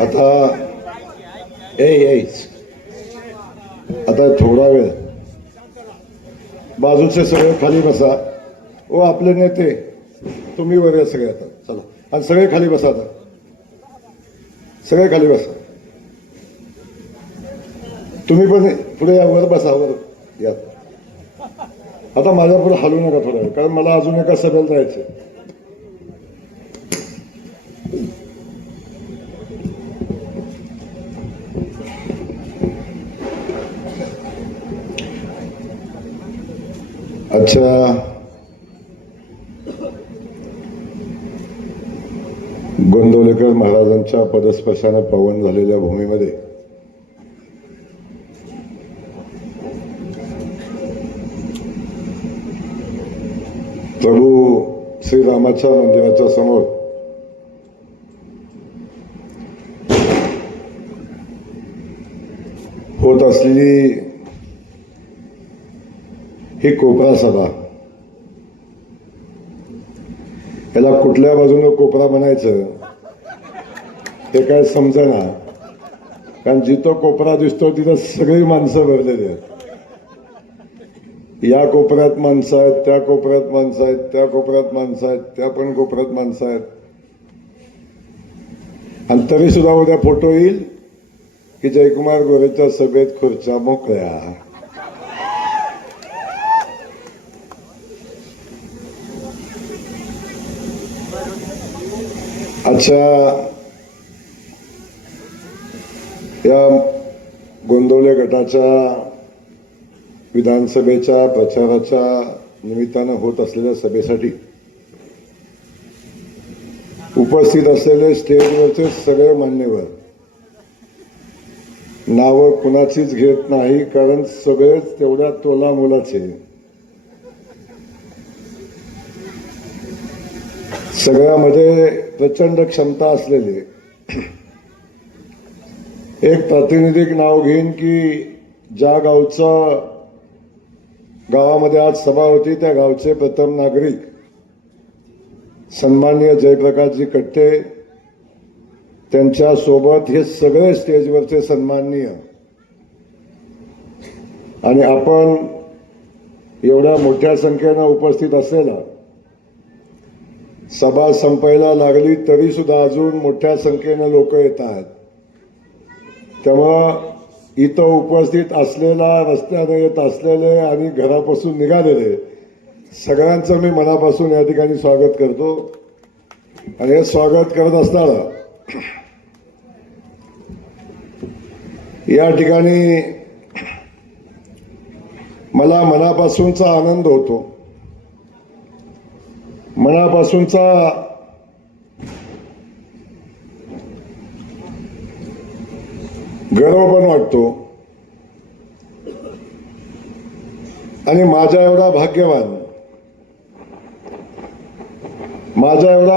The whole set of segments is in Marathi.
आता आता थोडा वेळ बाजूचे सगळे खाली बसा. ओ आपले नेते तुम्ही वर या सगळे. आता चला आणि सगळे खाली बसा. आता सगळे खाली बसा. तुम्ही पण पुढे या, वर बसा, वर या. आता माझ्या पुढे हलू नका थोडा वेळ, कारण मला अजून एका सभेला जायचं. अच्छा, गोंदवलेकर महाराजांच्या पदस्पर्शाने पावन झालेल्या भूमीमध्ये प्रभू श्रीरामाच्या मंदिराच्या समोर होत असलेली ही कोपरा सभा, याला कुठल्या बाजूने कोपरा म्हणायचं ते काय समजेना. कारण जिथं कोपरा दिसतो तिथं सगळी माणसं भरलेली आहेत. या कोपऱ्यात माणसं आहेत, त्या कोपऱ्यात माणसं आहेत, त्या कोपऱ्यात माणसं आहेत, त्या पण कोपऱ्यात माणसं आहेत. आणि तरी सुद्धा उद्या फोटो येईल की जयकुमार गोरेच्या सभेत खुर्च्या मोकळ्या. अच्छा, या गोंदवले गटाच्या विधानसभेच्या प्रचाराच्या निमित्तानं होत असलेल्या सभेसाठी उपस्थित असलेले स्टेजवरचे सगळे मान्यवर, नावं कुणाचीच घेत नाही कारण सगळेच तेवढ्या तोला मोलाचे, सगळ्यामध्ये प्रचंड क्षमता असलेले. एक प्रातिनिधिक नाव घेईन की ज्या गावामध्ये आज सभा होती त्या गावचे प्रथम नागरिक सन्माननीय जयप्रकाशजी कट्टे, त्यांच्या सोबत हे सगळे स्टेजवरचे सन्माननीय. आणि आपण एवढ्या मोठ्या संख्येनं उपस्थित असलेला, सभा संपायला लागली तरी सुद्धा अजून मोठ्या संख्येनं लोक येत आहेत. त्यामुळं इथं उपस्थित असलेला, रस्त्याने येत असलेले आणि घरापासून निघालेले सगळ्यांचं मी मनापासून या ठिकाणी स्वागत करतो. आणि हे स्वागत करत असताना या ठिकाणी मला मनापासूनचा आनंद होतो, मनापासूनचा गर्व पण वाटतो. आणि माझ्या एवढा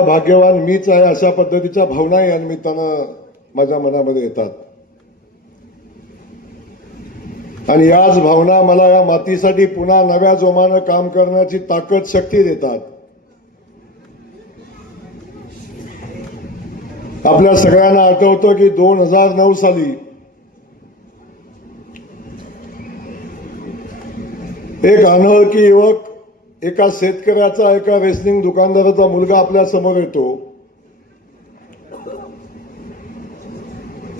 भाग्यवान मीच आहे अशा पद्धतीच्या भावना या निमित्तानं माझ्या मनामध्ये येतात. आणि याच भावना मला या मातीसाठी पुन्हा नव्या जोमानं काम करण्याची ताकद, शक्ती देतात. आपल्या सगळ्यांना आठवतं की 2009 साली एक अनोळखी युवक एका शेतकऱ्याचा, एका रेसलिंग दुकानदाराचा मुलगा आपल्या समोर येतो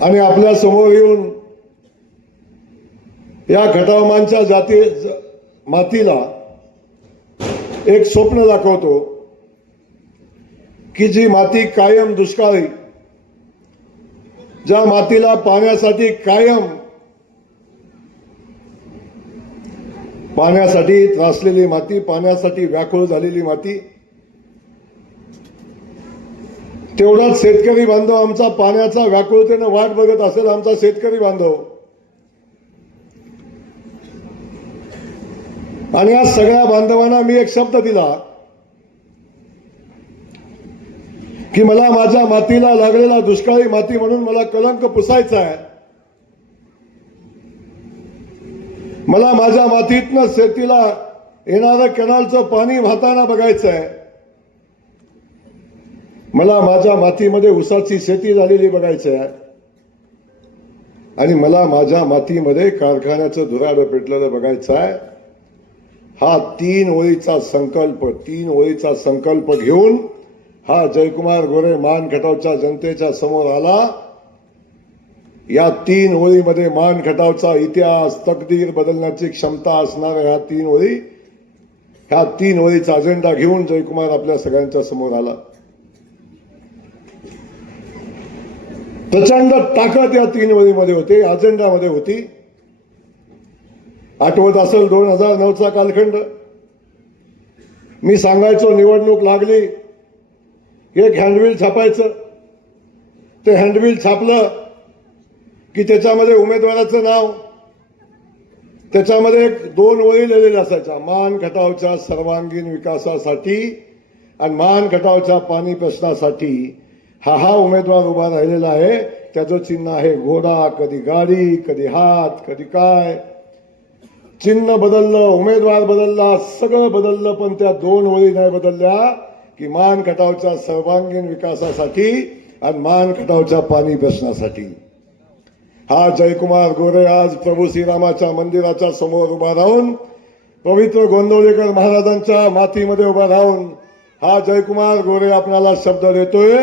आणि आपल्या समोर येऊन या खटावमानच्या मातीला एक स्वप्न दाखवतो की जी माती कायम दुष्काळी, ज्या मातीला पाण्यासाठी पाण्यासाठी त्रासलेली माती, पाण्यासाठी व्याकुळ झालेली माती, तेवढाच शेतकरी बांधव आमचा पाण्याचा व्याकुळतेनं वाट बघत असेल. आमचा शेतकरी बांधव आणि या सगळ्या बांधवांना मी एक शब्द दिला की मला माझ्या मातीला लागलेला दुष्काळी माती म्हणून मला कलंक पुसायचा आहे. मला माझ्या मातीतनं शेतीला येणारं कॅनलचं पाणी वाहताना बघायचं आहे. मला माझ्या मातीमध्ये ऊसाची शेती झालेली बघायची आहे आणि मला माझ्या मातीमध्ये कारखान्याचं धुराडं पेटलेलं बघायचं आहे. हा 3 ओळीचा संकल्प घेऊन हा जयकुमार गोरे मान खटावच्या जनतेच्या समोर आला. या 3 ओळीमध्ये मान खटावचा इतिहास तकदीर बदलण्याची क्षमता असणाऱ्या ह्या 3 ओळीचा अजेंडा घेऊन जयकुमार आपल्या सगळ्यांच्या समोर आला. प्रचंड ताकद या 3 ओळीमध्ये होते, अजेंडामध्ये होती. आठवत असेल 2009चा कालखंड. मी सांगायचो निवडणूक लागली एक हँडबिल छापायचं. ते हँडबिल छापलं की त्याच्यामध्ये उमेदवाराचं नाव, त्याच्यामध्ये 2 ओळी लिहिलेल्या असायच्या, मान खटावच्या सर्वांगीण विकासासाठी आणि मान खटावच्या पाणी प्रश्नासाठी हा उमेदवार उभा राहिलेला आहे. त्याचं चिन्ह आहे घोडा, कधी गाडी, कधी हात, कधी काय. चिन्ह बदललं, उमेदवार बदलला, सगळं बदललं, पण त्या 2 ओळी नाही बदलल्या की मान खटावच्या सर्वांगीण विकासासाठी आणि मान खटावच्या पाणी प्रश्नासाठी. हा जयकुमार गोरे आज प्रभू श्रीरामाच्या मंदिराच्या समोर उभा राहून, पवित्र गोंदवलेकर महाराजांच्या मातीमध्ये उभा राहून हा जयकुमार गोरे आपल्याला शब्द देतोय,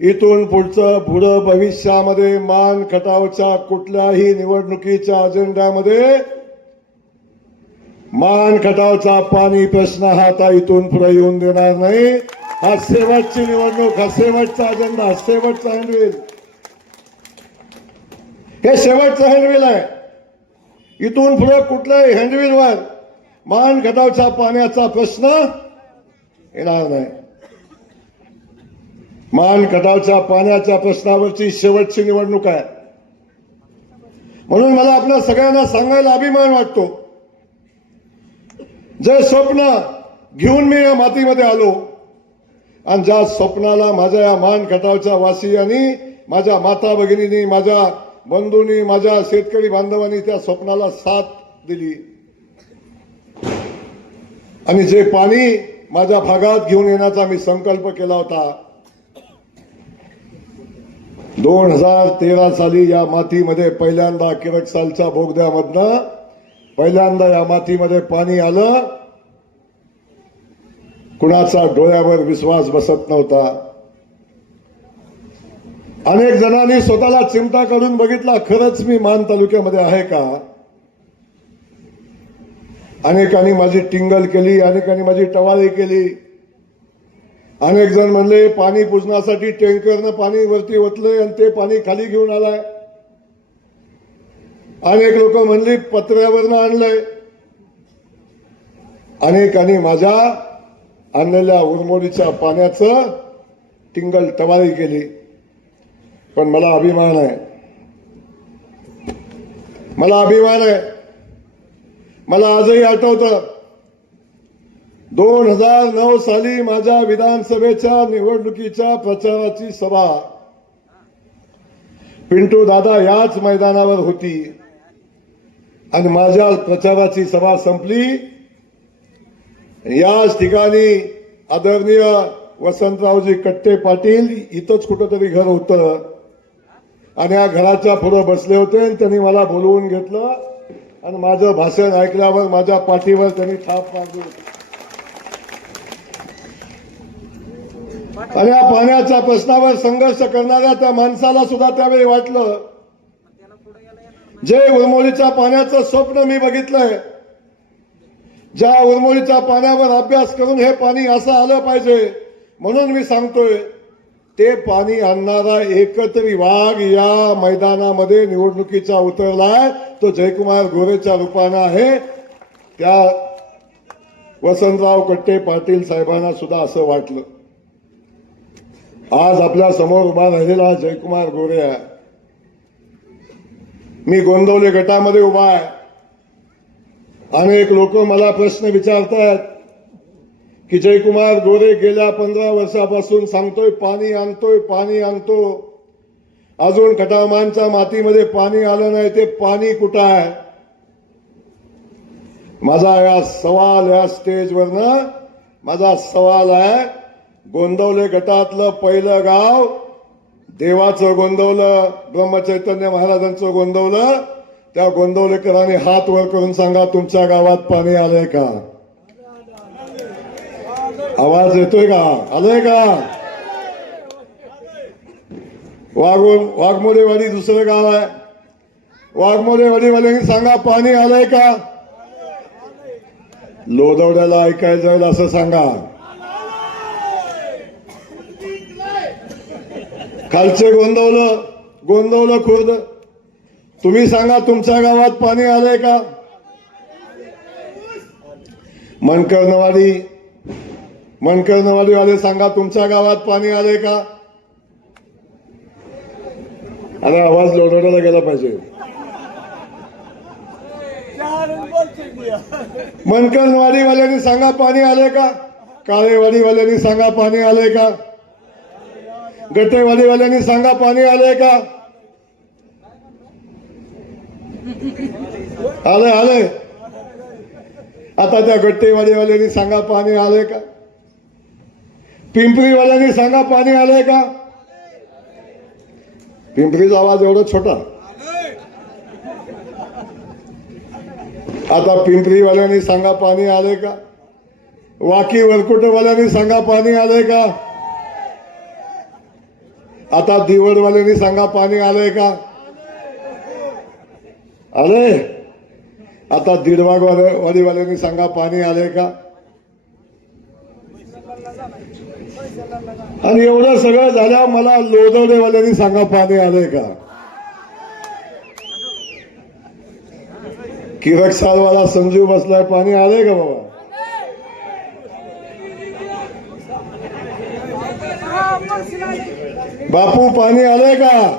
इथून पुढं भविष्यामध्ये मान खटावच्या कुठल्याही निवडणुकीच्या अजेंड्यामध्ये मान खटावचा पाणी प्रश्न हा आता इथून पुढे येऊन देणार नाही. हा शेवटची निवडणूक, हा शेवटचा अजेंडा, हा शेवटचा हँडबिल, हे शेवटचं हँडबिल आहे. इथून पुढे कुठल्याही हँडबिलवर मान खटावच्या पाण्याचा प्रश्न येणार नाही. मान खटावच्या पाण्याच्या प्रश्नावरची शेवटची निवडणूक आहे. म्हणून मला आपल्या सगळ्यांना सांगायला अभिमान वाटतो, जे स्वप्न घेऊन मी या मातीमध्ये आलो आणि ज्या स्वप्नाला माझ्या या मान खटावच्या वासियांनी, माझ्या माता भगिनींनी, माझ्या बंधूंनी, माझ्या शेतकरी बांधवांनी त्या स्वप्नाला साथ दिली आणि जे पाणी माझ्या भागात घेऊन येण्याचा मी संकल्प केला होता, 2013 साली या मातीमध्ये पहिल्यांदा किरकसालच्या बोगद्यामधनं पहिल्यांदा या मातीमध्ये पाणी आलं. कुणाचा डोळ्यावर विश्वास बसत नव्हता. अनेक जणांनी स्वतःला चिमटा काढून बघितला, खरंच मी मान तालुक्यामध्ये आहे का. अनेकांनी माझी टिंगल केली, अनेकांनी माझी टवाळी केली. अनेक जण म्हणले पाणी पुजण्यासाठी टँकरनं पाणी वरती ओतलंय आणि ते पाणी खाली घेऊन आलाय. अनेक लोक म्हणली पत्र्यावरनं आणलंय. अनेकांनी माझ्या आणलेल्या उरमोडीच्या पाण्याचं टिंगल टवाळी केली. पण मला अभिमान आहे, मला अभिमान आहे. मला आजही आठवतं 2009 साली माझ्या विधानसभेच्या निवडणुकीच्या प्रचाराची सभा पिंटू दादा याच मैदानावर होती आणि माझ्या प्रचाराची सभा संपली. याच ठिकाणी आदरणीय वसंतरावजी कट्टे पाटील इथंच कुठंतरी घर होतं आणि या घराच्या पुढे बसले होते आणि त्यांनी मला बोलवून घेतलं आणि माझं भाषण ऐकल्यावर माझ्या पाठीवर त्यांनी थाप मारली होती. आणि या पाण्याच्या प्रश्नावर संघर्ष करणाऱ्या त्या माणसाला सुद्धा त्यावेळी वाटलं, जे उरमोलीच्या पाण्याचं स्वप्न मी बघितलंय, ज्या उरमोलीच्या पाण्यावर अभ्यास करून हे पाणी असं आलं पाहिजे म्हणून मी सांगतोय, ते पाणी आणणारा एकतरी वाघ या मैदानामध्ये निवडणुकीचा उतरलाय, तो जयकुमार गोरेच्या रूपानं आहे. त्या वसंतराव कट्टे पाटील साहेबांना सुद्धा असं वाटलं. आज आपल्या समोर उभा राहिलेला जयकुमार गोरे आहे. मी गोंदवले गटामध्ये उभा आहे. अनेक लोक मला प्रश्न विचारतात की जयकुमार गोरे गेल्या 15 वर्षापासून सांगतोय पाणी आणतोय, पाणी आणतो, अजून खटावमानच्या मातीमध्ये पाणी आलं नाही, ते पाणी कुठं आहे. माझा या स्टेजवरनं माझा सवाल आहे, गोंदवले गटातलं पहिलं गाव देवाचं गोंदवलं, ब्रह्मचैतन्य महाराजांचं गोंदवलं. त्या गोंदवलेकरांनी हात वर करून सांगा, तुमच्या गावात पाणी आलंय का? आवाज येतोय का? आलंय का? वाघमोडेवाडी दुसरं गाव आहे. वाघमोडेवाडीवाल्यांनी सांगा, पाणी आलंय का? लोदवड्याला ऐकायला जाईल असं सांगा. खालचे गोंदवलं खुर्द, तुम्ही सांगा, तुमच्या गावात पाणी आलंय का? मनकर्णवाडी वाले सांगा, तुमच्या गावात पाणी आलंय का? अरे आवाज लोदवड्याला गेला पाहिजे. मनकर्णवाडीवाल्यांनी सांगा, पाणी आलंय का? काळेवाडीवाल्यांनी सांगा, पाणी आलंय का? गटेवाडीवाल्यांनी सांगा, पाणी आलंय का? आलंय. आता त्या गट्टेवाडीवाल्यांनी सांगा, पाणी आलंय का? पिंपरीवाल्यांनी सांगा, पाणी आलंय का? पिंपरीचा आवाज एवढा छोटा. आता पिंपरीवाल्यांनी सांगा, पाणी आलंय का? वाकी वरकुटवाल्यांनी सांगा, पाणी आलंय का? आता दिवडवाल्यांनी सांगा, पाणी आलंय का? आलंय. आता दीडवागवाडीवाल्यांनी सांगा, पाणी आलंय का? आणि एवढं सगळं झालं, मला लोदवडेवाल्यांनी सांगा, पाणी आलंय का? किरकसालवाला संजीव बसलाय, पाणी आलंय का बाबा? बापू, पाणी आलंय का?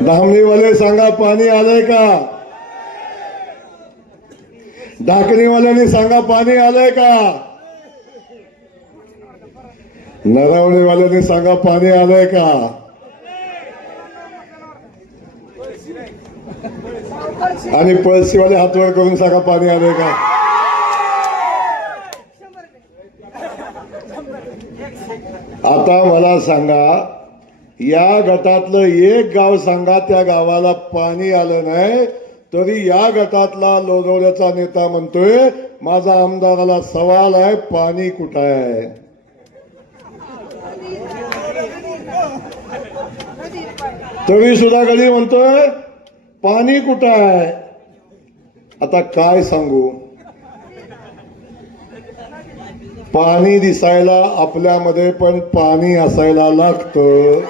धामणीवाले सांगा, पाणी आलंय का? ढाकणीवाल्यांनी सांगा, पाणी आलंय का? नरवणेवाल्यांनी सांगा, पाणी आलंय का? आणि पळशीवाले हातवर करून सांगा, पाणी आलंय का? आता मला सांगा, या गटातलं एक गाव सांगा, त्या गावाला पाणी आलं नाही, तरी या गटातला लोदवड्याचा नेता म्हणतोय, माझा आमदाराला सवाल आहे, पाणी कुठं आहे? तरी सुद्धा गडी म्हणतोय, पाणी कुठं आहे? आता काय सांगू? पाणी दिसायला आपल्यामध्ये पण पाणी असायला लागतं.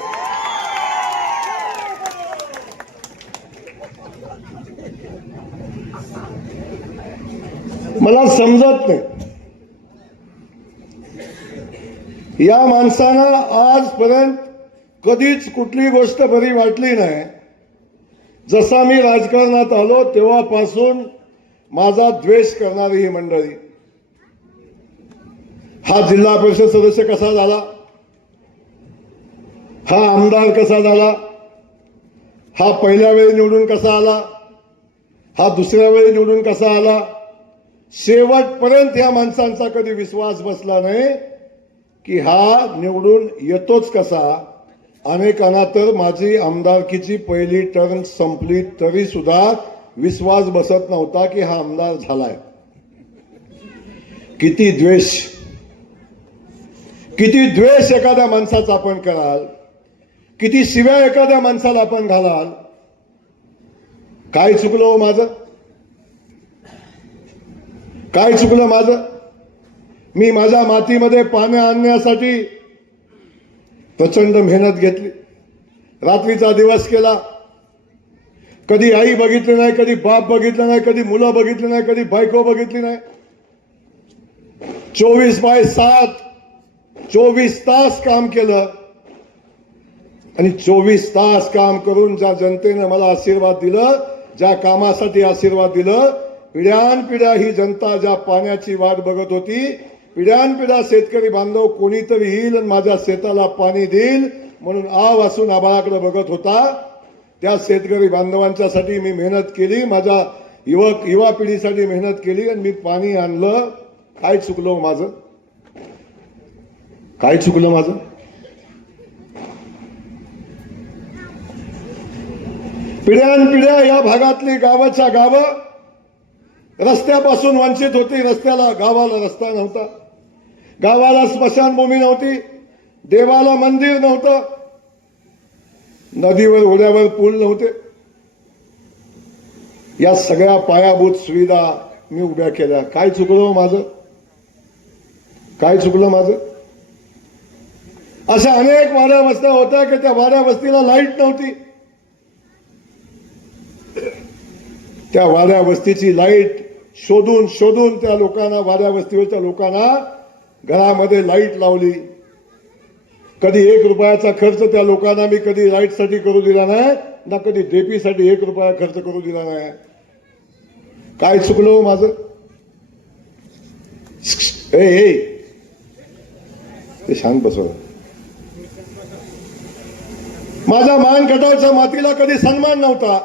मला समजत नाही, या माणसानं आजपर्यंत कधीच कुठली गोष्ट बरी वाटली नाही. जसा मी राजकारणात आलो तेव्हापासून माझा द्वेष करणारी ही मंडळी. हा जिल्हा परिषद सदस्य कसा झाला, हा आमदार कसा झाला, हा पहिल्या वेळी निवडून कसा आला, हा दुसऱ्या वेळी निवडून कसा आला, शेवटपर्यंत या माणसांचा कधी विश्वास बसला नाही की हा निवडून येतोच कसा. अनेकांना तर माझी आमदारकीची पहिली टर्म संपली तरी सुद्धा विश्वास बसत नव्हता की हा आमदार झालाय. किती द्वेष एखाद्या माणसाचा आपण कराल, किती शिव्या एखाद्या माणसाला आपण घालाल. काय चुकलं हो माझं? काय चुकलं माझं? मी माझ्या मातीमध्ये पाणी आणण्यासाठी प्रचंड मेहनत घेतली, रात्रीचा दिवस केला. कधी आई बघितली नाही, कधी बाप बघितलं नाही, कधी मुलं बघितली नाही, कधी बायको बघितली नाही. 24/7 24 तास काम केलं आणि 24 तास काम करून ज्या जनतेनं मला आशीर्वाद दिलं, ज्या कामासाठी आशीर्वाद दिलं, पिढ्यानपिढ्या ही जनता ज्या पाण्याची वाट बघत होती, पिढ्यानपिढ्या शेतकरी बांधव कोणीतरी येईल आणि माझ्या शेताला पाणी देईल म्हणून आवासून आभाळाकडे बघत होता. त्या शेतकरी बांधवांच्यासाठी मी मेहनत केली, माझ्या युवा पिढीसाठी मेहनत केली आणि मी पाणी आणलं. काय चुकलं हो माझं? काय चुकलं माझं? पिढ्यानपिढ्या या भागातली गावाच्या गावं रस्त्यापासून वंचित होती. रस्त्याला गावाला रस्ता नव्हता, गावाला स्मशानभूमी नव्हती, देवाला मंदिर नव्हतं, नदीवर ओढ्यावर पूल नव्हते. या सगळ्या पायाभूत सुविधा मी उभ्या केल्या. काय चुकलं माझं? काय चुकलं माझं? अशा अनेक वाड्या वस्त्या होत्या की त्या वाड्या वस्तीला लाईट नव्हती. त्या वाड्या वस्तीची लाईट शोधून शोधून त्या लोकांना, वाड्या वस्तीवरच्या लोकांना घरामध्ये लाईट लावली. कधी 1 रुपयाचा खर्च त्या लोकांना मी कधी लाईटसाठी करू दिला नाही, ना कधी डेपीसाठी 1 रुपया खर्च करू दिला नाही. काय चुकलं हो माझं? ते शांत बसव. माझ्या मान खटावच्या मातीला कधी सन्मान नव्हता.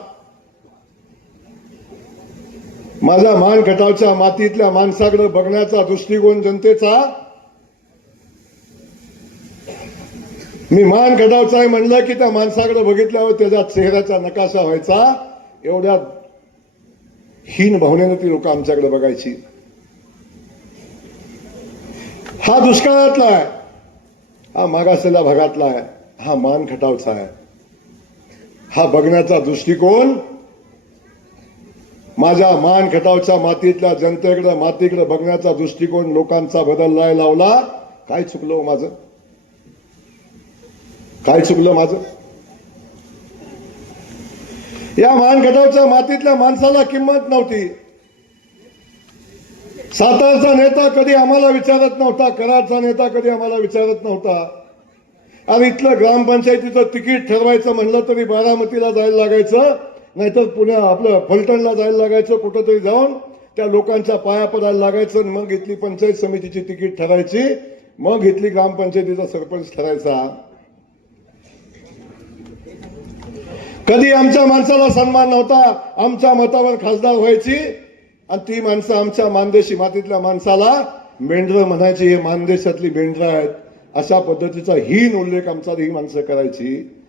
माझ्या मान खटावच्या मातीतल्या माणसाकडे बघण्याचा दृष्टिकोन जनतेचा, मी मान खटावचा आहे म्हणलं की त्या माणसाकडे बघितल्यावर त्याच्या चेहऱ्याचा नकाशा व्हायचा. एवढ्या हीन भावनेनं ती लोक आमच्याकडे बघायची. हा दुष्काळातला आहे, हा मागासलेल्या भागातला आहे, हा मान खटावचा आहे. हा बघण्याचा दृष्टिकोन माझ्या मान खटावच्या मातीतल्या जनतेकडे, मातीकडे बघण्याचा दृष्टिकोन लोकांचा बदललाय लावला. काय चुकलं माझं? काय चुकलं माझं? या मान खटावच्या मातीतल्या माणसाला किंमत नव्हती. सातारचा नेता कधी आम्हाला विचारत नव्हता, कराडचा नेता कधी आम्हाला विचारत नव्हता. आणि इथलं ग्रामपंचायतीचं तिकीट ठरवायचं म्हणलं तरी बारामतीला जायला लागायचं, नाहीतर आपलं फलटणला जायला लागायचं. कुठंतरी जाऊन त्या लोकांच्या पाया पडायला लागायचं. मग इथली पंचायत समितीची तिकीट ठरायची, मग इथली ग्रामपंचायतीचा सरपंच ठरायचा. कधी आमच्या माणसाला सन्मान नव्हता. आमच्या मतावर खासदार व्हायची आणि ती माणसं आमच्या मानदेशी मातीतल्या माणसाला मेंढरं म्हणायची. हे मानदेशातली मेंढरं आहेत, अशा पद्धतीचा हीन उल्लेख आमचा ही माणसं करायची.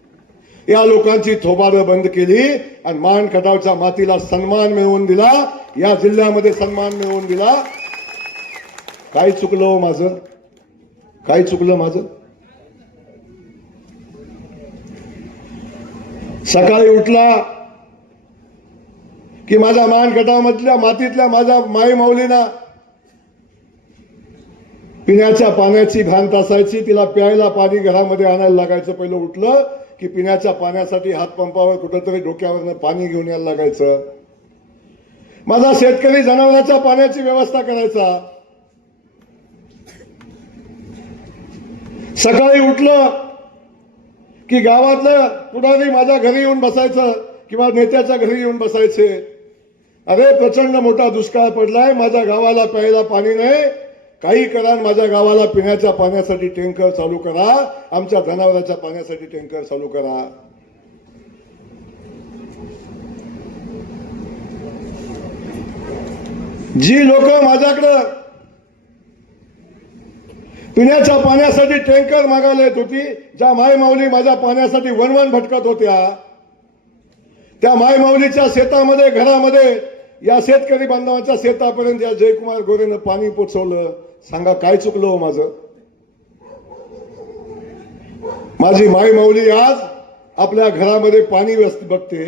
या लोकांची थोबाडं बंद केली आणि मान खटावच्या मातीला सन्मान मिळवून दिला, या जिल्ह्यामध्ये सन्मान मिळवून दिला. काय चुकलं हो माझं? काय चुकलं माझं? सकाळी उठला की माझ्या मान खटावमधल्या मातीतल्या माझ्या माई माऊलीना पिण्याच्या पाण्याची भ्रांत असायची. तिला प्यायला पाणी घरामध्ये आणायला लागायचं. पहिलं उठलं की पिण्याच्या पाण्यासाठी हातपंपावर कुठंतरी डोक्यावरनं पाणी घेऊन यायला लागायचं. माझा शेतकरी जनावरांच्या पाण्याची व्यवस्था करायचा. सकाळी उठलं की गावातलं पुढारी माझ्या घरी येऊन बसायचं किंवा नेत्याच्या घरी येऊन बसायचे. अरे प्रचंड मोठा दुष्काळ पडलाय, माझ्या गावाला प्यायला पाणी नाही, काही करा, माझ्या गावाला पिण्याच्या पाण्यासाठी टँकर चालू करा, आमच्या जनावरांच्या पाण्यासाठी टँकर चालू करा. जी लोक माझ्याकडं पिण्याच्या पाण्यासाठी टँकर मागायला येत होती, ज्या माय माऊली माझ्या पाण्यासाठी वनवन भटकत होत्या, त्या माय माऊलीच्या शेतामध्ये, घरामध्ये, या शेतकरी बांधवांच्या शेतापर्यंत या जयकुमार गोरेनं पाणी पोचवलं. सांगा काय चुकलं हो माझं? माझी माय माऊली आज आपल्या घरामध्ये पाणी बघते,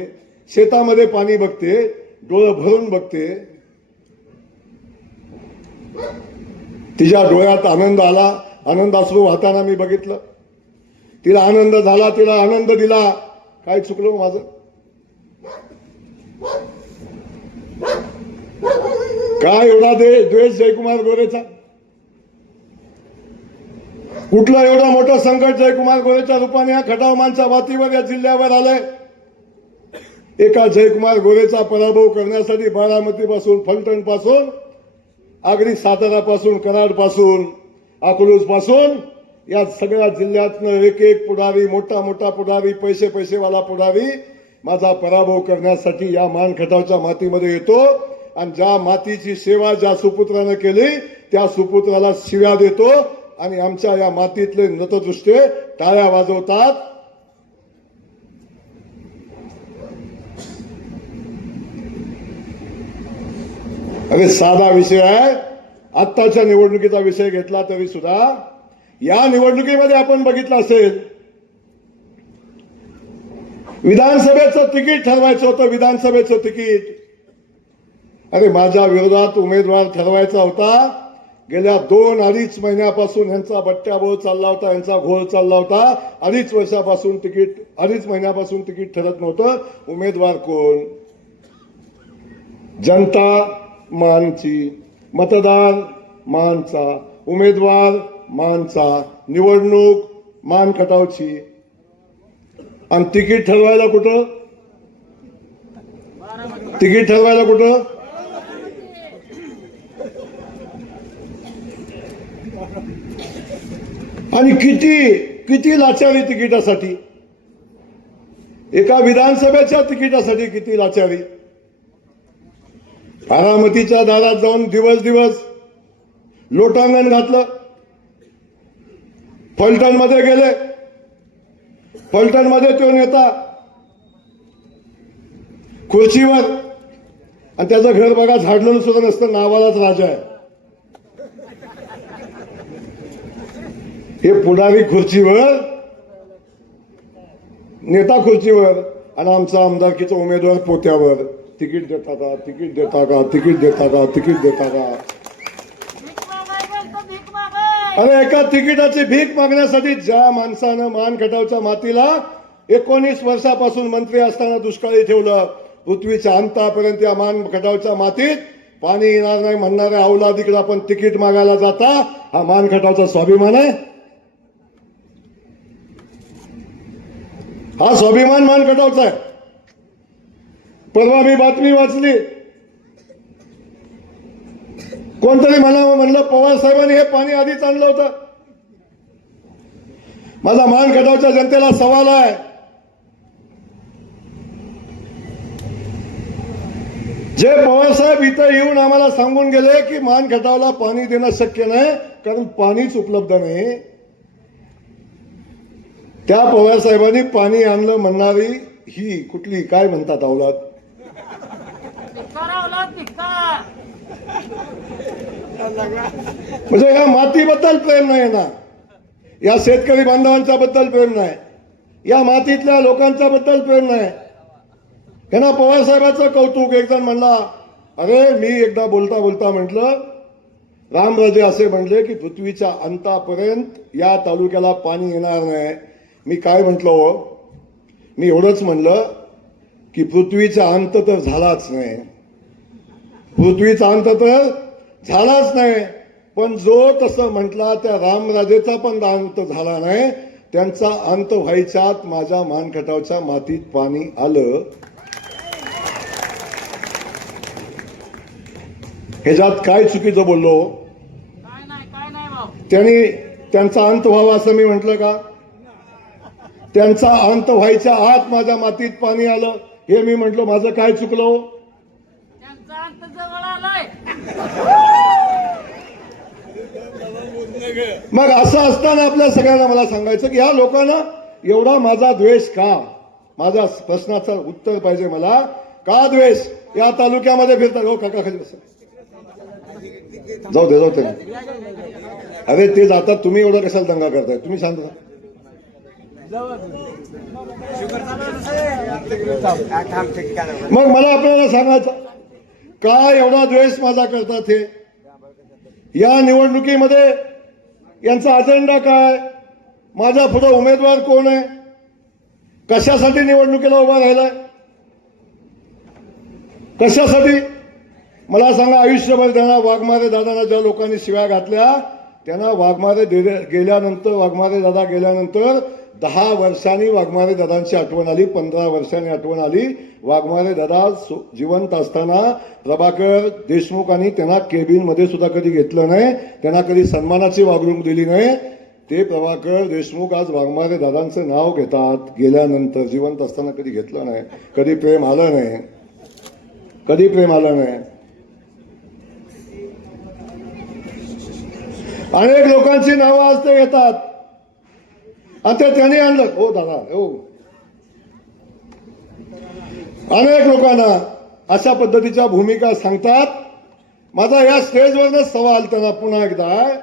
शेतामध्ये पाणी बघते, डोळं भरून बघते. तिच्या डोळ्यात आनंद आला, आनंदाश्रू वाहताना मी बघितलं. तिला आनंद झाला, तिला आनंद दिला. काय चुकलं हो माझं? काय एवढा द्वेष जयकुमार गोरेचा? कुठलं एवढं मोठं संकट जयकुमार गोरेच्या रूपाने या खटाव माणसा वातीवर, या जिल्ह्यावर आलंय? एका जयकुमार गोरेचा पराभव करण्यासाठी बारामतीपासून, फलटण पासून, अगदी सातारा पासून, कराड पासून, अकलूज पासून, या सगळ्या जिल्ह्यातनं एक एक पुढारी, मोठा मोठा पुढारी, पैसेवाला पुढारी माझा पराभव करण्यासाठी या मान खटावच्या मातीमध्ये येतो. आणि ज्या मातीची सेवा ज्या सुपुत्रानं केली त्या सुपुत्राला शिव्या देतो आणि आमच्या या मातीतले नतदृष्टे टाळ्या वाजवतात. अरे साधा विषय आहे. आत्ताच्या निवडणुकीचा विषय घेतला तरी सुद्धा या निवडणुकीमध्ये आपण बघितलं असेल, विधानसभेचं तिकीट ठरवायचं होतं. विधानसभेचं तिकीट, अरे माझ्या विरोधात उमेदवार ठरवायचा होता. गेल्या 2-2.5 महिन्यापासून यांचा बट्ट्याबोळ चालला होता, यांचा घोळ चालला होता. 2.5 वर्षापासून तिकीट, 2.5 महिन्यापासून तिकीट ठरत नव्हतं. उमेदवार कोण? जनता मानची, मतदार मानचा, उमेदवार मानचा, निवडणूक मान खटावची. आणि तिकीट ठरवायला कुठं? तिकीट ठरवायला कुठं? आणि किती किती लाचारी तिकिटासाठी, एका विधानसभेच्या तिकिटासाठी किती लाचारी. बारामतीच्या दारात जाऊन दिवस दिवस लोटांगण घातलं. फलटण मध्ये गेले, फलटण मध्ये तो नेता खुर्चीवर, आणि त्याचं घर बघा झाडलं सुद्धा नसतं, नावालाच राजा आहे. हे पुढारी खुर्चीवर, नेता खुर्चीवर, आणि आमचा आमदारकीचा उमेदवार पोत्यावर. तिकीट देता का, तिकीट देता का, तिकीट देता का, तिकीट देता का. अरे एका तिकिटाची भीक मागण्यासाठी ज्या माणसानं मान खटावच्या मातीला 19 वर्षापासून मंत्री असताना दुष्काळी ठेवलं, पृथ्वीच्या अंतापर्यंत या मान खटावच्या मातीत पाणी येणार नाही म्हणणाऱ्या अवलादीकडे आपण तिकीट मागायला जाता. हा मान खटावचा स्वाभिमान आहे? हा स्वाभिमान मान खटावचा आहे? परवा मी बातमी वाचली, कोणतरी म्हणलं पवार साहेबांनी हे पाणी आधीच आणलं होतं. माझा मान खटावच्या जनतेला सवाल आहे, जे पवार साहेब इथं येऊन आम्हाला सांगून गेले की मान खटावला पाणी देणं शक्य नाही कारण पाणीच उपलब्ध नाही, त्या पवार साहेबांनी पाणी आणलं म्हणणारी ही कुठली, काय म्हणतात, अवलाद? म्हणजे या मातीबद्दल प्रेम नाही ना, या शेतकरी बांधवांच्या बद्दल प्रेम नाही, या मातीतल्या लोकांच्या बद्दल प्रेम नाही. यांना पवार साहेबांचं कौतुक. एक जण म्हणला, अरे मी एकदा बोलता बोलता म्हटलं, रामराजे असे म्हणले की पृथ्वीच्या अंतापर्यंत या तालुक्याला पाणी येणार नाही. मी काय म्हटलो, मी एवढंच म्हणलं की पृथ्वीचा अंत तर झालाच नाही, पृथ्वीचा अंत तर झालाच नाही, पण जो तसं म्हटला त्या रामराजेचा पण अंत झाला नाही. त्यांचा अंत व्हायच्यात माझ्या मानखटावच्या मातीत पाणी आलं. ह्याच्यात काय चुकीचं बोललो? त्यांचा अंत व्हावा असं मी म्हटलं का? त्यांचा अंत व्हायच्या आत माझ्या मातीत पाणी आलं हे मी म्हटलं. माझं काय चुकलं? त्यांचा अंत जवळ आलाय. मग असं असताना आपल्या सगळ्यांना मला सांगायचं की ह्या लोकांना एवढा माझा द्वेष का? माझा प्रश्नाचं उत्तर पाहिजे मला. का द्वेष? या तालुक्यामध्ये फिरतात. हो काका खाली बसा. जाऊ दे. अरे ते जातात, तुम्ही एवढा कशाला दंगा करताय? तुम्ही शांत राहा. मग मला आपल्याला सांगायचं का एवढा द्वेष माझा करतात हे? या निवडणुकीमध्ये यांचा अजेंडा काय? माझ्या पुढे उमेदवार कोण आहे? कशासाठी निवडणुकीला उभा राहिलाय? कशासाठी मला सांगा. आयुष्यभर त्यांना वाघमारे दादांना ज्या लोकांनी शिव्या घातल्या त्यांना वाघमारे गेल्यानंतर, वाघमारे दादा गेल्यानंतर 10 वर्षांनी वाघमारे दादांची आठवण आली, 15 वर्षांनी आठवण आली. वाघमारे दादा जिवंत असताना प्रभाकर देशमुखांनी त्यांना केबिनमध्ये सुद्धा कधी घेतलं नाही, त्यांना कधी सन्मानाची वागणूक दिली नाही. ते प्रभाकर देशमुख आज वाघमारे दादांचं नाव घेतात. गेल्यानंतर जिवंत असताना कधी घेतलं नाही, कधी प्रेम आलं नाही, कधी प्रेम आलं नाही. अनेक लोकांची नावं आज ते घेतात आणि ते त्यांनी आणलं. हो दादा, हो, अनेक लोकांना अशा पद्धतीच्या भूमिका सांगतात. माझा या स्टेजवरच सवाल त्यांना पुन्हा एकदा आहे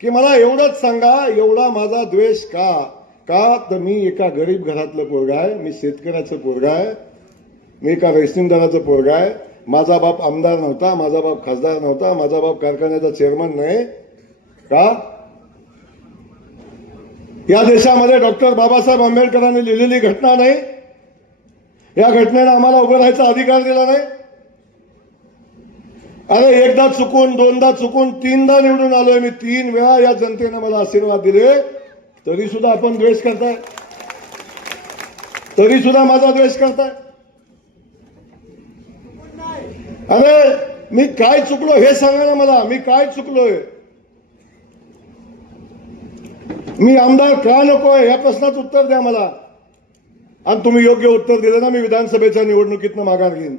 की मला एवढंच सांगा, एवढा माझा द्वेष का? तर मी एका गरीब घरातलं पोरगा आहे, मी शेतकऱ्याचं पोरगा आहे, मी एका रेशनिंगदाराचं पोरगा आहे. माझा बाप आमदार नव्हता, माझा बाप खासदार नव्हता, माझा बाप कारखान्याचा चेअरमन नाही का? या देशामध्ये डॉक्टर बाबासाहेब आंबेडकरांनी लिहिलेली घटना नाही? या घटनेला आम्हाला उभं राहायचा अधिकार दिला नाही? अरे एकदा चुकून, दोनदा चुकून, तीनदा निवडून आलोय मी, 3 वेळा या जनतेने मला आशीर्वाद दिले, तरी सुद्धा आपण द्वेष करताय, तरी सुद्धा माझा द्वेष करताय. अरे मी काय चुकलो हे सांगा ना मला, मी काय चुकलोय? मी आमदार का नकोय या प्रश्नाचं उत्तर द्या मला. आणि तुम्ही योग्य उत्तर दिलं ना, मी विधानसभेच्या निवडणुकीतनं माघार घेईन.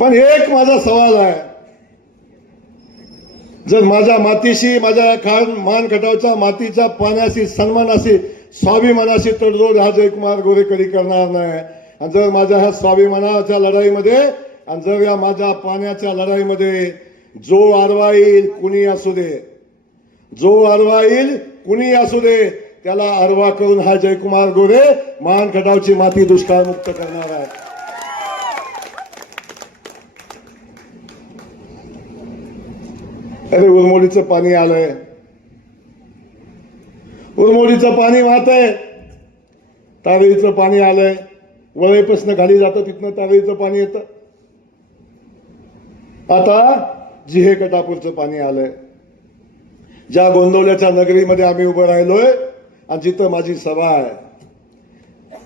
पण एक माझा सवाल आहे, जर माझ्या मातीशी, माझ्या मान खटावच्या मातीच्या पाण्याशी, सन्मानाशी, स्वाभिमानाशी तडजोड हा जयकुमार गोरे कधी करणार नाही. आणि जर माझ्या ह्या स्वाभिमानाच्या लढाईमध्ये आणि जर या माझ्या पाण्याच्या लढाईमध्ये जो आडवा येईल कुणी असू दे, जो आडवा येईल कुणी असू दे, त्याला आडवा करून हा जयकुमार गोरे मान खटावची माती दुष्काळमुक्त करणार आहे. अरे उरमोडीचं पाणी आलंय, उरमोडीचं पाणी वाहतंय, तारळीचं पाणी आलंय, वळेपासून खाली जातं तिथनं तारळीचं पाणी येतं. आता जिहे कटापूरचं पाणी आलंय. ज्या गोंदवल्याच्या नगरीमध्ये आम्ही उभं राहिलोय आणि जिथं माझी सभा आहे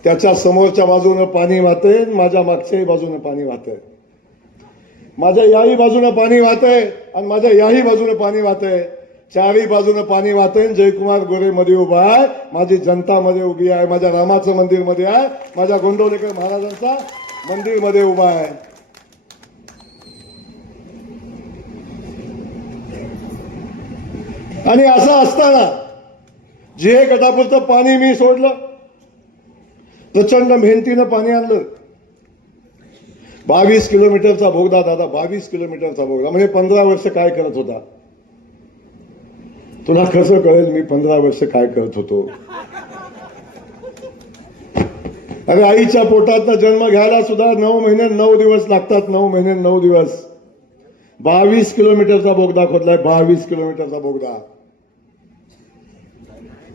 त्याच्या समोरच्या बाजूनं पाणी वाहतंय, माझ्या मागच्याही बाजूनं पाणी वाहतंय, माझ्या याही बाजूनं पाणी वाहतंय आणि माझ्या याही बाजूनं पाणी वाहतंय. चारही बाजूनं पाणी वाहतंय. जयकुमार गोरे मध्ये उभा आहे, माझी जनता मध्ये उभी आहे, माझ्या रामाचं मंदिर मध्ये आहे, माझ्या गोंदवलेकर महाराजांचा मंदिर मध्ये उभा आहे. आणि असं असताना जे कटापूरचं पाणी मी सोडलं, प्रचंड मेहनतीनं पाणी आणलं. 22 किलोमीटरचा बोगदा दादा, 22 किलोमीटरचा बोगदा, म्हणजे 15 वर्ष काय करत होता? तुला कसं कळेल मी 15 वर्ष काय करत होतो? अरे आईच्या पोटातनं जन्म घ्यायला सुद्धा 9 महिने 9 दिवस लागतात, 9 महिने 9 दिवस. 22 किलोमीटरचा बोगदा खोदलाय, 22 किलोमीटरचा बोगदा.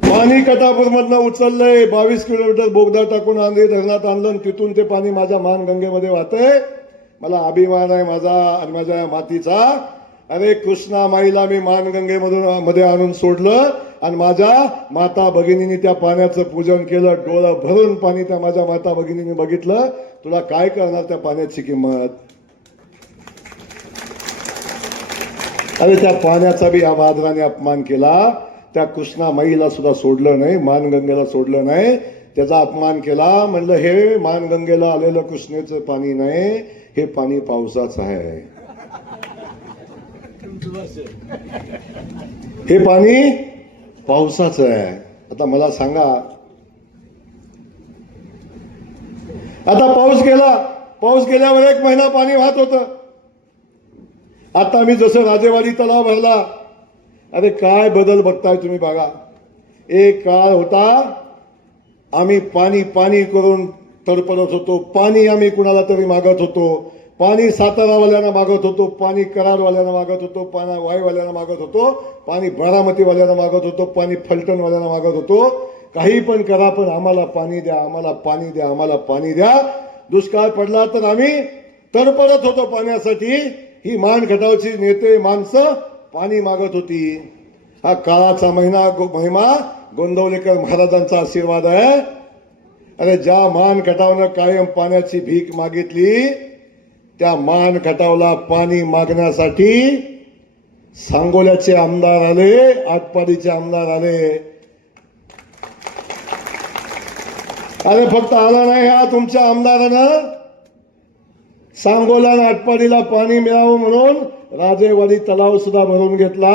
पाणी कटापूरमधनं उचललंय, 22 किलोमीटर बोगदा टाकून आंध्री धरणात आणलं, तिथून ते पाणी माझ्या मानगंगेमध्ये वाहतंय. मला अभिमान आहे माझा आणि माझ्या या मातीचा. अरे कृष्णा माईला मी मानगंगेमधून मध्ये आणून सोडलं आणि माझ्या माता भगिनींनी त्या पाण्याचं पूजन केलं. डोळं भरून पाणी त्या माझ्या माता भगिनींनी बघितलं. तुला काय करणार त्या पाण्याची किंमत? अरे त्या पाण्याचा बी आदराने अपमान केला. त्या कृष्णा माईला सुद्धा सोडलं नाही, मानगंगेला सोडलं नाही, त्याचा अपमान केला. म्हणलं हे मानगंगेला आलेलं कृष्णेचं पाणी नाही, हे पाणी पावसाचं आहे, हे पाणी पावसाचं आहे. आता मला सांगा, आता पाऊस गेला, पाऊस गेल्यावर 1 महिना पाणी वाहत होतं. आता मी जसं राजेवाडी तलाव भरला, अरे काय बदल बघताय तुम्ही बघा. एक काळ होता आम्ही पाणी पाणी करून तडपडत होतो, पाणी आम्ही कुणाला तरी मागत होतो, पाणी सातारावाल्यांना मागत होतो, पाणी कराडवाल्यांना मागत होतो, पाणी वाईवाल्यांना मागत होतो, पाणी बारामतीवाल्यांना मागत होतो, पाणी फलटणवाल्यांना मागत होतो. काही पण करा पण आम्हाला पाणी द्या, आम्हाला पाणी द्या, आम्हाला पाणी द्या. दुष्काळ पडला तर आम्ही तडपडत होतो पाण्यासाठी. ही मान खटावची नेते माणसं पाणी मागत होती. हा काळाचा महिमा गोंदवलेकर महाराजांचा आशीर्वाद आहे. अरे ज्या मान खटावनं कायम पाण्याची भीक मागितली, त्या मान खटावला पाणी मागण्यासाठी सांगोल्याचे आमदार आले, आटपाडीचे आमदार आले. अरे फक्त आला नाही, ह्या तुमच्या आमदारानं सांगोला आणि आटपाडीला पाणी मिळावं म्हणून राजेवाडी तलाव सुद्धा भरून घेतला,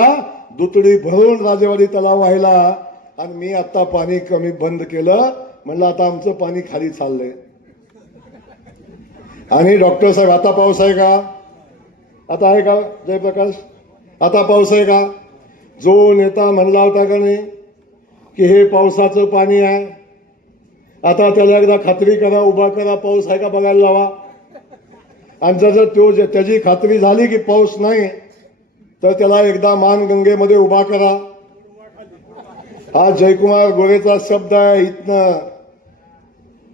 दुतडी भरून राजेवाडी तलाव व्हायला. आणि मी आता पाणी कमी बंद केलं, म्हणलं आता आमचं पाणी खाली चाललंय. आणि डॉक्टर साहेब, आता पाऊस आहे का? आता आहे का जयप्रकाश? आता पाऊस आहे का? जो नेता म्हणला होता का नाही की हे पावसाचं पाणी आहे, आता त्याला एकदा खात्री करा, उभा करा, पाऊस आहे का बघायला लावा. आणि जर त्याची खात्री झाली की पाऊस नाही, तर त्याला एकदा मानगंगेमध्ये उभा करा. हा जयकुमार गोरेचा शब्द आहे. इथनं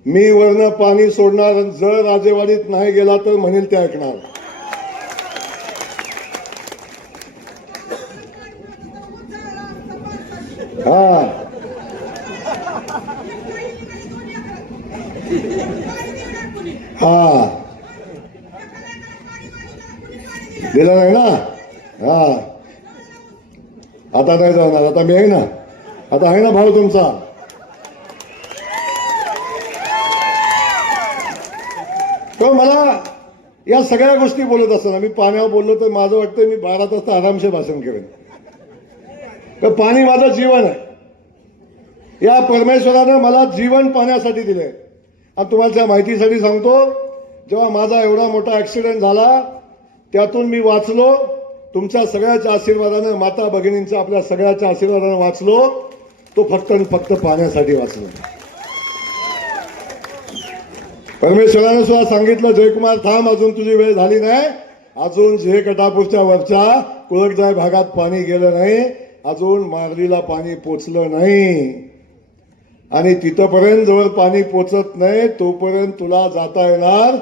मी वरनं पाणी सोडणार, जर राजेवाडीत नाही गेला तर म्हणेल ते ऐकणार. हा हा दिलं नाही ना. हा आता नाही जाणार, आता मी आहे ना, आता आहे ना भाऊ तुमचा. तो मला या सगळ्या गोष्टी बोलत असताना, मी पाण्यावर बोललो तर माझं वाटतं मी 12 तास आरामशीर भाषण करेन. तर पाणी माझं जीवन आहे. या परमेश्वरानं मला जीवन पाण्यासाठी दिलंय. आणि तुम्हाला त्या माहितीसाठी सांगतो, जेव्हा माझा एवढा मोठा ऍक्सिडेंट झाला, त्यातून मी वाचलो तुमच्या सगळ्याच्या आशीर्वादानं, माता भगिनींच्या आपल्या सगळ्याच्या आशीर्वादानं वाचलो. तो फक्त आणि फक्त पाण्यासाठी वाचलो. परमेश्वरानं सुद्धा सांगितलं, जयकुमार थांब, अजून तुझी वेळ झाली नाही. अजून जे कटापूरच्या वरच्या कुळकजाय भागात पाणी गेलं नाही, अजून मारलीला पाणी पोचलं नाही. आणि तिथपर्यंत जवळ पाणी पोचत नाही तोपर्यंत तुला जाता येणार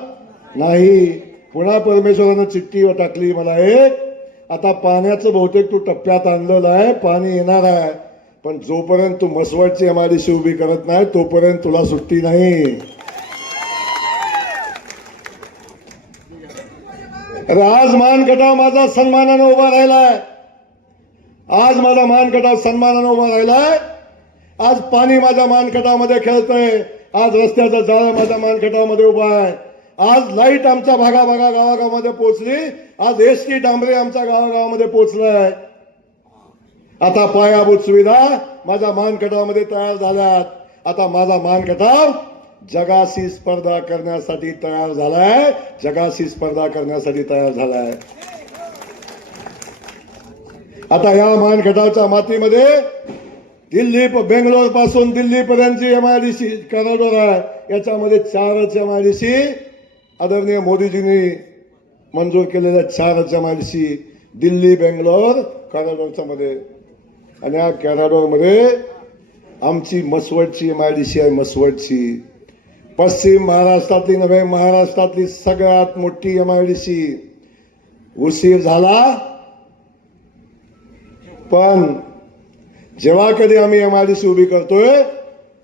नाही. पुन्हा परमेश्वरानं चिठ्ठी टाकली मला एक, आता पाण्याचं बहुतेक तू टप्प्यात आणलेलं आहे, पाणी येणार आहे, पण जोपर्यंत तू मसवडची MIDC उभी करत नाही तोपर्यंत तुला सुट्टी नाही. अरे आज मानगटाव माझा सन्मानानं उभा राहिलाय, आज माझा मानगटाव सन्मानानं उभा राहिलाय. आज पाणी माझ्या मानगटामध्ये खेळतंय, आज रस्त्याचा जाळं माझ्या मानगटामध्ये उभा आहे, आज लाईट आमच्या गावागावामध्ये पोहोचली, आज एसटी डांबरे आमच्या गावागावामध्ये पोहोचलाय. आता पायाभूत सुविधा माझ्या मानगटामध्ये तयार झाल्यात. आता माझा मानगटाव जगाशी स्पर्धा करण्यासाठी तयार झालाय, जगाशी स्पर्धा करण्यासाठी तयार झालाय. आता या मानगटावच्या मातीमध्ये दिल्ली, बेंगलोर पासून दिल्लीपर्यंतची MIDC कॉरिडॉर आहे. याच्यामध्ये 4च MIDC आदरणीय मोदीजींनी मंजूर केलेल्या 4च MIDC दिल्ली बेंगलोर कॉरिडॉरच्या मध्ये. आणि या कॉरिडॉरमध्ये आमची मसवडची MIDC आहे. मसवडची पश्चिम महाराष्ट्रातली नव्हे, महाराष्ट्रातली सगळ्यात मोठी MIDC. उशीर झाला, पण जेव्हा कधी आम्ही MIDC उभी करतोय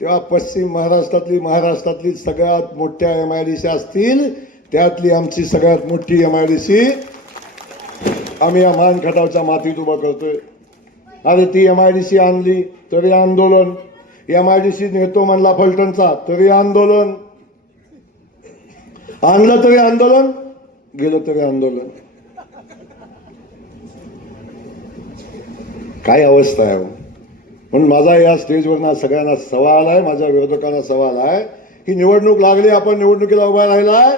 तेव्हा पश्चिम महाराष्ट्रातली सगळ्यात मोठ्या MIDC असतील, त्यातली आमची सगळ्यात मोठी MIDC आम्ही या मानखटावच्या मातीत उभा करतोय. अरे ती MIDC आणली तरी आंदोलन, MIDC नेतो म्हणला फलटणचा तरी आंदोलन, आणलं तरी आंदोलन, गेलं तरी आंदोलन. काय अवस्था आहे. म्हणून माझा या स्टेजवर सगळ्यांना सवाल आहे, माझ्या विरोधकांना सवाल आहे की निवडणूक लागली, आपण निवडणुकीला उभा राहिलाय,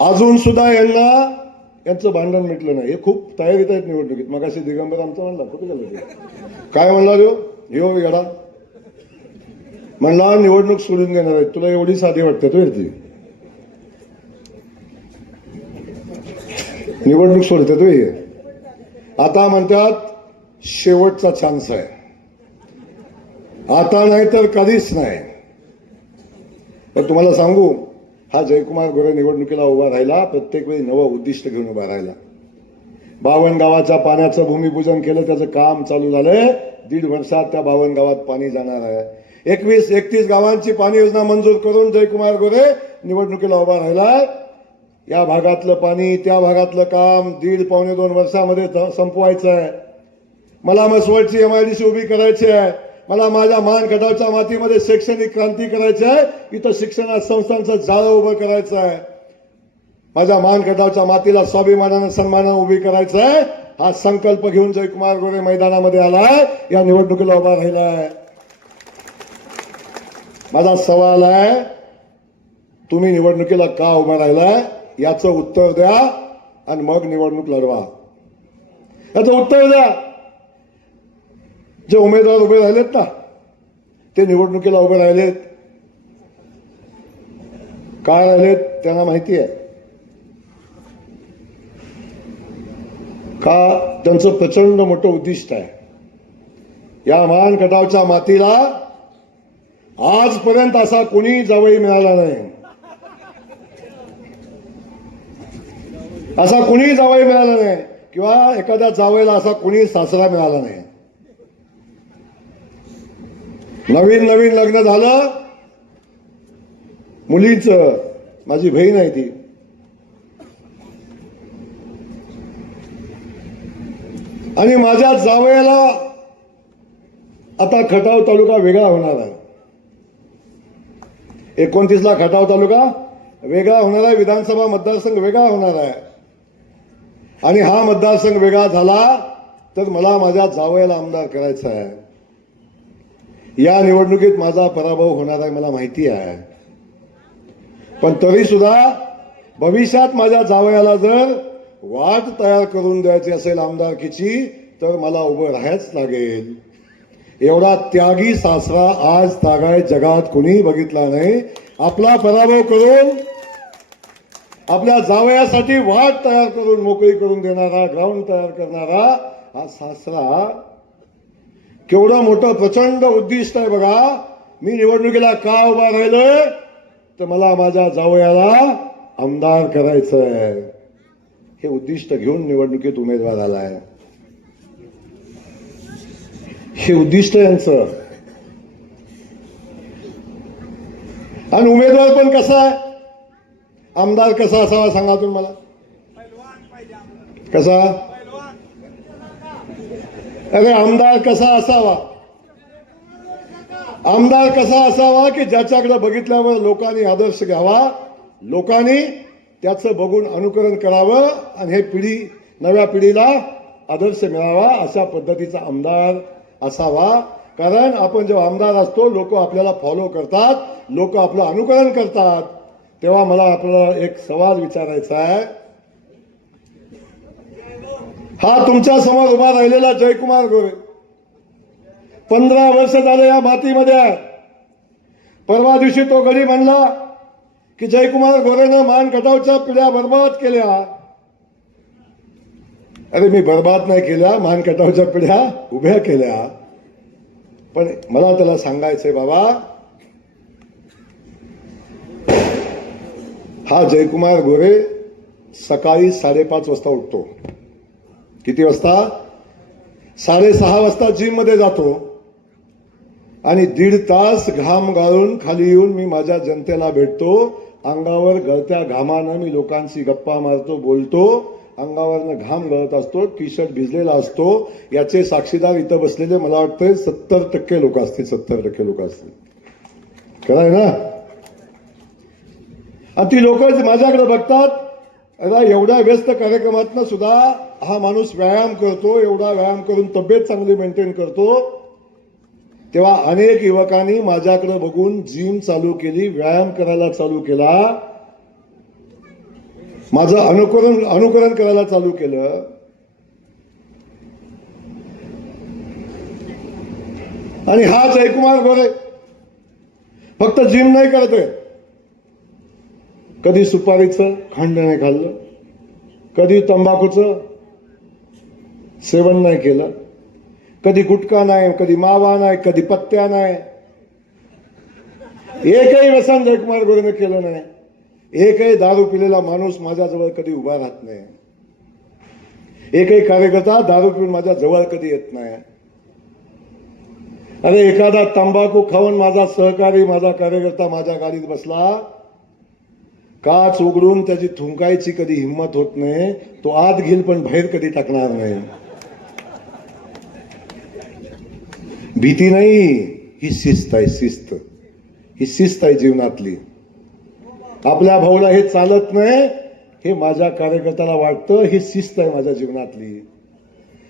अजून सुद्धा यांचं भांडण मिटलं नाही. हे खूप तयारीत आहेत निवडणुकीत. मगाशी दिगंबर आमचा म्हणला, कुठे गेलं ते, काय म्हणला ह्यो येडा म्हणला निवडणूक सोडून देणार आहे. तुला एवढी साधी वाटते तू ती निवडणूक सोडते तू. आता म्हणतात शेवटचा चान्स आहे, आता नाही तर कधीच नाही. तर तुम्हाला सांगू, हा जयकुमार गोरे निवडणुकीला उभा राहिला, प्रत्येक वेळी नवं उद्दिष्ट घेऊन उभा राहिला. 52 गावाच्या पाण्याचं भूमिपूजन केलं, त्याचं काम चालू झालंय. 1.5 वर्षात त्या 52 गावात पाणी जाणार आहे. 31 गावांची पाणी योजना मंजूर करून जयकुमार गोरे निवडणुकीला उभा राहिलाय. या भागातलं पाणी, त्या भागातलं काम 1.5-2 वर्षामध्ये संपवायचं आहे. मला मसवडची MIDC उभी करायची आहे. मला माझ्या मानगटावच्या मातीमध्ये शैक्षणिक क्रांती करायची आहे. इथं शिक्षण संस्थांचं जाळं उभं करायचं आहे. माझ्या मानगडावच्या मातीला स्वाभिमानानं सन्मानानं उभी करायचं आहे, हा संकल्प घेऊन जयकुमार गोरे मैदानामध्ये आलाय, या निवडणुकीला उभा राहिलाय. माझा सवाल आहे, तुम्ही निवडणुकीला का उभा राहिलाय याचं उत्तर द्या आणि मग निवडणूक लढवा. याचं उत्तर द्या. जे उमेदवार उभे राहिलेत ना, ते निवडणुकीला उभे राहिलेत काय राहिलेत त्यांना माहिती आहे का? त्यांचं प्रचंड मोठं उद्दिष्ट आहे. या महान कटावच्या मातीला आजपर्यंत असा कोणी जावई मिळाला नाही, असा कुणी जावई मिळाला नाही, किंवा एखाद्या जावईला असा कुणी सासरा मिळाला नाही. नवीन नवीन लग्न झालं मुलीचं, माझी बहीण आहे ती, आणि माझ्या जावयाला आता खटाव तालुका वेगळा होणार आहे. 29 ला खटाव तालुका वेगळा होणार आहे, विधानसभा मतदारसंघ वेगळा होणार आहे. आणि हा मतदारसंघ वेगळा झाला तर मला माझ्या जावयाला आमदार करायचा आहे. या निवडणुकीत माझा पराभव होणार आहे मला माहिती आहे, पण तरी सुद्धा भविष्यात माझ्या जावयाला जर वाट तयार करून द्यायची असेल आमदारकीची तर मला उभं राहायच लागेल. एवढा त्यागी सासरा आज तागाय जगात कोणी बघितला नाही. आपला पराभव करून आपल्या जावयासाठी वाट तयार करून मोकळी करून देणारा, ग्राउंड तयार करणारा हा सासरा केवढं मोठं प्रचंड उद्दिष्ट आहे बघा. मी निवडणुकीला का उभा राहिलोय तर मला माझ्या जावयाला आमदार करायचं आहे, हे उद्दिष्ट घेऊन निवडणुकीत उमेदवार आलाय. हे उद्दिष्ट यांचं. आणि उमेदवार पण कसा आहे, आमदार कसा असावा सांगा तुम्ही मला. कसा? अरे आमदार कसा असावा? आमदार कसा असावा की ज्याच्याकडे बघितल्यावर लोकांनी आदर्श घ्यावा, लोकांनी त्याचं बघून अनुकरण करावं आणि हे पिढी नव्या पिढीला आदर्श मिळावा, अशा पद्धतीचा आमदार असावा. कारण आपण जेव्हा आमदार असतो लोक आपल्याला फॉलो करतात, लोक आपलं अनुकरण करतात. तेव्हा मला आपल्याला एक सवाल विचारायचा आहे. हा तुमच्या समोर उभा राहिलेला जयकुमार गोरे 15 वर्ष झाले या मातीमध्ये आहे. परवा दिवशी तो गडी म्हणला की जयकुमार गोरेनं मान कटावच्या पिढ्या बर्बाद केल्या. अरे मी बर्बाद नाही केल्या, मान कटावच्या पिढ्या उभ्या केल्या. पण मला त्याला सांगायचंय बाबा, हा जयकुमार गोरे सकाळी 5:30 वाजता उठतो. किती वाजता? 6:30 वाजता जिम मध्ये जातो आणि 1.5 तास घाम गाळून खाली येऊन मी माझ्या जनतेला भेटतो. अंगावर गळत्या घामानं मी लोकांशी गप्पा मारतो, बोलतो. अंगावरनं घाम गळत असतो, टी शर्ट भिजलेला असतो. याचे साक्षीदार इथं बसलेले मला वाटतं 70% लोक असतील, 70% लोक असतील. खरंय ना? आणि ती लोक माझ्याकडे बघतात, अरे एवढ्या व्यस्त कार्यक्रमातनं सुद्धा हा माणूस व्यायाम करतो, एवढा व्यायाम करून तब्येत चांगली मेंटेन करतो. तेव्हा अनेक युवकांनी माझ्याकडे बघून जिम चालू केली, व्यायाम करायला चालू केला, माझं अनुकरण करायला चालू केलं. आणि हा जयकुमार गोरे फक्त जिम नाही करतोय, कधी सुपारीचं खांड नाही खाल्लं, कधी तंबाखूचं सेवन नाही केलं, कधी गुटखा नाही, कधी मावा नाही, कधी पत्त्या नाही. एकही व्यसन जयकुमार गोरेने केलं नाही. एकही दारू पिलेला माणूस माझ्याजवळ कधी उभा राहत नाही. एकही कार्यकर्ता दारू पिऊन माझ्या जवळ कधी येत नाही. अरे एखादा तंबाखू खाऊन माझा सहकारी, माझा कार्यकर्ता माझ्या गाडीत बसला, काच उघडून त्याची थुंकायची कधी हिंमत होत नाही. तो आत घेईल पण बाहेर कधी टाकणार नाही. भीती नाही, ही शिस्त आहे. शिस्त ही शिस्त आहे जीवनातली. आपल्या भाऊला हे चालत नाही हे माझ्या कार्यकर्त्याला वाटतं. ही शिस्त आहे माझ्या जीवनातली.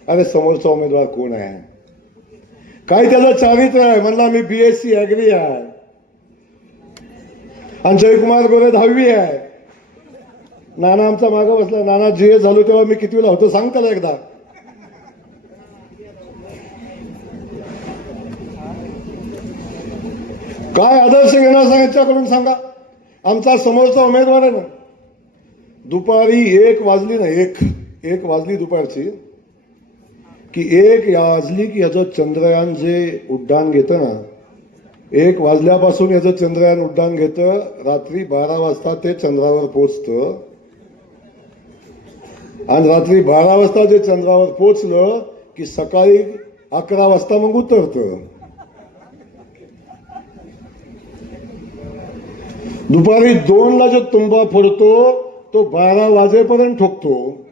अरे समोरचा उमेदवार कोण आहे, काय त्याचं चारित्र्य आहे. म्हणला मी BSc ॲग्री आहे आणि जयकुमार गोरे 10वी आहे. नाना आमचा मागं बसला. नाना GS झालो तेव्हा मी कितवीला होतो सांग त्याला एकदा. काय आदर्श घेणार सांगितल्याकडून सांगा. आमचा समोरचा उमेदवार आहे ना, दुपारी 1 वाजली ना, एक वाजली दुपारची की 1 वाजली की याचं चंद्रयान जे उड्डाण घेतं ना, 1 वाजल्यापासून याचं चंद्रयान उड्डाण घेतं. रात्री 12 वाजता ते चंद्रावर पोचतं आणि रात्री 12 वाजता जे चंद्रावर पोचलं की सकाळी 11 वाजता मग उतरतं. दुपारी 2ला जो तुंबा फोडतो तो 12 वाजेपर्यंत ठोकतो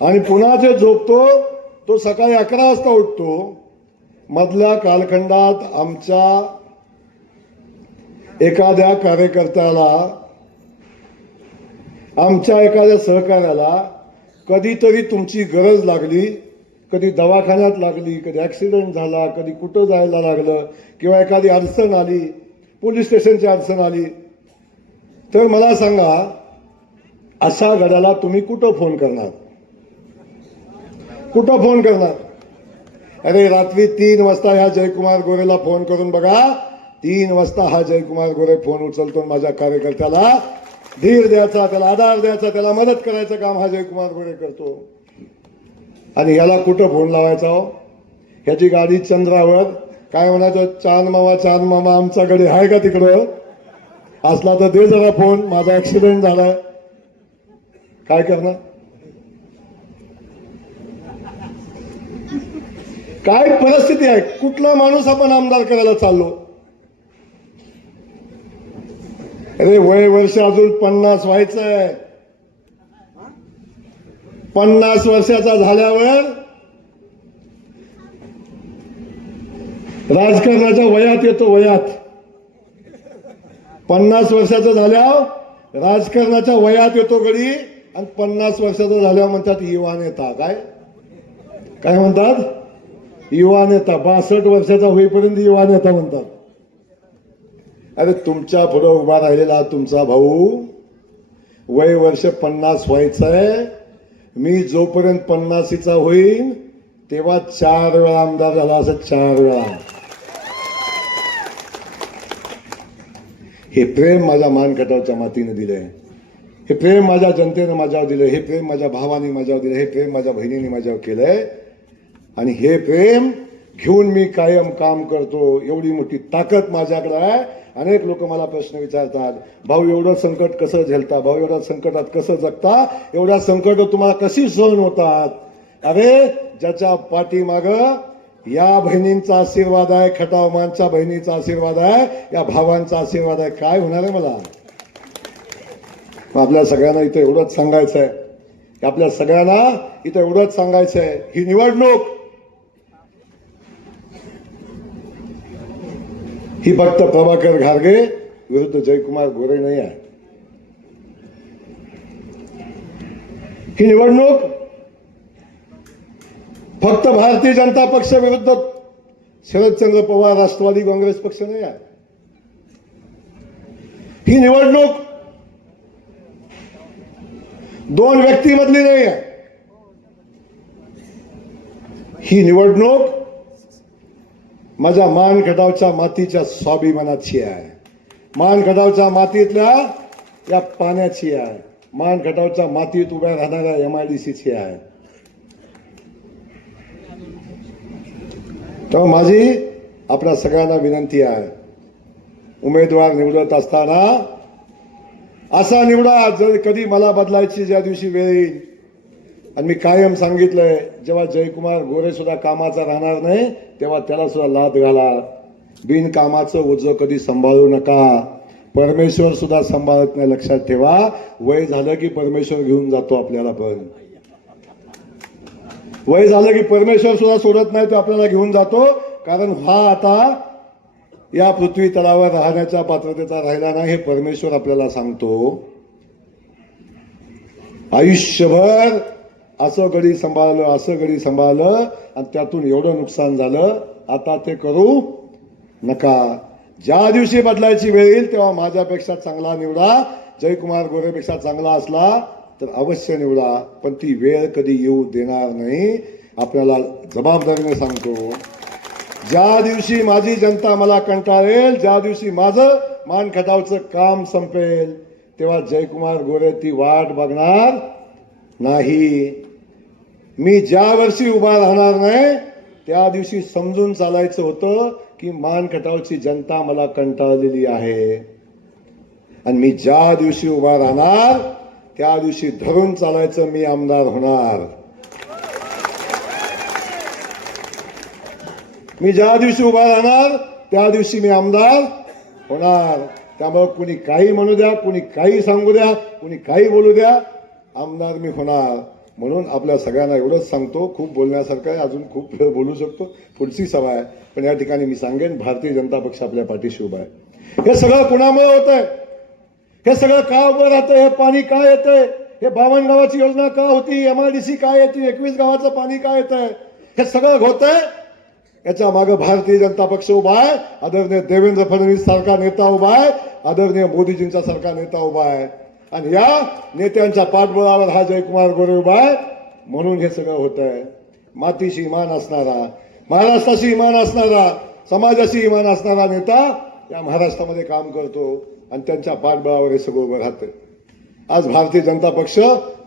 आणि पुन्हा जे झोपतो तो सकाळी 11 वाजता उठतो. मधल्या कालखंडात आमच्या एखाद्या कार्यकर्त्याला, आमच्या एखाद्या सहकार्याला कधीतरी तुमची गरज लागली, कधी दवाखान्यात लागली, कधी ॲक्सिडेंट झाला, कधी कुठं जायला लागलं किंवा एखादी अडचण आली, पोलीस स्टेशनची अडचण आली, तर मला सांगा अशा गड्याला तुम्ही कुठं फोन करणार, कुठं फोन करणार. अरे रात्री 3 वाजता ह्या जयकुमार गोरेला फोन करून बघा. 3 वाजता हा जयकुमार गोरे फोन उचलतो. माझ्या कार्यकर्त्याला धीर द्यायचा, त्याला आधार द्यायचा, त्याला मदत करायचं काम हा जयकुमार गोरे करतो. आणि ह्याला कुठं फोन लावायचा हो. ह्याची गाडी चंद्रावर, काय म्हणायचं, चांद मामा आमच्याकडे आहे का तिकडं, असला तर दे जरा फोन, माझा ऍक्सिडेंट झालाय. काय करणार. काय परिस्थिती आहे. कुठला माणूस आपण आमदार करायला चाललो. अरे वय वर्ष अजून 50 व्हायचंय. 50 वर्षाचा झाल्यावर राजकारणाच्या वयात येतो. वयात 50 वर्षाचा झाल्यावर राजकारणाच्या वयात येतो गडी. आणि 50 वर्षाचा झाल्यावर म्हणतात युवा नेता. काय म्हणतात, युवा नेता. 62 वर्षाचा होईपर्यंत युवा नेता म्हणतात. अरे तुमच्या पुढे उभा राहिलेला तुमचा भाऊ वय वर्ष 50 व्हायचंय. मी जोपर्यंत 50चा होईन तेव्हा 4 वेळा आमदार झाला. असं 4 वेळा. हे प्रेम माझ्या मानखटावच्या मातीने दिलंय. हे प्रेम माझ्या जनतेनं माझ्यावर दिलंय. हे प्रेम माझ्या भावाने माझ्यावर दिलंय. हे प्रेम माझ्या बहिणीने माझ्यावर केलंय. आणि हे प्रेम घेऊन मी कायम काम करतो. एवढी मोठी ताकद माझ्याकडे आहे. अनेक लोक मला प्रश्न विचारतात, भाऊ एवढं संकट कसं झेलता, भाऊ एवढ्या संकटात कसं जगता, एवढ्या संकट तुम्हाला कशी सहन होतात. अरे ज्याच्या पाठीमाग या बहिणींचा आशीर्वाद आहे, खटावमानच्या बहिणीचा आशीर्वाद आहे, या भावांचा आशीर्वाद आहे, काय होणार आहे मला. आपल्या सगळ्यांना इथं एवढंच सांगायचं आहे, आपल्या सगळ्यांना इथं एवढंच सांगायचं आहे, ही निवडणूक ही फक्त प्रभाकर घारगे विरुद्ध जयकुमार गोरे नाही आहे. ही निवडणूक फक्त भारतीय जनता पक्ष विरुद्ध शरदचंद्र पवार राष्ट्रवादी काँग्रेस पक्ष नाही आहे. ही निवडणूक 2 व्यक्तीमधली नाही आहे. ही निवडणूक माझ्या मानखटावच्या मातीच्या स्वाभिमानाची आहे. मानखटावच्या मातीतल्या या पाण्याची आहे. मानखटावच्या मातीत उभ्या राहणाऱ्या MIDCची आहे. तर माझी आपल्या सगळ्यांना विनंती आहे, उमेदवार निवडत असताना असा निवडा जर कधी मला बदलायची ज्या दिवशी वेळ येईल. आणि मी कायम सांगितलंय, जेव्हा जयकुमार गोरे सुद्धा कामाचा राहणार नाही तेव्हा त्याला सुद्धा लाद घाला. बिनकामाचं ओझं कधी सांभाळू नका. परमेश्वर सुद्धा सांभाळत नाही, लक्षात ठेवा. वय झालं की परमेश्वर घेऊन जातो आपल्याला. पण वय झालं की परमेश्वर सुद्धा सोडत नाही, तो आपल्याला घेऊन जातो. कारण हा आता या पृथ्वी तलावर राहण्याच्या पात्रतेचा राहिला नाही, हे परमेश्वर आपल्याला सांगतो. आयुष्यभर असं गडी सांभाळलं आणि त्यातून एवढं नुकसान झालं. आता ते करू नका. ज्या दिवशी बदलायची वेळ येईल तेव्हा माझ्यापेक्षा चांगला निवडा, जयकुमार गोरेपेक्षा चांगला असला तर अवश्य निवडा, पण ती वेळ कधी येऊ देणार नाही. आपल्याला जबाबदारीने सांगतो, ज्या दिवशी माझी जनता मला कंटाळेल, ज्या दिवशी माझं मान खटावचं काम संपेल, तेव्हा जयकुमार गोरे ती वाट बघणार नाही. मी ज्या वर्षी उभा राहणार नाही त्या दिवशी समजून चालायचं होतं की मान खटावची जनता मला कंटाळलेली आहे. आणि मी ज्या दिवशी उभा राहणार त्या दिवशी धरून चालायचं, मी आमदार होणार. मी ज्या दिवशी उभा राहणार त्या दिवशी मी आमदार होणार. त्यामुळे कुणी काही म्हणू द्या, कुणी काही सांगू द्या, कुणी काही बोलू द्या, आमदार मी होणार. म्हणून आपल्या सगळ्यांना एवढंच सांगतो, खूप बोलण्यासारखं आहे, अजून खूप वेळ बोलू शकतो, पुढची सभा आहे, पण या ठिकाणी मी सांगेन भारतीय जनता पक्ष आपल्या पाठीशी उभा आहे. हे सगळं कुणामुळे होत आहे? हे सगळं का उभं राहतंय? हे पाणी का येतंय? हे 52 गावाची योजना का होती? MIDC काय येते? 21 गावाचं पाणी का येतंय? हे सगळं होतंय. याच्या मागे भारतीय जनता पक्ष उभा आहे. आदरणीय देवेंद्र फडणवीस सारखा नेता उभा आहे, आदरणीय मोदीजींचा सारखा नेता उभा आहे. आणि या नेत्यांच्या पाठबळावर हा जयकुमार गोरे उभा आहे. म्हणून हे सगळं होत आहे. मातीशी इमान असणारा, महाराष्ट्राशी इमान असणारा, समाजाशी इमान असणारा नेता या महाराष्ट्रामध्ये काम करतो आणि त्यांच्या पाठबळावर हे सगळं उभं राहतं. आज भारतीय जनता पक्ष,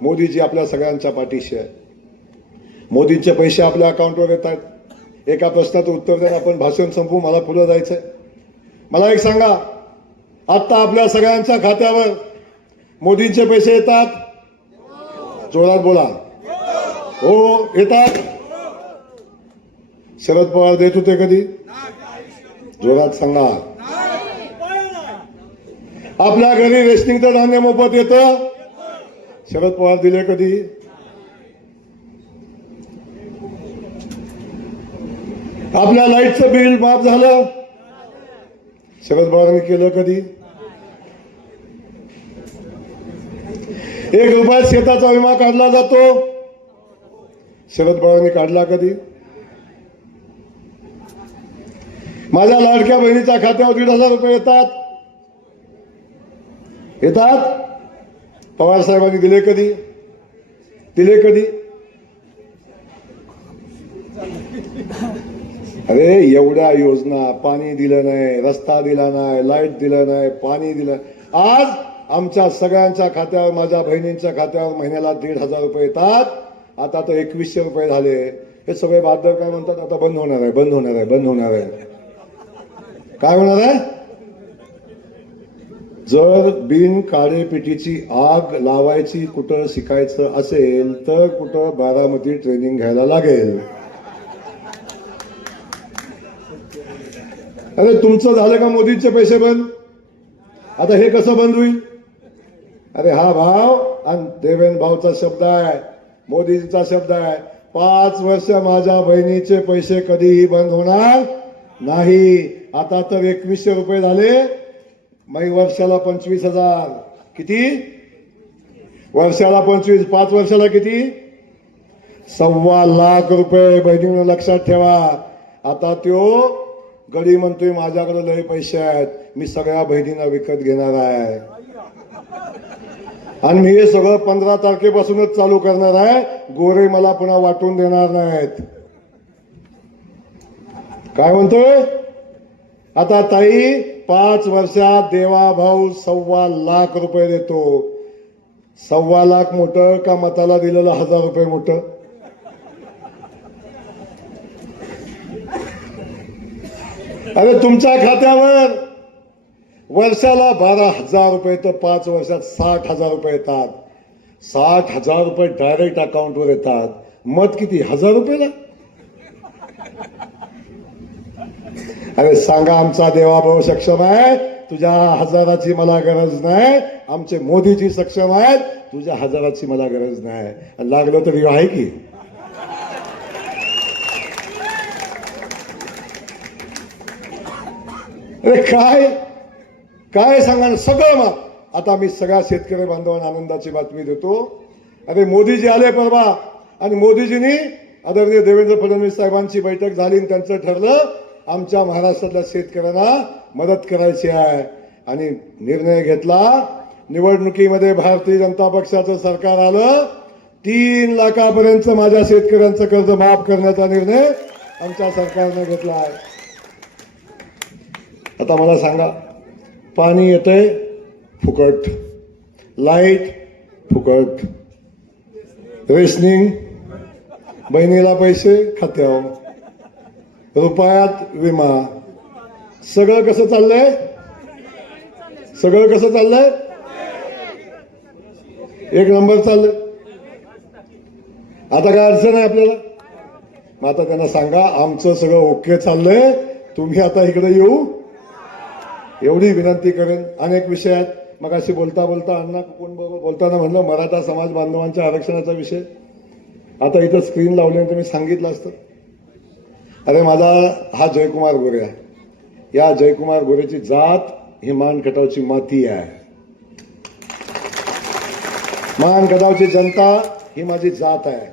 मोदीजी आपल्या सगळ्यांच्या पाठीशी आहे. मोदींचे पैसे आपल्या अकाउंटवर येत आहेत. एका प्रश्नाचं उत्तर द्या, आपण भाषण संपवू, मला पुढे जायचंय. मला एक सांगा, आता आपल्या सगळ्यांच्या खात्यावर मोदींचे पैसे येतात? जोरात बोला. हो येतात. शरद पवार देत होते कधी? जोरात सांगा. आपल्या घरी रेशनिंगचं धान्य मोफत येतं? शरद पवार दिले कधी? आपल्या लाईटचं बिल माफ झालं? शरद पवारांनी केलं कधी? 1 रुपयात शेताचा विमा काढला जातो? शरद पवारांनी काढला कधी? माझ्या लाडक्या बहिणीच्या खात्यावर 1,500 रुपये येतात? पवार साहेबांनी दिले कधी? अरे एवढ्या योजना, पाणी दिलं नाही, रस्ता दिला नाही, लाईट दिलं नाही, पाणी दिलं. आज आमच्या सगळ्यांच्या खात्यावर, माझ्या बहिणींच्या खात्यावर महिन्याला 1,500 रुपये येतात. आता तर 2,100 रुपये झाले. हे सगळे बादर काय म्हणतात? आता बंद होणार आहे. काय होणार आहे? जर बिन काळेपिटीची आग लावायची कुठं शिकायचं असेल तर कुठं बारामती ट्रेनिंग घ्यायला लागेल. अरे तुमचं झालं का मोदींचे पैसे बंद? आता हे कसं बंद होईल? अरे हा भाव आणि देवेंद्र भाऊचा शब्द आहे, मोदींचा शब्द आहे, 5 वर्ष माझ्या बहिणीचे पैसे कधीही बंद होणार नाही. आता तर 2,100 रुपये झाले. मग वर्षाला 25,000. किती? वर्षाला 25. 5 वर्षाला किती? 1.25 लाख रुपये. बहिणीनं लक्षात ठेवा. आता त्यो गडी म्हणतोय माझ्याकडे लय पैसे आहेत, मी सगळ्या बहिणींना विकत घेणार आहे. आणि मी हे सगळं 15 तारखेपासूनच चालू करणार आहे. गोरे मला पुन्हा वाटून देणार नाहीत. काय म्हणतोय? आता ताई 5 वर्षात देवा भाऊ 1.25 लाख रुपये देतो. 1.25 लाख मोठं का मताला दिलेलं 1,000 रुपये मोठं? अरे तुमच्या खात्यावर वर्षाला 12,000 रुपये तर 5 वर्षात 60,000 रुपये येतात. 60,000 रुपये डायरेक्ट अकाउंटवर येतात. मत किती? 1,000 रुपयाला? अरे सांगा, आमचा देवाभाऊ सक्षम आहे, तुझ्या 1,000ची मला गरज नाही. आमचे मोदीजी सक्षम आहेत, तुझ्या 1,000ची मला गरज नाही. लागलं तरी आहे की? अरे काय सांगा. सगळं मग आता मी सगळ्या शेतकरी बांधवांना आनंदाची बातमी देतो. अरे मोदीजी आले परवा आणि मोदीजींनी आदरणीय देवेंद्र फडणवीस साहेबांची बैठक झाली आणि त्यांचं ठरलं आमच्या महाराष्ट्रातल्या शेतकऱ्यांना मदत करायची आहे आणि निर्णय घेतला. निवडणुकीमध्ये भारतीय जनता पक्षाचं सरकार आलं. 3 लाखापर्यंत माझ्या शेतकऱ्यांचं कर्ज माफ करण्याचा निर्णय आमच्या सरकारने घेतला आहे. आता मला सांगा, पाणी येतंय फुकट, लाईट फुकट, रेशनिंग, बहिणीला पैसे खात्यावर, रुपयात विमा, सगळं कसं चाललंय? सगळं कसं चाललंय? एक नंबर चाललंय. आता काय अडचण आहे आपल्याला? मग आता त्यांना सांगा आमचं सगळं ओके चाललंय, तुम्ही आता इकडे येऊ, एवढी विनंती करेन. अनेक विषय आहेत. मग अशी बोलता बोलता अण्णा कोण बरोबर बोलताना म्हणलं मराठा समाज बांधवांच्या आरक्षणाचा विषय. आता इथं स्क्रीन लावल्यानंतर मी सांगितलं असतं. अरे माझा हा जयकुमार गोरे आहे. या जयकुमार गोरेची जात ही मानखटावची माती आहे. मानखटावची जनता ही माझी जात आहे.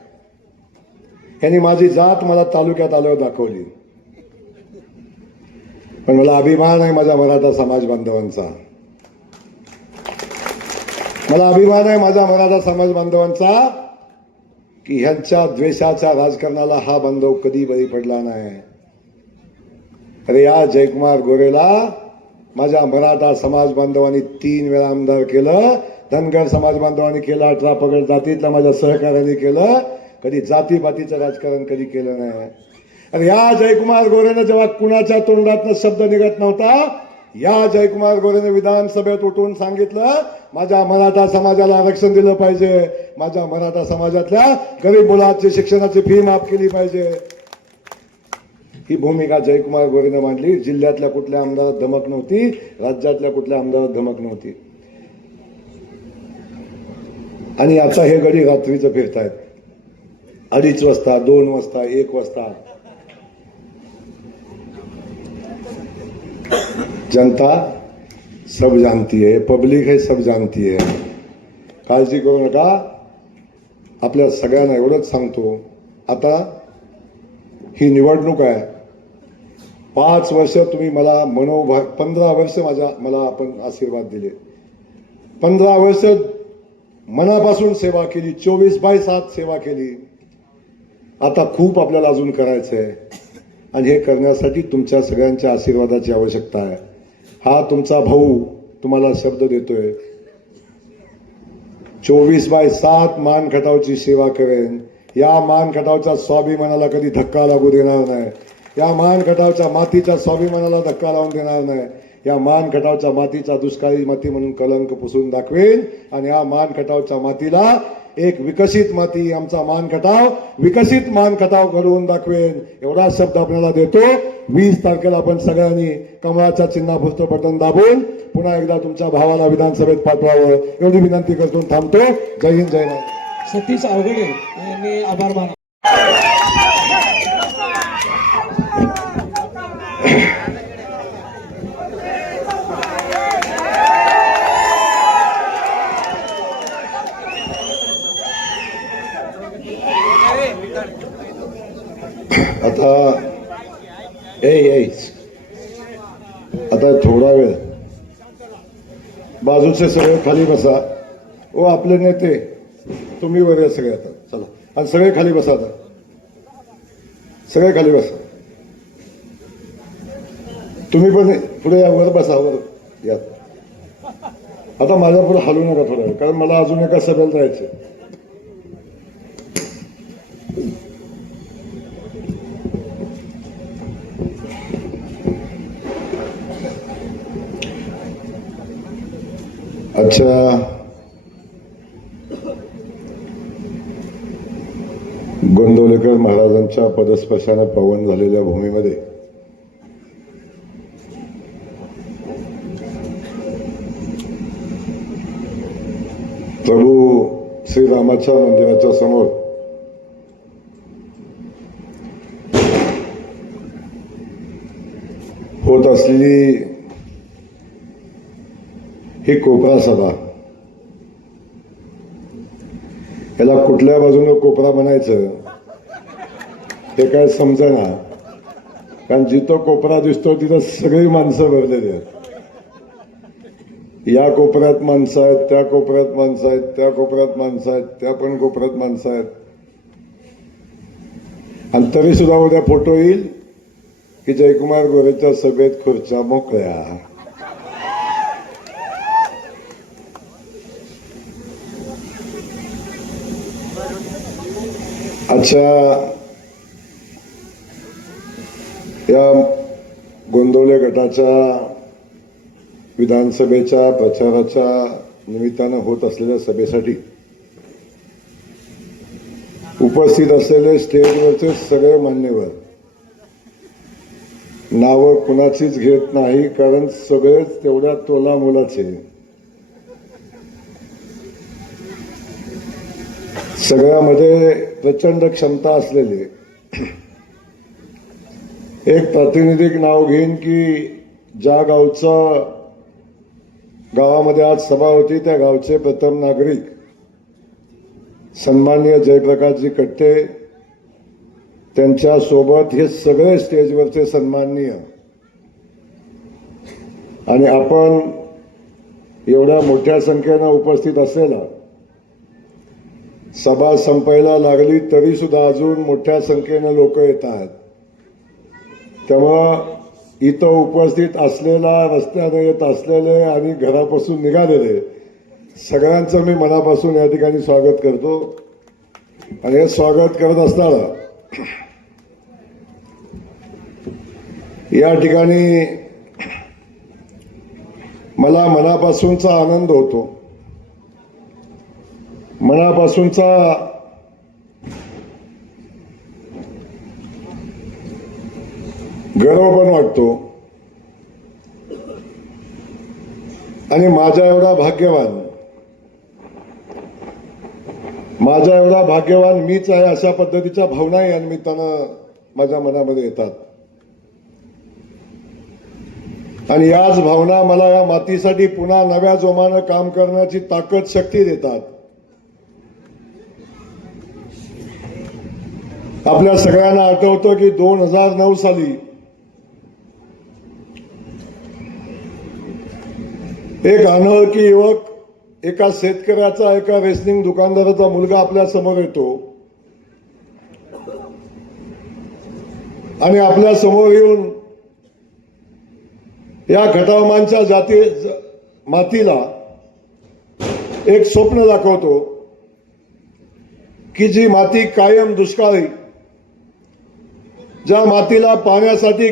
यांनी माझी जात मला तालुक्यात आल्यावर दाखवली. पण मला अभिमान आहे माझ्या मराठा समाज बांधवांचा. मला अभिमान आहे माझ्या मराठा समाज बांधवांचा की ह्यांच्या द्वेषाच्या राजकारणाला हा बांधव कधी बळी पडला नाही. अरे या जयकुमार गोरेला माझ्या मराठा समाज बांधवांनी 3 वेळा आमदार केलं. धनगर समाज बांधवांनी केलं, 18 पगड जातीतल्या माझ्या सहकार्याने केलं. कधी जातीपातीचं राजकारण कधी केलं नाही. अरे या जयकुमार गोरेनं जेव्हा कुणाच्या तोंडातनं शब्द निघत नव्हता, या जयकुमार गोरेने विधानसभेत उठून सांगितलं माझ्या मराठा समाजाला आरक्षण दिलं पाहिजे, माझ्या मराठा समाजातल्या गरीब मुलाची शिक्षणाची फी माफ केली पाहिजे. ही भूमिका जयकुमार गोरेनं मांडली. जिल्ह्यातल्या कुठल्या आमदारात धमक नव्हती, राज्यातल्या कुठल्या आमदारात धमक नव्हती. आणि आता हे गडी रात्रीचं फिरतायत. 2:30 वाजता, 2 वाजता, 1 वाजता. जनता सब जानती है, पब्लिक है सब जानती है. काळजी करू नका. आपल्या सगळ्यांना एवढंच सांगतो, आता ही निवडणूक आहे. 5 वर्ष तुम्ही मला 15 वर्ष मला आपण आशीर्वाद दिले. 15 वर्ष मनापासून सेवा केली, 24/7 सेवा केली. आता खूप आपल्याला अजून करायचं आहे आणि हे करण्यासाठी तुमच्या सगळ्यांच्या आशीर्वादाची आवश्यकता आहे. हा तुमचा भाऊ तुम्हाला शब्द देतोय, 24/7 मानखटावची सेवा करेन. या मानखटावच्या स्वाभिमानाला कधी धक्का लागू देणार नाही. या मानखटावच्या मातीच्या स्वाभिमानाला धक्का लावून देणार नाही. या मानखटावच्या मातीचा दुष्काळी माती म्हणून कलंक पुसून दाखवेन आणि या मानखटावच्या मातीला एक विकसित माती, आमचा मानखटाव विकसित मानखटाव घडवून दाखवेन. एवढा शब्द आपल्याला देतो. 20 तारखेला आपण सगळ्यांनी कमळाच्या चिन्हापुरतं बटन दाबून पुन्हा एकदा तुमच्या भावाला विधानसभेत पाठवावं एवढी विनंती करतो. थांबतो. जय हिंद, जय महाराष्ट्र. सतीश अवघडे यांनी आभार माना. आता आता थोडा वेळ बाजूचे सगळे खाली बसा. ओ आपले नेते तुम्ही वर या सगळे. आता चला आणि सगळे खाली बसा. आता सगळे खाली बसा. तुम्ही पण पुढे या, वर बसा, वर या. आता माझ्या पुढे हलू नका थोडा वेळ, कारण मला अजून एका सभेला जायचं. अच्छा, गोंदवलेकर महाराजांच्या पदस्पर्शाने पावन झालेल्या भूमीमध्ये प्रभू श्रीरामाच्या मंदिराच्या समोर होत असलेली ही कोपरा सभा याला कुठल्या बाजूनं कोपरा म्हणायचं हे काय समजेना. कारण जिथं कोपरा दिसतो तिथं सगळी माणसं भरलेली आहेत. या कोपऱ्यात माणसं आहेत, त्या कोपऱ्यात माणसं आहेत, त्या कोपऱ्यात माणसं आहेत, त्या पण कोपऱ्यात माणसं आहेत. आणि तरी सुद्धा उद्या फोटो येईल की जयकुमार गोरेच्या सभेत खुर्च्या मोकळ्या. अच्छा, या गोंदवले गटाच्या विधानसभेच्या प्रचाराच्या निमित्तानं होत असलेल्या सभेसाठी उपस्थित असलेले स्टेजवरचे सगळे मान्यवर, नावं कुणाचीच घेत नाही कारण सगळेच तेवढ्या तोला मोलाचे, सगळ्यामध्ये प्रचंड क्षमता असलेले. एक प्रातिनिधिक नाव घेईन की ज्या गावामध्ये आज सभा होती त्या गावचे प्रथम नागरिक सन्माननीय जयप्रकाशजी कट्टे, त्यांच्या सोबत हे सगळे स्टेजवरचे सन्माननीय. आणि आपण एवढ्या मोठ्या संख्येनं उपस्थित असलेला, सभा संपायला लागली तरी सुद्धा अजून मोठ्या संख्येनं लोक येत आहेत. त्यामुळं इथं उपस्थित असलेला, रस्त्याने येत असलेले आणि घरापासून निघालेले सगळ्यांचं मी मनापासून या ठिकाणी स्वागत करतो. आणि हे स्वागत करत असताना या ठिकाणी मला मनापासूनचा आनंद होतो, मनापासूनचा गर्व पण वाटतो. आणि माझ्या एवढा भाग्यवान मीच आहे अशा पद्धतीच्या भावना या निमित्तानं माझ्या मनामध्ये येतात. आणि याच भावना मला या मातीसाठी पुन्हा नव्या जोमानं काम करण्याची ताकद, शक्ती देतात. आपल्या सगळ्यांना आठवतं की 2009 साली एक अनोळखी युवक एका शेतकऱ्याचा, एका रेशनिंग दुकानदाराचा मुलगा आपल्या समोर येतो आणि आपल्या समोर येऊन या घटामांच्या मातीला एक स्वप्न दाखवतो की जी माती कायम दुष्काळी, ज्या मातीला पाण्यासाठी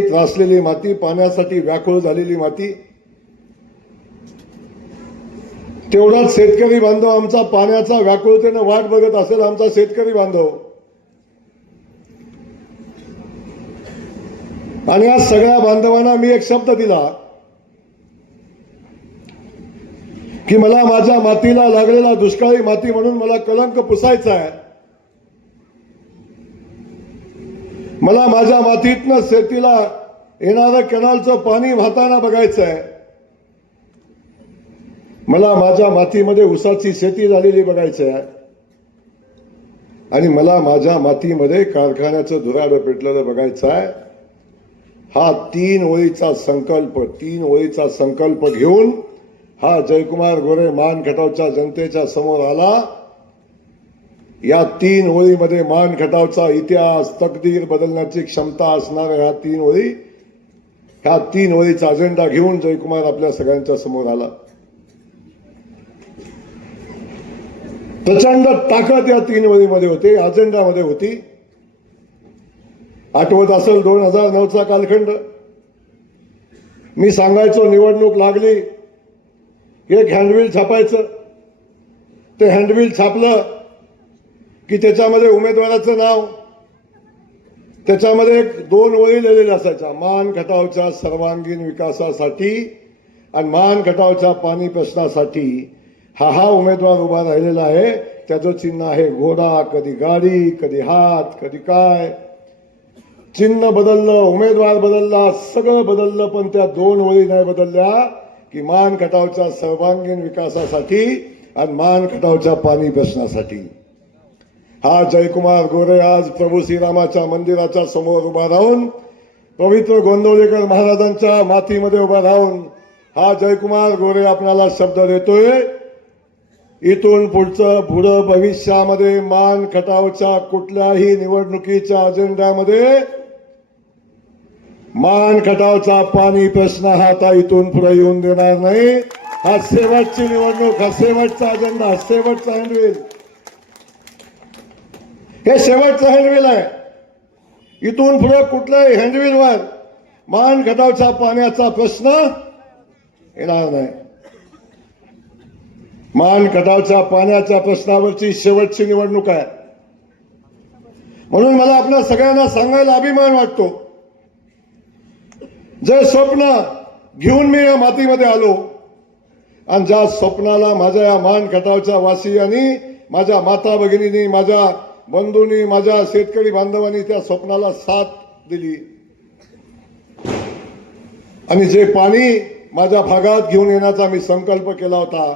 त्रासलेली माती, पाण्यासाठी व्याकुळ झालेली माती, तेवढाच शेतकरी बांधव आमचा पाण्याचा व्याकुळतेनं वाट बघत असेल. आमचा शेतकरी बांधव आणि या सगळ्या बांधवांना मी एक शब्द दिला की मला माझ्या मातीला लागलेला दुष्काळी माती म्हणून मला कलंक पुसायचा आहे. मला माझ्या मातीतनं शेतीला येणारं कॅनलचं पाणी वाहताना बघायचं आहे. मला माझ्या मातीमध्ये ऊसाची शेती झालेली बघायचं आहे. आणि मला माझ्या मातीमध्ये कारखान्याचं धुराडं पेटलेलं बघायचं आहे. हा 3 ओळीचा संकल्प घेऊन हा जयकुमार गोरे मान खटावच्या जनतेच्या समोर आला. या 3 ओळीमध्ये मान खटावचा इतिहास, तकदीर बदलण्याची क्षमता असणाऱ्या ह्या 3 ओळीचा अजेंडा घेऊन जयकुमार आपल्या सगळ्यांच्या समोर आला. प्रचंड ताकद या 3 ओळीमध्ये होती, अजेंडामध्ये होती. आठवत असेल 2009चा कालखंड. मी सांगायचो निवडणूक लागली एक हँडबिल छापायचं, ते हँडबिल छापलं की त्याच्यामध्ये उमेदवाराचं नाव, त्याच्यामध्ये 2 ओळी लिहिलेल्या असायच्या, मान खटावच्या सर्वांगीण विकासासाठी आणि मान खटावच्या पाणी प्रश्नासाठी हा उमेदवार उभा राहिलेला आहे. त्याचं चिन्ह आहे घोडा, कधी गाडी, कधी हात, कधी काय. चिन्ह बदललं, उमेदवार बदलला, सगळं बदललं, पण त्या 2 ओळी नाही बदलल्या. की मान खटावच्या सर्वांगीण विकासासाठी आणि मान खटावच्या पाणी प्रश्नासाठी. हा जयकुमार गोरे आज प्रभू श्रीरामाच्या मंदिराच्या समोर उभा राहून, पवित्र गोंदवलेकर महाराजांच्या मातीमध्ये उभा राहून हा जयकुमार गोरे आपल्याला शब्द देतोय, इथून पुढं भविष्यामध्ये मान खटावच्या कुठल्याही निवडणुकीच्या अजेंड्यामध्ये मान खटावचा पाणी प्रश्न हा आता इथून पुढे येऊन देणार नाही. हा शेवटची निवडणूक, हा शेवटचा अजेंडा, हा शेवटचा हँडबिल, हे शेवटचं हँडबिल आहे. इथून पुढे कुठल्याही हँडबिलवर मान खटावच्या पाण्याचा प्रश्न येणार नाही. मान खटावच्या पाण्याच्या प्रश्नावरची शेवटची निवडणूक आहे. म्हणून मला आपल्या सगळ्यांना सांगायला अभिमान वाटतो, जे स्वप्न घेऊन मी या मातीमध्ये आलो आणि ज्या स्वप्नाला माझ्या या मान खटावच्या वासियांनी, माझ्या माता भगिनींनी, माझ्या बंधूंनी, माझ्या शेतकरी बांधवांनी त्या स्वप्नाला साथ दिली आणि जे पाणी माझ्या भागात घेऊन येण्याचा मी संकल्प केला होता,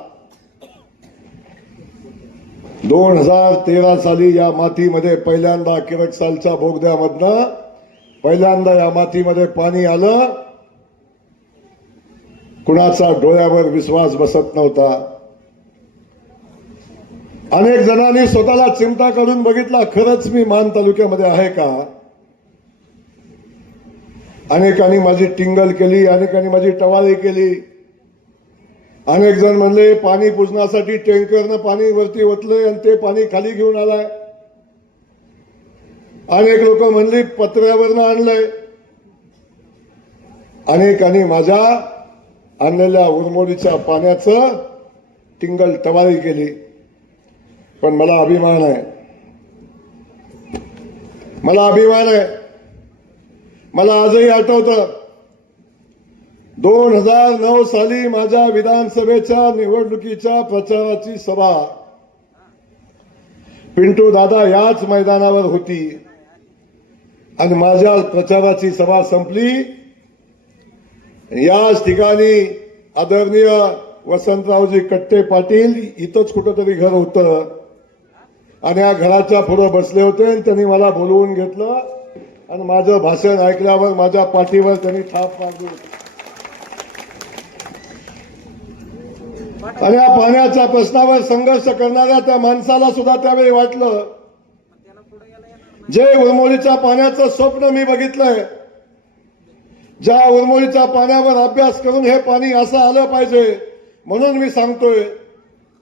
2013 साली या मातीमध्ये पहिल्यांदा किरकसालच्या बोगद्यामधनं पहिल्यांदा या मातीमध्ये पाणी आलं. कुणाचा डोळ्यावर विश्वास बसत नव्हता. अनेक जणांनी स्वतःला चिमटा काढून बघितला, खरंच मी मान तालुक्यामध्ये आहे का. अनेकांनी माझी टिंगल केली, अनेकांनी माझी टवाळी केली. अनेक जण म्हणले पाणी पुजण्यासाठी टँकरनं पाणी वरती ओतलंय आणि ते पाणी खाली घेऊन आलाय. अनेक लोक म्हणली पत्र्यावरनं आणलंय. अनेकांनी माझ्या आणलेल्या उरमोडीच्या पाण्याचं टिंगल टवाळी केली. पण मला अभिमान आहे, मला अभिमान आहे. मला आजही आठवतं 2009 साली माझ्या विधानसभेच्या निवडणुकीच्या प्रचाराची सभा पिंटू दादा याच मैदानावर होती आणि माझ्या प्रचाराची सभा संपली. याच ठिकाणी आदरणीय वसंतरावजी कट्टे पाटील इथंच कुठंतरी घर होतं आणि या घराच्या पुढे बसले होते आणि त्यांनी मला बोलवून घेतलं आणि माझं भाषण ऐकल्यावर माझ्या पाठीवर त्यांनी थाप मारली होती. आणि या पाण्याच्या प्रश्नावर संघर्ष करणाऱ्या त्या माणसाला सुद्धा त्यावेळी वाटलं, जे उरमोडीच्या पाण्याचं स्वप्न मी बघितलंय, ज्या उरमोडीच्या पाण्यावर अभ्यास करून हे पाणी असं आलं पाहिजे म्हणून मी सांगतोय,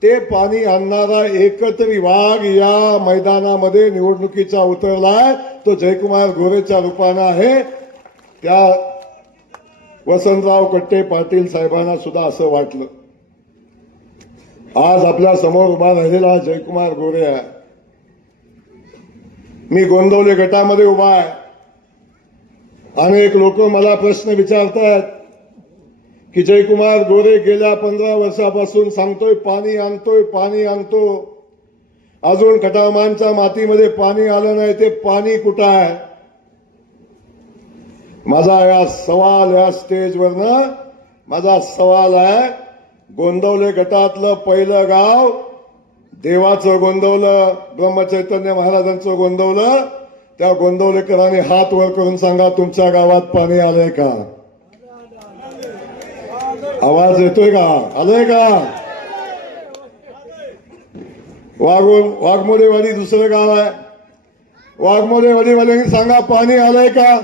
ते पाणी आणणारा एकतरी वाघ या मैदानामध्ये निवडणुकीचा उतरलाय, तो जयकुमार गोरेच्या रूपानं आहे. त्या वसंतराव कट्टे पाटील साहेबांना सुद्धा असं वाटलं. आज आपल्या समोर उभा राहिलेला जयकुमार गोरे आहे. मी गोंदवले गटामध्ये उभा आहे. अनेक लोक मला प्रश्न विचारतात की जयकुमार गोरे गेल्या 15 वर्षापासून सांगतोय पाणी आणतोय, पाणी आणतो, अजून खटावमानच्या मातीमध्ये पाणी आलं नाही, ते पाणी कुठं आहे. माझा या सवाल या स्टेजवरनं माझा सवाल आहे, गोंदवले गटातलं पहिलं गाव देवाचं गोंदवलं, ब्रह्मचैतन्य महाराजांचं गोंदवलं, त्या गोंदवलेकरांनी हात वर करून सांगा तुमच्या गावात पाणी आलंय का. आवाज येतोय का, आलंय का. वाघमोडेवाडी दुसरं गाव आहे, वाघमोडेवाडीवाल्यांनी सांगा पाणी आलंय का.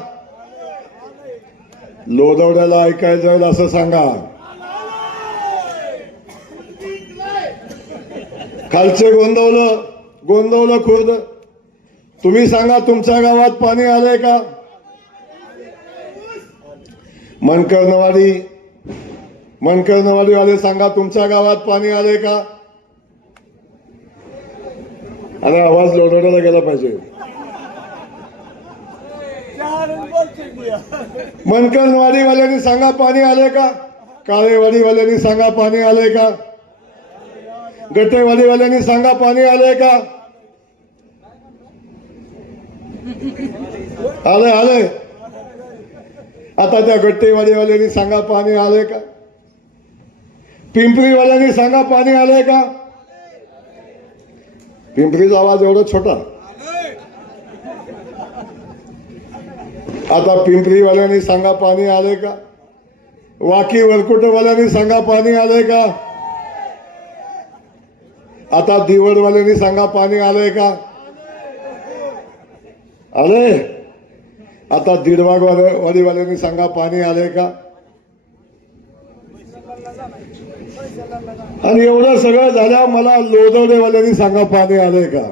लोदवड्याला ऐकायला जाईल असं सांगा. खालचे गोंदवलं खुर्द, तुम्ही सांगा तुमच्या गावात पाणी आलंय का. मनकर्णवाडी वाले सांगा तुमच्या गावात पाणी आलंय का. अरे आवाज लोटवण्याला गेला पाहिजे. मनकर्णवाडी वाल्यांनी सांगा पाणी आलंय का. काळेवाडी वाल्यांनी सांगा पाणी आलंय का. गटेवाडी वाल्यांनी सांगा पाणी आलंय का. आलंय. आता त्या गट्टेवाडीवाल्यांनी सांगा पाणी आलंय का. पिंपरीवाल्यांनी सांगा पाणी आलंय का? पिंपरीचा आवाज एवढा छोटा. आता पिंपरीवाल्यांनी सांगा पाणी आलंय का? वाकी वरकुटवाल्यांनी सांगा पाणी आलंय का? आता दिवडवाल्यांनी सांगा पाणी आलंय का? आलंय. आता दिडवागवाडीवाल्यांनी सांगा पाणी आलंय का? आणि एवढं सगळं झालं मला लोदवडेवाल्यांनी सांगा पाणी आलंय का?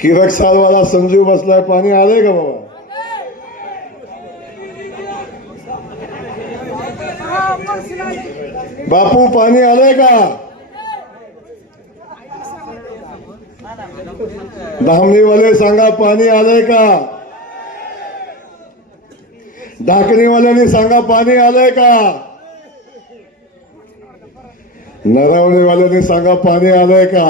किरकसालवाला संजीव बसलाय, पाणी आलंय का बाबा? बापू पाणी आलंय का? धामणीवाले सांगा पाणी आलंय का? ढाकणीवाल्यांनी सांगा पाणी आलंय का? नरवणेवाल्यांनी सांगा पाणी आलंय का?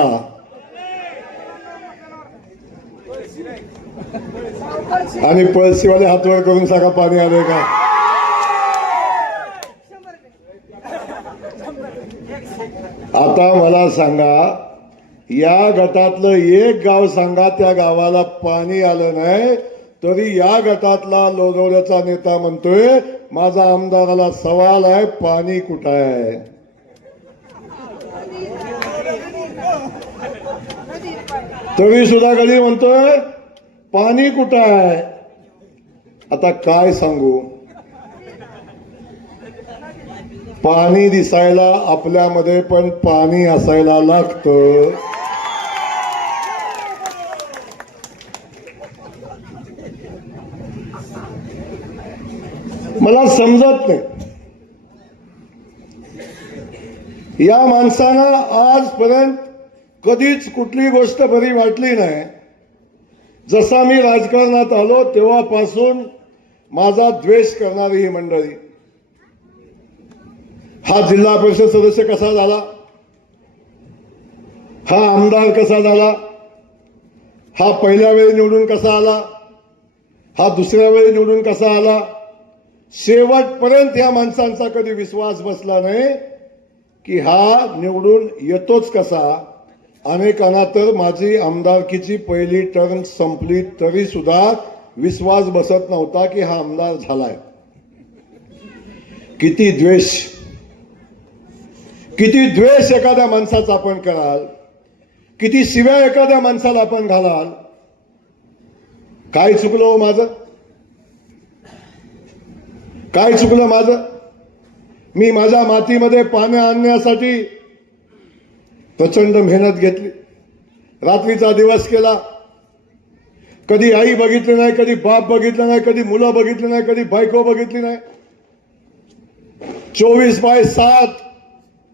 आणि पळशीवाले हातवर करून सांगा पाणी आलंय का? आता मला सांगा, या गटातलं एक गाव सांगा त्या गावाला पाणी आलं नाही, तरी या गटातला लोदवड्याचा नेता म्हणतोय माझा आमदाराला सवाल आहे, पाणी कुठं आहे? तरी सुद्धा कधी म्हणतोय पाणी कुठं आहे. आता काय सांगू, पाणी दिसायला आपल्यामध्ये पण पाणी असायला लागतं. मला समजत नाही, या माणसानं आजपर्यंत कधीच कुठली गोष्ट बरी वाटली नाही. जसा मी राजकारणात आलो तेव्हापासून माझा द्वेष करणारी ही मंडळी. हा जिल्हा परिषद सदस्य कसा झाला, हा आमदार कसा झाला, हा पहिल्या वेळी निवडून कसा आला, हा दुसऱ्या वेळी निवडून कसा आला, शेवटपर्यंत या माणसांचा कधी विश्वास बसला नाही की हा निवडून येतोच कसा. अनेकांना तर माझी आमदारकीची पहिली टर्म संपली तरी सुद्धा विश्वास बसत नव्हता की हा आमदार झालाय. किती द्वेष, किती द्वेष एखाद्या माणसाचा आपण कराल, किती शिव्या एखाद्या माणसाला आपण घालाल. काय चुकलं हो माझं, काय चुकलं माझं? मी माझ्या मातीमध्ये पाणी आणण्यासाठी प्रचंड मेहनत घेतली, रात्रीचा दिवस केला. कधी आई बघितली नाही, कधी बाप बघितलं नाही, कधी मुलं बघितली नाही, कधी बायको बघितली नाही. 24/7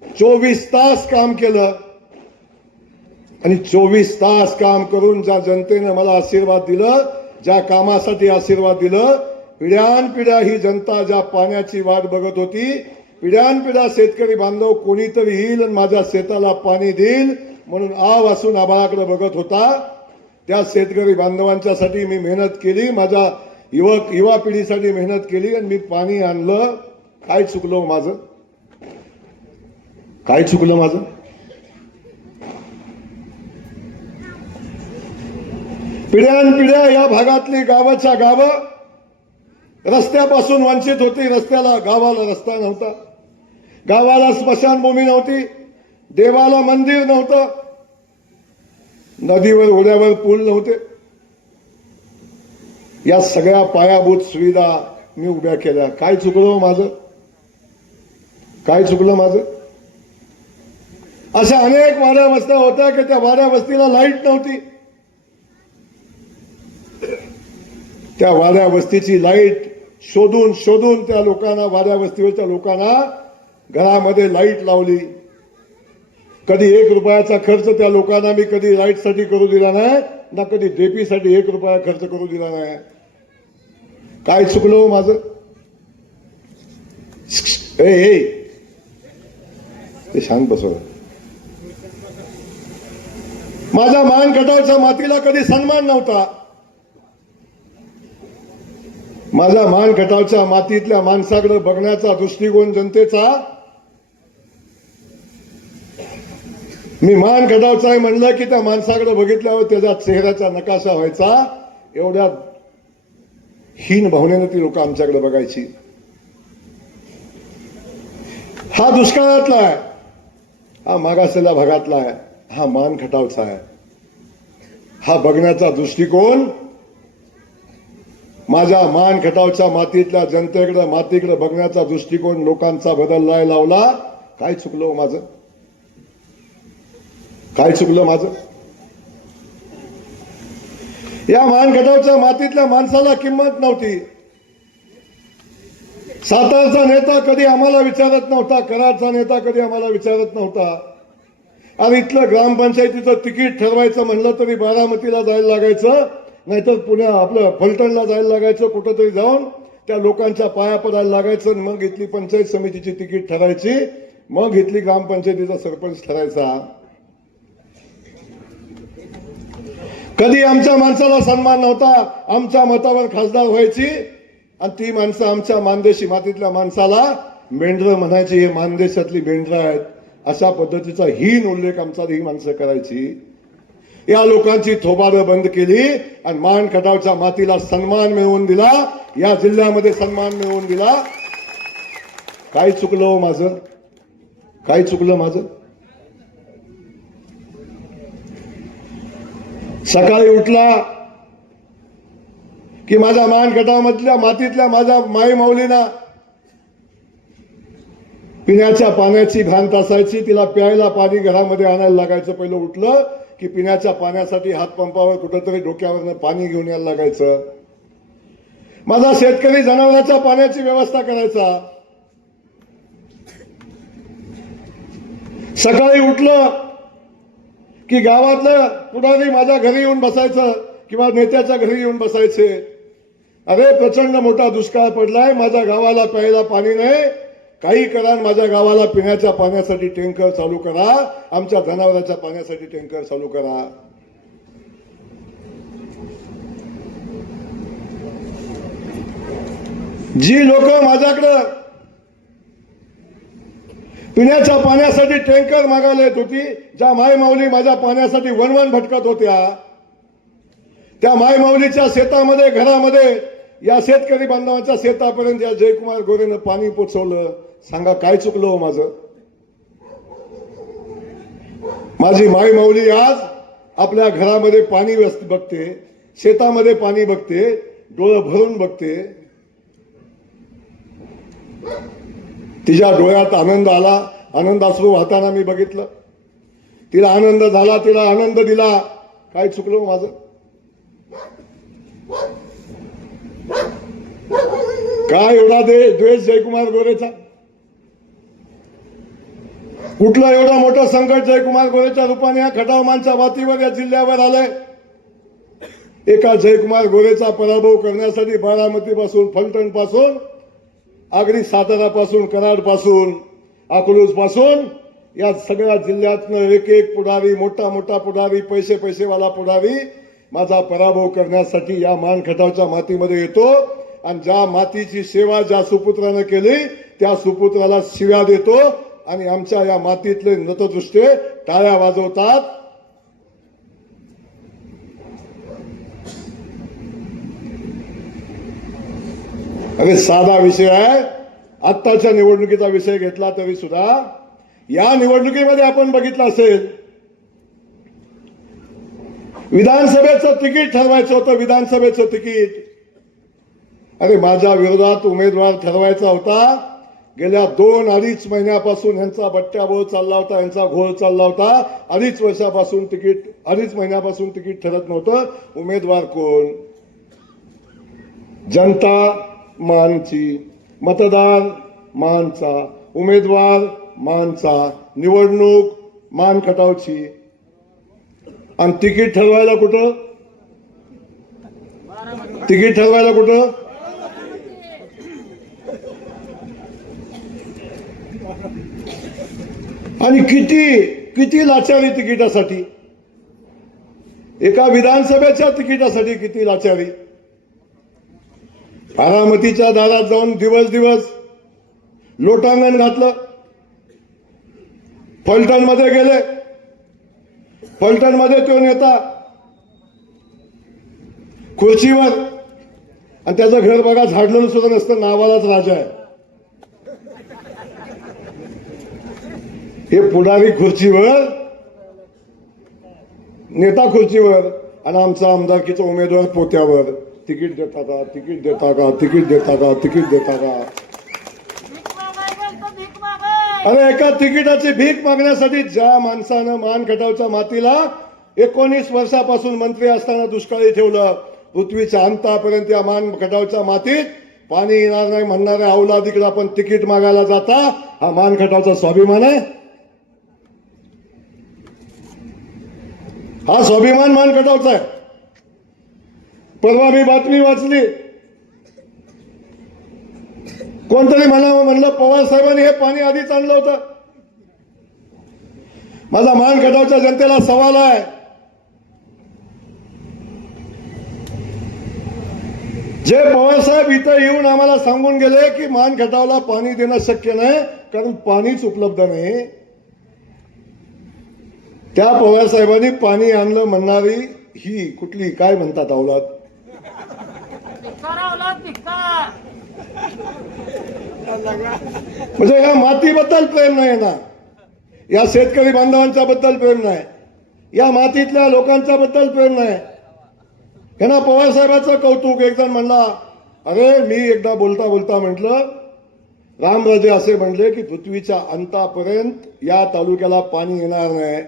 24 तास काम केलं आणि 24 तास काम करून ज्या जनतेनं मला आशीर्वाद दिलं, ज्या कामासाठी आशीर्वाद दिलं, पिढ्यानपिढ्या ही जनता ज्या पाण्याची वाट बघत होती, पिढ्यानपिढ्या शेतकरी बांधव कोणीतरी येईल आणि माझ्या शेताला पाणी देईल म्हणून आव असून आभाळाकडे बघत होता, त्या शेतकरी बांधवांच्यासाठी मी मेहनत केली, माझ्या युवा पिढीसाठी मेहनत केली आणि मी पाणी आणलं. काय चुकलं माझं, काय चुकलं माझं? पिढ्यानपिढ्या या भागातली गावाच्या गावं रस्त्यापासून वंचित होती. रस्त्याला, गावाला रस्ता नव्हता, गावाला स्मशानभूमी नव्हती, देवाला मंदिर नव्हतं, नदीवर ओढ्यावर पूल नव्हते. या सगळ्या पायाभूत सुविधा मी उभ्या केल्या. काय चुकलं माझं, काय चुकलं माझं? अशा अनेक वाड्या वस्त्या होत्या की त्या वाड्या वस्तीला लाईट नव्हती. त्या वाड्या वस्तीची लाईट शोधून शोधून त्या लोकांना, वाड्या वस्तीवरच्या लोकांना घरामध्ये लाईट लावली. कधी 1 रुपयाचा खर्च त्या लोकांना मी कधी लाईटसाठी करू दिला नाही, ना कधी डेपीसाठी 1 रुपया खर्च करू दिला नाही. काय चुकलं माझं? ते शांत बसव. माझ्या मान कटावच्या मातीला कधी सन्मान नव्हता. माझ्या मान खटावच्या मातीतल्या माणसाकडे बघण्याचा दृष्टिकोन जनतेचा, मी मान खटावचा आहे म्हणलं की त्या माणसाकडे बघितल्यावर त्याच्या चेहऱ्याचा नकाशा व्हायचा. एवढ्या हीन भावनेनं ती लोक आमच्याकडे बघायची. हा दुष्काळातला आहे, हा मागासलेल्या भागातला आहे, हा मान खटावचा आहे. हा बघण्याचा दृष्टिकोन माझ्या मान खटावच्या मातीतल्या जनतेकडे मातीकडे बघण्याचा दृष्टिकोन लोकांचा बदललाय लावला. काय चुकलं हो माझं? काय चुकलं माझं? या मान खटावच्या मातीतल्या माणसाला किंमत नव्हती. सातारचा नेता कधी आम्हाला विचारत नव्हता, कराडचा नेता कधी आम्हाला विचारत नव्हता. आणि इथलं ग्रामपंचायतीचं तिकीट ठरवायचं म्हणलं तरी बारामतीला जायला लागायचं, नाहीतर आपलं फलटणला जायला लागायचं, कुठंतरी जाऊन त्या लोकांच्या पाया पडायला लागायचं. मग इथली पंचायत समितीची तिकीट ठरायची, मग इथली ग्रामपंचायतीचा सरपंच ठरायचा. कधी आमच्या माणसाला सन्मान नव्हता. आमच्या मतावर खासदार व्हायची आणि ती माणसं आमच्या मानदेशी मातीतल्या माणसाला मेंढरं म्हणायची, हे मानदेशातली मेंढरं आहेत, अशा पद्धतीचा हीन उल्लेख आमचा ही माणसं करायची. या लोकांची थोबाडं बंद केली आणि मान खटावच्या मातीला सन्मान मिळवून दिला, या जिल्ह्यामध्ये सन्मान मिळवून दिला. काय चुकलं हो माझं? काय चुकलं माझं? सकाळी उठला की माझ्या मान खटावमधल्या मातीतल्या माझ्या माई माऊलीना पिण्याच्या पाण्याची भ्रांत असायची. तिला प्यायला पाणी घरामध्ये आणायला लागायचं. पहिलं उठलं की पिण्याच्या पाण्यासाठी हातपंपावर कुठंतरी डोक्यावरनं पाणी घेऊन यायला लागायचं. माझा शेतकरी जनावरांच्या पाण्याची व्यवस्था करायचा. सकाळी उठलं की गावातलं पुढारी माझ्या घरी येऊन बसायचं किंवा नेत्याच्या घरी येऊन बसायचे. अरे प्रचंड मोठा दुष्काळ पडलाय, माझ्या गावाला प्यायला पाणी नाही, काही करा, माझ्या गावाला पिण्याच्या पाण्यासाठी टँकर चालू करा, आमच्या जनावरांच्या पाण्यासाठी टँकर चालू करा. जी लोक माझ्याकडं पिण्याच्या पाण्यासाठी टँकर मागायला येत होती, ज्या माय माऊली माझ्या पाण्यासाठी वनवन भटकत होत्या, त्या माय माऊलीच्या शेतामध्ये घरामध्ये या शेतकरी बांधवांच्या शेतापर्यंत या जयकुमार गोरेनं पाणी पोचवलं. सांगा काय चुकलं हो माझं? माझी माय माऊली आज आपल्या घरामध्ये पाणी बघते, शेतामध्ये पाणी बघते, डोळं भरून बघते. तिच्या डोळ्यात आनंद आला, आनंद अश्रू वाहताना मी बघितलं. तिला आनंद झाला, तिला आनंद दिला. काय चुकलो माझं? काय एवढा द्वेष जयकुमार गोरेचा? कुठलं एवढं मोठं संकट जयकुमार गोरेच्या रूपाने या खटाव मानच्या मातीवर या जिल्ह्यावर आलंय? एका जयकुमार गोरेचा पराभव करण्यासाठी बारामतीपासून, फलटण पासून, अगदी सातारापासून, कराड पासून, अकलूज पासून या सगळ्या जिल्ह्यातनं एक एक पुढारी, मोठा मोठा पुढारी, पैसेवाला पुढारी माझा पराभव करण्यासाठी या मान खटावच्या मातीमध्ये येतो. आणि ज्या मातीची सेवा ज्या सुपुत्रानं केली त्या सुपुत्राला शिव्या देतो आणि आमच्या या मातीतले नतदृष्टे टाळ्या वाजवतात. अरे साधा विषय आहे. आत्ताच्या निवडणुकीचा विषय घेतला तरी सुद्धा या निवडणुकीमध्ये आपण बघितलं असेल, विधानसभेचं तिकीट ठरवायचं होतं. विधानसभेचं तिकीट, अरे माझ्या विरोधात उमेदवार ठरवायचा होता. गेल्या 2-2.5 महिन्यापासून यांचा बट्ट्याबोळ चालला होता, यांचा घोळ चालला होता. 2.5 वर्षापासून तिकीट, 2.5 महिन्यापासून तिकीट ठरत नव्हतं. उमेदवार कोण? जनता मानची, मतदार मानचा, उमेदवार मानचा, निवडणूक मान खटावची. आणि तिकीट ठरवायला कुठं? तिकीट ठरवायला कुठं? आणि किती लाचारी तिकिटासाठी, एका विधानसभेच्या तिकिटासाठी किती लाचारी. बारामतीच्या दारात जाऊन दिवस दिवस लोटांगण घातलं. फलटणमध्ये गेले. फलटणमध्ये तो नेता खुर्चीवर, आणि त्याचं घर बघा झाडलं सुद्धा नसतं, नावालाच राजा आहे. हे पुढारी खुर्चीवर, नेता खुर्चीवर, आणि आमचा आमदारकीचा उमेदवार पोत्यावर. तिकीट देता का, तिकीट देता का, तिकीट देता का, तिकीट देता का. भीक मागाय गेलतो, भीक मागाय. अरे एका तिकिटाची भीक मागण्यासाठी ज्या माणसानं मानखटावच्या मातीला 19 वर्षापासून मंत्री असताना दुष्काळी ठेवलं, पृथ्वीच्या अंतापर्यंत या मानखटावच्या मातीत पाणी येणार नाही म्हणणाऱ्या अवलादीकडे आपण तिकीट मागायला जाता, हा मानखटावचा स्वाभिमान आहे. हा स्वाभिमान मानखटावचा आहे. परवा मी बातमी वाचली, कोणतरी म्हणलं पवार साहेबांनी हे पाणी आधीच आणलं होतं. माझा मानखटावच्या जनतेला सवाल आहे, जे पवारसाहेब इथं येऊन आम्हाला सांगून गेले की मानखटावला पाणी देणं शक्य नाही कारण पाणीच उपलब्ध नाही, त्या पवारसाहेबांनी पाणी आणलं म्हणणारी ही कुठली काय म्हणतात अवलाद, भिकारावला भिकार. म्हणजे या मातीबद्दल प्रेम नाही ना, या शेतकरी बांधवांच्या बद्दल प्रेम नाही, या मातीतल्या लोकांच्या बद्दल प्रेम नाही. यांना पवार साहेबांचं कौतुक. एक जण म्हणला, अरे मी एकदा बोलता बोलता म्हटलं, रामराजे असे म्हणले की पृथ्वीच्या अंतापर्यंत या तालुक्याला पाणी येणार नाही.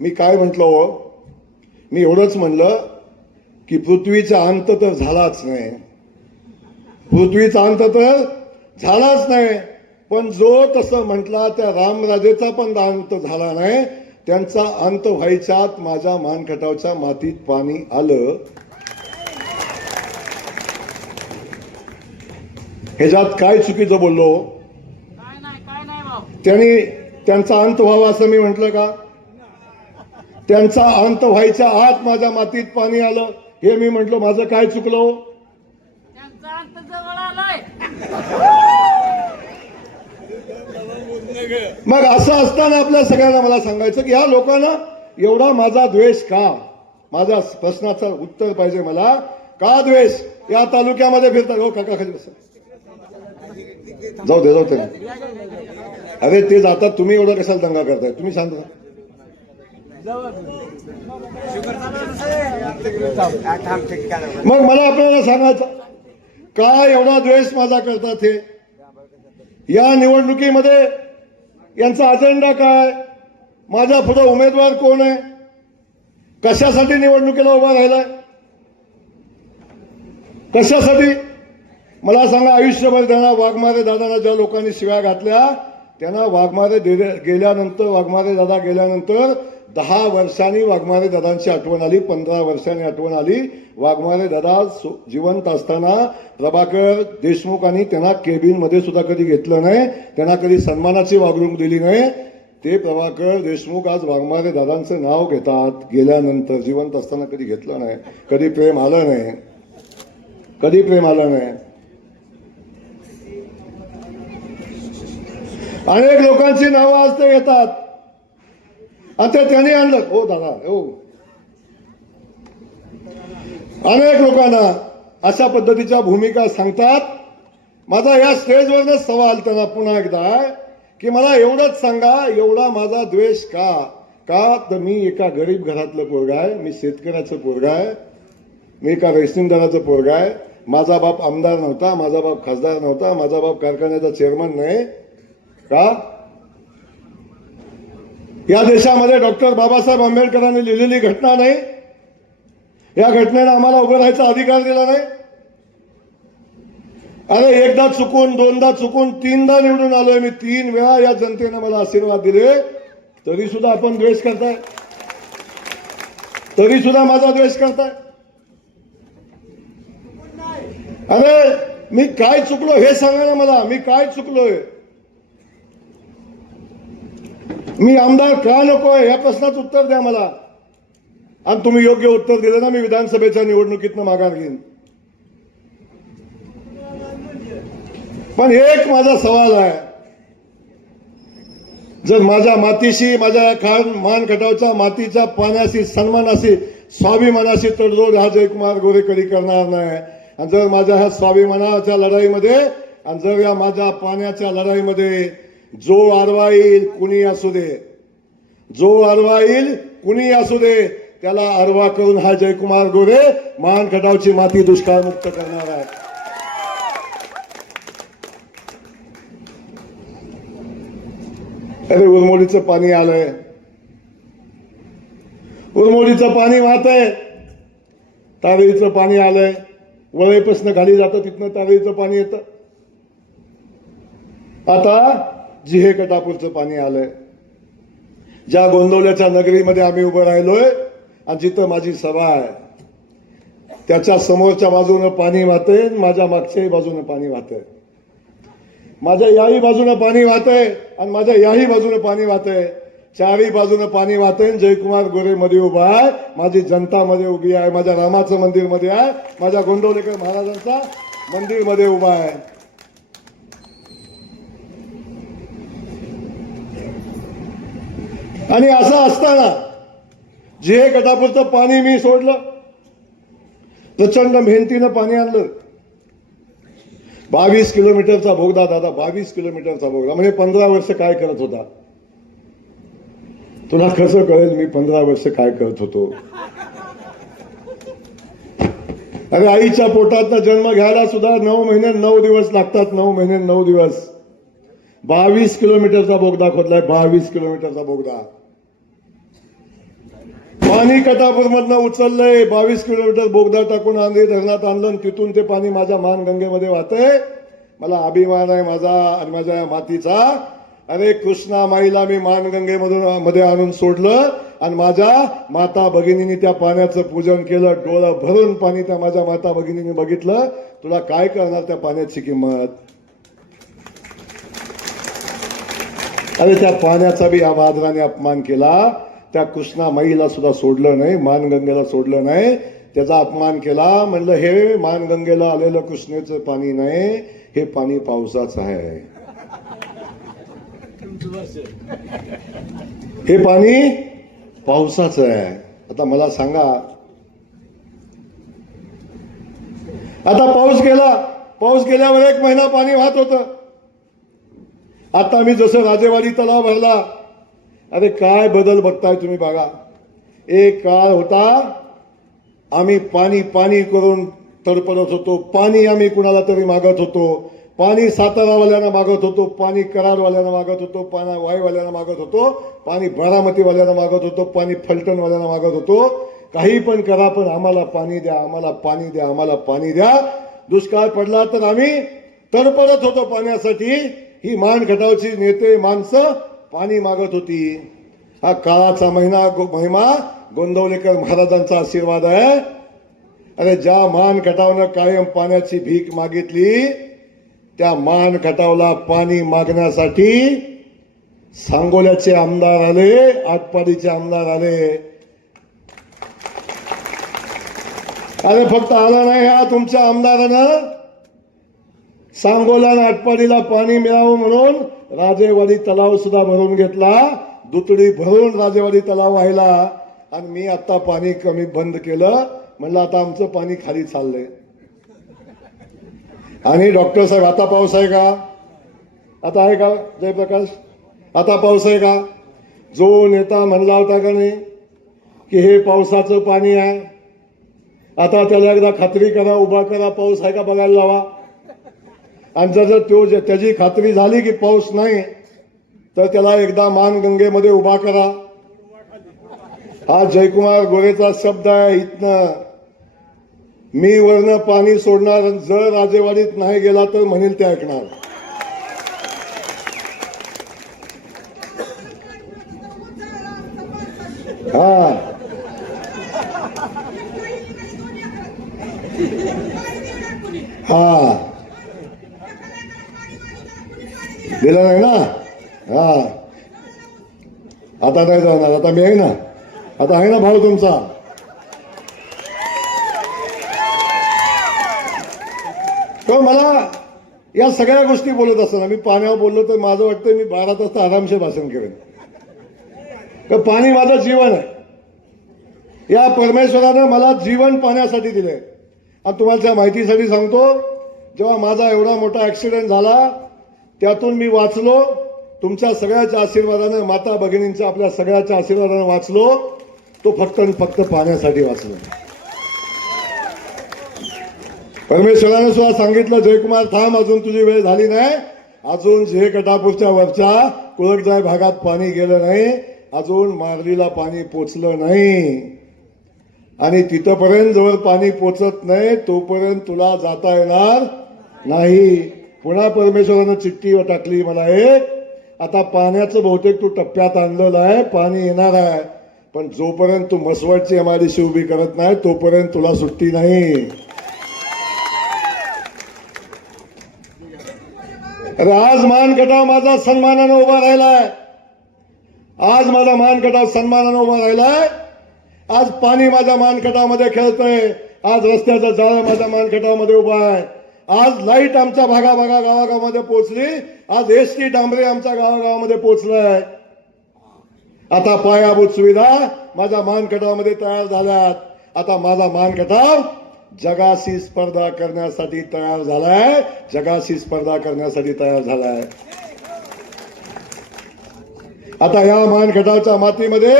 मी काय म्हटलो, मी एवढंच म्हणलं की पृथ्वीचा अंत तर झालाच नाही, पृथ्वीचा अंत तर झालाच नाही, पण जो तसं म्हटला त्या रामराजेचा पण अंत झाला नाही. त्यांचा अंत व्हायच्यात माझ्या मानखटावच्या मातीत पाणी आलं. ह्याच्यात काय चुकीचं बोललो? काय नाही भाऊ. त्यांचा अंत व्हावा असं मी म्हटलं का? त्यांचा अंत व्हायच्या आत माझ्या मातीत पाणी आलं हे मी म्हटलं. माझं काय चुकलं? त्यांचा अंत जवळ आलाय. मग असं असताना आपल्या सगळ्यांना मला सांगायचं की ह्या लोकांना एवढा माझा द्वेष का? माझ्या प्रश्नाचं उत्तर पाहिजे मला. का द्वेष? या तालुक्यामध्ये फिरतात. हो काका खाली बसा. जाऊ दे. अरे ते जातात, तुम्ही एवढा कशाला दंगा करताय? तुम्ही शांत राहा. मग मला आपल्याला सांगायचं का एवढा द्वेष माझा करतात हे? या निवडणुकीमध्ये यांचा अजेंडा काय? माझ्या पुढे उमेदवार कोण आहे? कशासाठी निवडणुकीला उभा राहिलाय? कशासाठी? मला सांगा. आयुष्यभर त्यांना वाघमारे दादांना ज्या लोकांनी शिव्या घातल्या, त्यांना वाघमारे गेल्यानंतर, वाघमारे दादा गेल्यानंतर 10 वर्षांनी वाघमारे दादांची आठवण आली, 15 वर्षांनी आठवण आली. वाघमारे दादा जिवंत असताना प्रभाकर देशमुखांनी त्यांना केबिनमध्ये सुद्धा कधी घेतलं नाही, त्यांना कधी सन्मानाची वागणूक दिली नाही. ते प्रभाकर देशमुख आज वाघमारे दादांचं नाव घेतात. गेल्यानंतर जिवंत असताना कधी घेतलं नाही, कधी प्रेम आलं नाही, कधी प्रेम आलं नाही. अनेक लोकांची नावं आज ते घेतात आणि ते त्यांनी आणलं. हो दादा, हो. अनेक लोकांना अशा पद्धतीच्या भूमिका सांगतात. माझा या स्टेजवरच सवाल त्यांना पुन्हा एकदा आहे की मला एवढंच सांगा, एवढा माझा द्वेष का? का तर मी एका गरीब घरातलं पोरगा आहे, मी शेतकऱ्याचं पोरगा आहे, मी एका रेशनिंगदाराचं पोरगा आहे. माझा बाप आमदार नव्हता, माझा बाप खासदार नव्हता, माझा बाप कारखान्याचा चेअरमन नाही. का? या देशामध्ये डॉक्टर बाबासाहेब आंबेडकरांनी लिहिलेली घटना नाही? या घटनेनं आम्हाला उभं राहायचा अधिकार दिला नाही? अरे एकदा चुकून, दोनदा चुकून, 3दा निवडून आलोय मी. 3 वेळा या जनतेनं मला आशीर्वाद दिले, तरी सुद्धा आपण द्वेष करताय, तरी सुद्धा माझा द्वेष करताय. अरे मी काय चुकलो हे सांगा ना मला. मी काय चुकलोय? मी आमदार का नकोय या प्रश्नाचं उत्तर द्या मला. आणि तुम्ही योग्य उत्तर दिलं ना, मी विधानसभेच्या निवडणुकीतनं माघार घेईन. पण एक माझा सवाल आहे, जर माझ्या मातीशी, माझ्या मान खटावच्या मातीच्या पाण्याशी, सन्मानाशी, स्वाभिमानाशी तडजोड हा जयकुमार गोरे कधी करणार नाही. आणि जर माझ्या ह्या स्वाभिमानाच्या लढाईमध्ये आणि जर या माझ्या पाण्याच्या लढाईमध्ये जो आडवा येईल कुणी असू दे, जो आडवा येईल कुणी असू दे, त्याला आडवा करून हा जयकुमार गोरे मान खटावची माती दुष्काळमुक्त करणार आहे. अरे उरमोडीचं पाणी आलंय, उरमोडीचं पाणी वाहतंय, तारेचं पाणी आलंय, वळेपासून खाली जातं तिथनं तारेचं पाणी येतं. आता जिहे कटापूरचं पाणी आलंय. ज्या गोंदवल्याच्या नगरीमध्ये आम्ही उभं राहिलोय आणि जिथं माझी सभा आहे त्याच्या समोरच्या बाजूनं पाणी वाहतंय, माझ्या मागच्याही बाजूनं पाणी वाहतंय, माझ्या याही बाजूनं पाणी वाहतंय आणि माझ्या याही बाजूनं पाणी वाहतंय. चारही बाजूनं पाणी वाहतंय. जयकुमार गोरे मध्ये उभा आहे, माझी जनता मध्ये उभी आहे, माझ्या रामाचं मंदिर मध्ये आहे, माझ्या गोंदवलेकर महाराजांचा मंदिर मध्ये उभा आहे. आणि असं असताना जे गटापूरचं पाणी मी सोडलं, प्रचंड मेहनतीनं पाणी आणलं. 22 किलोमीटरचा बोगदा दादा, 22 किलोमीटरचा बोगदा. म्हणजे 15 वर्ष काय करत होता? तुला कसं कळेल मी 15 वर्ष काय करत होतो? अरे आईच्या पोटातनं जन्म घ्यायला सुद्धा 9 महिने 9 दिवस लागतात. 9 महिने 9 दिवस. 22 किलोमीटरचा बोगदा खोदलाय, 22 किलोमीटरचा बोगदा. पाणी कटापूरमधनं उचललंय, 22 किलोमीटर बोगदा टाकून आंधी धरणात आणलं, तिथून ते पाणी माझ्या मानगंगेमध्ये वाहतंय. मला अभिमान आहे माझा आणि माझ्या या मातीचा. अरे कृष्णा माईला मी मानगंगेमधून मध्ये आणून सोडलं आणि माझ्या माता भगिनींनी त्या पाण्याचं पूजन केलं. डोळं भरून पाणी त्या माझ्या माता भगिनींनी बघितलं. तुला काय करणार त्या पाण्याची किंमत? अरे त्या पाण्याचा बी आदराने अपमान केला. त्या कृष्णा माईला सुद्धा सोडलं नाही, मानगंगेला सोडलं नाही, त्याचा अपमान केला. म्हणलं हे मानगंगेला आलेलं कृष्णेचं पाणी नाही, हे पाणी पावसाचं आहे. हे पाणी पावसाचं आहे. आता मला सांगा, आता पाऊस गेला, पाऊस गेल्यावर 1 महिना पाणी वाहत होतं. आता मी जसं राजेवाडी तलाव भरला, अरे काय बदल बघताय तुम्ही बघा. एक काळ होता आम्ही पाणी पाणी करून तडपडत होतो. पाणी आम्ही कुणाला तरी मागत होतो. पाणी सातारावाल्यांना मागत होतो, पाणी कराडवाल्यांना मागत होतो, पाणी वाईवाल्यांना मागत होतो, पाणी बारामतीवाल्यांना मागत होतो, पाणी फलटणवाल्यांना मागत होतो. काही पण करा पण आम्हाला पाणी द्या, आम्हाला पाणी द्या, आम्हाला पाणी द्या. दुष्काळ पडला तर आम्ही तडपडत होतो पाण्यासाठी. ही मान खटावची नेते माणसं पाणी मागत होती. हा काळाचा महिमा गोंदवलेकर महाराजांचा आशीर्वाद आहे. अरे ज्या मान खटावनं कायम पाण्याची भीक मागितली, त्या मान खटावला पाणी मागण्यासाठी सांगोल्याचे आमदार आले, आटपाडीचे आमदार आले. अरे फक्त आला नाही हा तुमच्या आमदारानं, सांगोला आणि आटपाडीला पाणी मिळावं म्हणून राजेवाडी तलाव सुद्धा भरून घेतला. दुतडी भरून राजेवाडी तलाव व्हायला. आणि मी आता पाणी कमी बंद केलं. म्हणलं आता आमचं पाणी खाली चाललंय. आणि डॉक्टर साहेब आता पाऊस आहे का? आता आहे का जयप्रकाश? आता पाऊस आहे का? जो नेता म्हणला होता का नाही की हे पावसाचं पाणी आहे, आता त्याला एकदा खात्री करा, उभा करा, पाऊस आहे का बघायला लावा. आणि जर त्याची खात्री झाली की पाऊस नाही, तर त्याला एकदा मानगंगेमध्ये उभा करा. हा जयकुमार गोरेचा शब्द आहे. इथनं मी वरनं पाणी सोडणार, जर राजेवाडीत नाही गेला तर म्हणेल ते ऐकणार. हा हा दिलं नाही ना. हा आता नाही जाणार, आता मी आहे ना, आता आहे ना भाऊ तुमचा. तो मला या सगळ्या गोष्टी बोलत असताना मी पाण्यावर बोललो तर माझं वाटतं मी 12 तास तर आरामशीर भाषण करेन. तर पाणी माझं जीवन आहे. या परमेश्वरानं मला जीवन पाण्यासाठी दिलंय. आणि तुम्हाला त्या माहितीसाठी सांगतो, जेव्हा माझा एवढा मोठा ऍक्सिडेंट झाला त्यातून मी वाचलो. तुमच्या सगळ्याच्या आशीर्वादानं, माता भगिनींच्या आपल्या सगळ्याच्या आशीर्वादानं वाचलो. तो फक्त आणि फक्त पाण्यासाठी वाचलो. परमेश्वरानं सुद्धा सांगितलं, जयकुमार थांब, अजून तुझी वेळ झाली नाही. अजून जे कटापूरच्या वरच्या कुळकजाय भागात पाणी गेलं नाही, अजून मारलीला पाणी पोचलं नाही. आणि तिथपर्यंत जवळ पाणी पोचत नाही तोपर्यंत तुला जाता येणार नाही. पुन्हा परमेश्वरानं चिठ्ठी टाकली मला एक, आता पाण्याचं बहुतेक तू टप्प्यात आणलेलं आहे, पाणी येणार आहे, पण जोपर्यंत तू मसवडची एमआयडीसी उभी करत नाही तोपर्यंत तुला सुट्टी नाही. अरे आज मानकटाव माझा सन्मानानं उभा राहिलाय. आज माझा मानकटाव सन्मानानं उभा राहिलाय. आज पाणी माझ्या मानकटामध्ये खेळतंय. आज रस्त्याचा जाळं माझ्या मानकटामध्ये उभा आहे. आज लाईट आमच्या गावागावामध्ये पोहोचली. आज एसटी डांबरे आमच्या गावागावामध्ये पोहोचलाय. आता पायाभूत सुविधा माझ्या मानकटामध्ये तयार झाल्यात. आता माझा मानकटाव जगाशी स्पर्धा करण्यासाठी तयार झालाय. जगाशी स्पर्धा करण्यासाठी तयार झालाय. आता या मानकटावच्या मातीमध्ये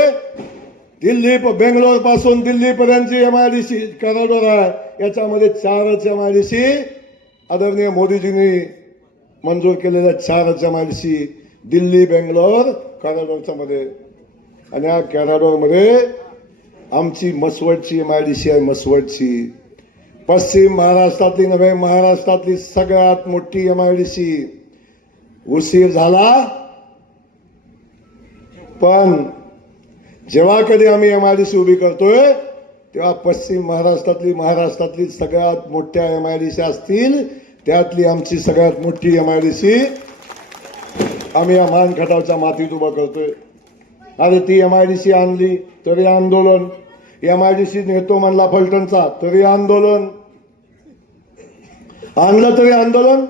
दिल्ली, बेंगलोर पासून दिल्ली पर्यंतची एमआयडीसी कॉरिडॉर आहे. याच्यामध्ये 4च एमआयडीसी आदरणीय मोदीजींनी मंजूर केलेल्या 4च एमआयडीसी दिल्ली बेंगलोर कॉरिडॉरच्या मध्ये. आणि या कॉरिडॉरमध्ये आमची मसवडची एमआयडीसी आहे. मसवडची पश्चिम महाराष्ट्रातली नव्हे, महाराष्ट्रातली सगळ्यात मोठी एमआयडीसी. उशीर झाला, पण जेव्हा कधी आम्ही एमआयडीसी उभी करतोय तेव्हा पश्चिम महाराष्ट्रातली सगळ्यात मोठ्या एमआयडीसी असतील त्यातली आमची सगळ्यात मोठी एमआयडीसी आम्ही या मानखटावच्या मातीत उभा करतोय. अरे ती एमआयडीसी आणली तरी आंदोलन, एमआयडीसी नेतो म्हणला फलटणचा तरी आंदोलन, आणलं तरी आंदोलन,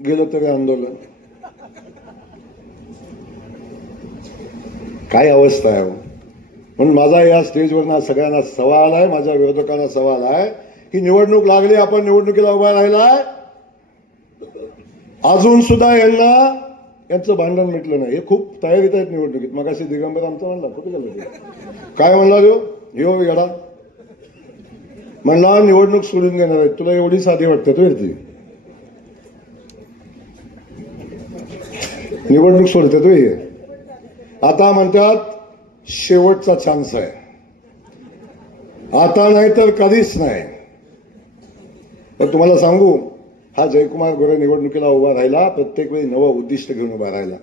गेलं तरी आंदोलन. काय अवस्था आहे. म्हणून माझा या स्टेजवरनं सगळ्यांना सवाल आहे, माझ्या विरोधकांना सवाल आहे की निवडणूक लागली, आपण निवडणुकीला उभा राहिलाय, अजून सुद्धा यांचं भांडण मिटलं नाही. हे खूप तयारीत आहेत निवडणुकीत. मगाशी दिगंबर आमचा म्हणला, कुठे गेला ते, काय म्हणला ह्यो येडा म्हणला निवडणूक सोडून देणार आहे. तुला एवढी साधी वाटते तो ती निवडणूक सोडते तो हे. आता म्हणतात शेवटचा चान्स आहे, आता नाही तर कधीच नाही. तर तुम्हाला सांगू, हा जयकुमार गोरे निवडणुकीला उभा राहिला, प्रत्येक वेळी नवं उद्दिष्ट घेऊन उभा राहिला.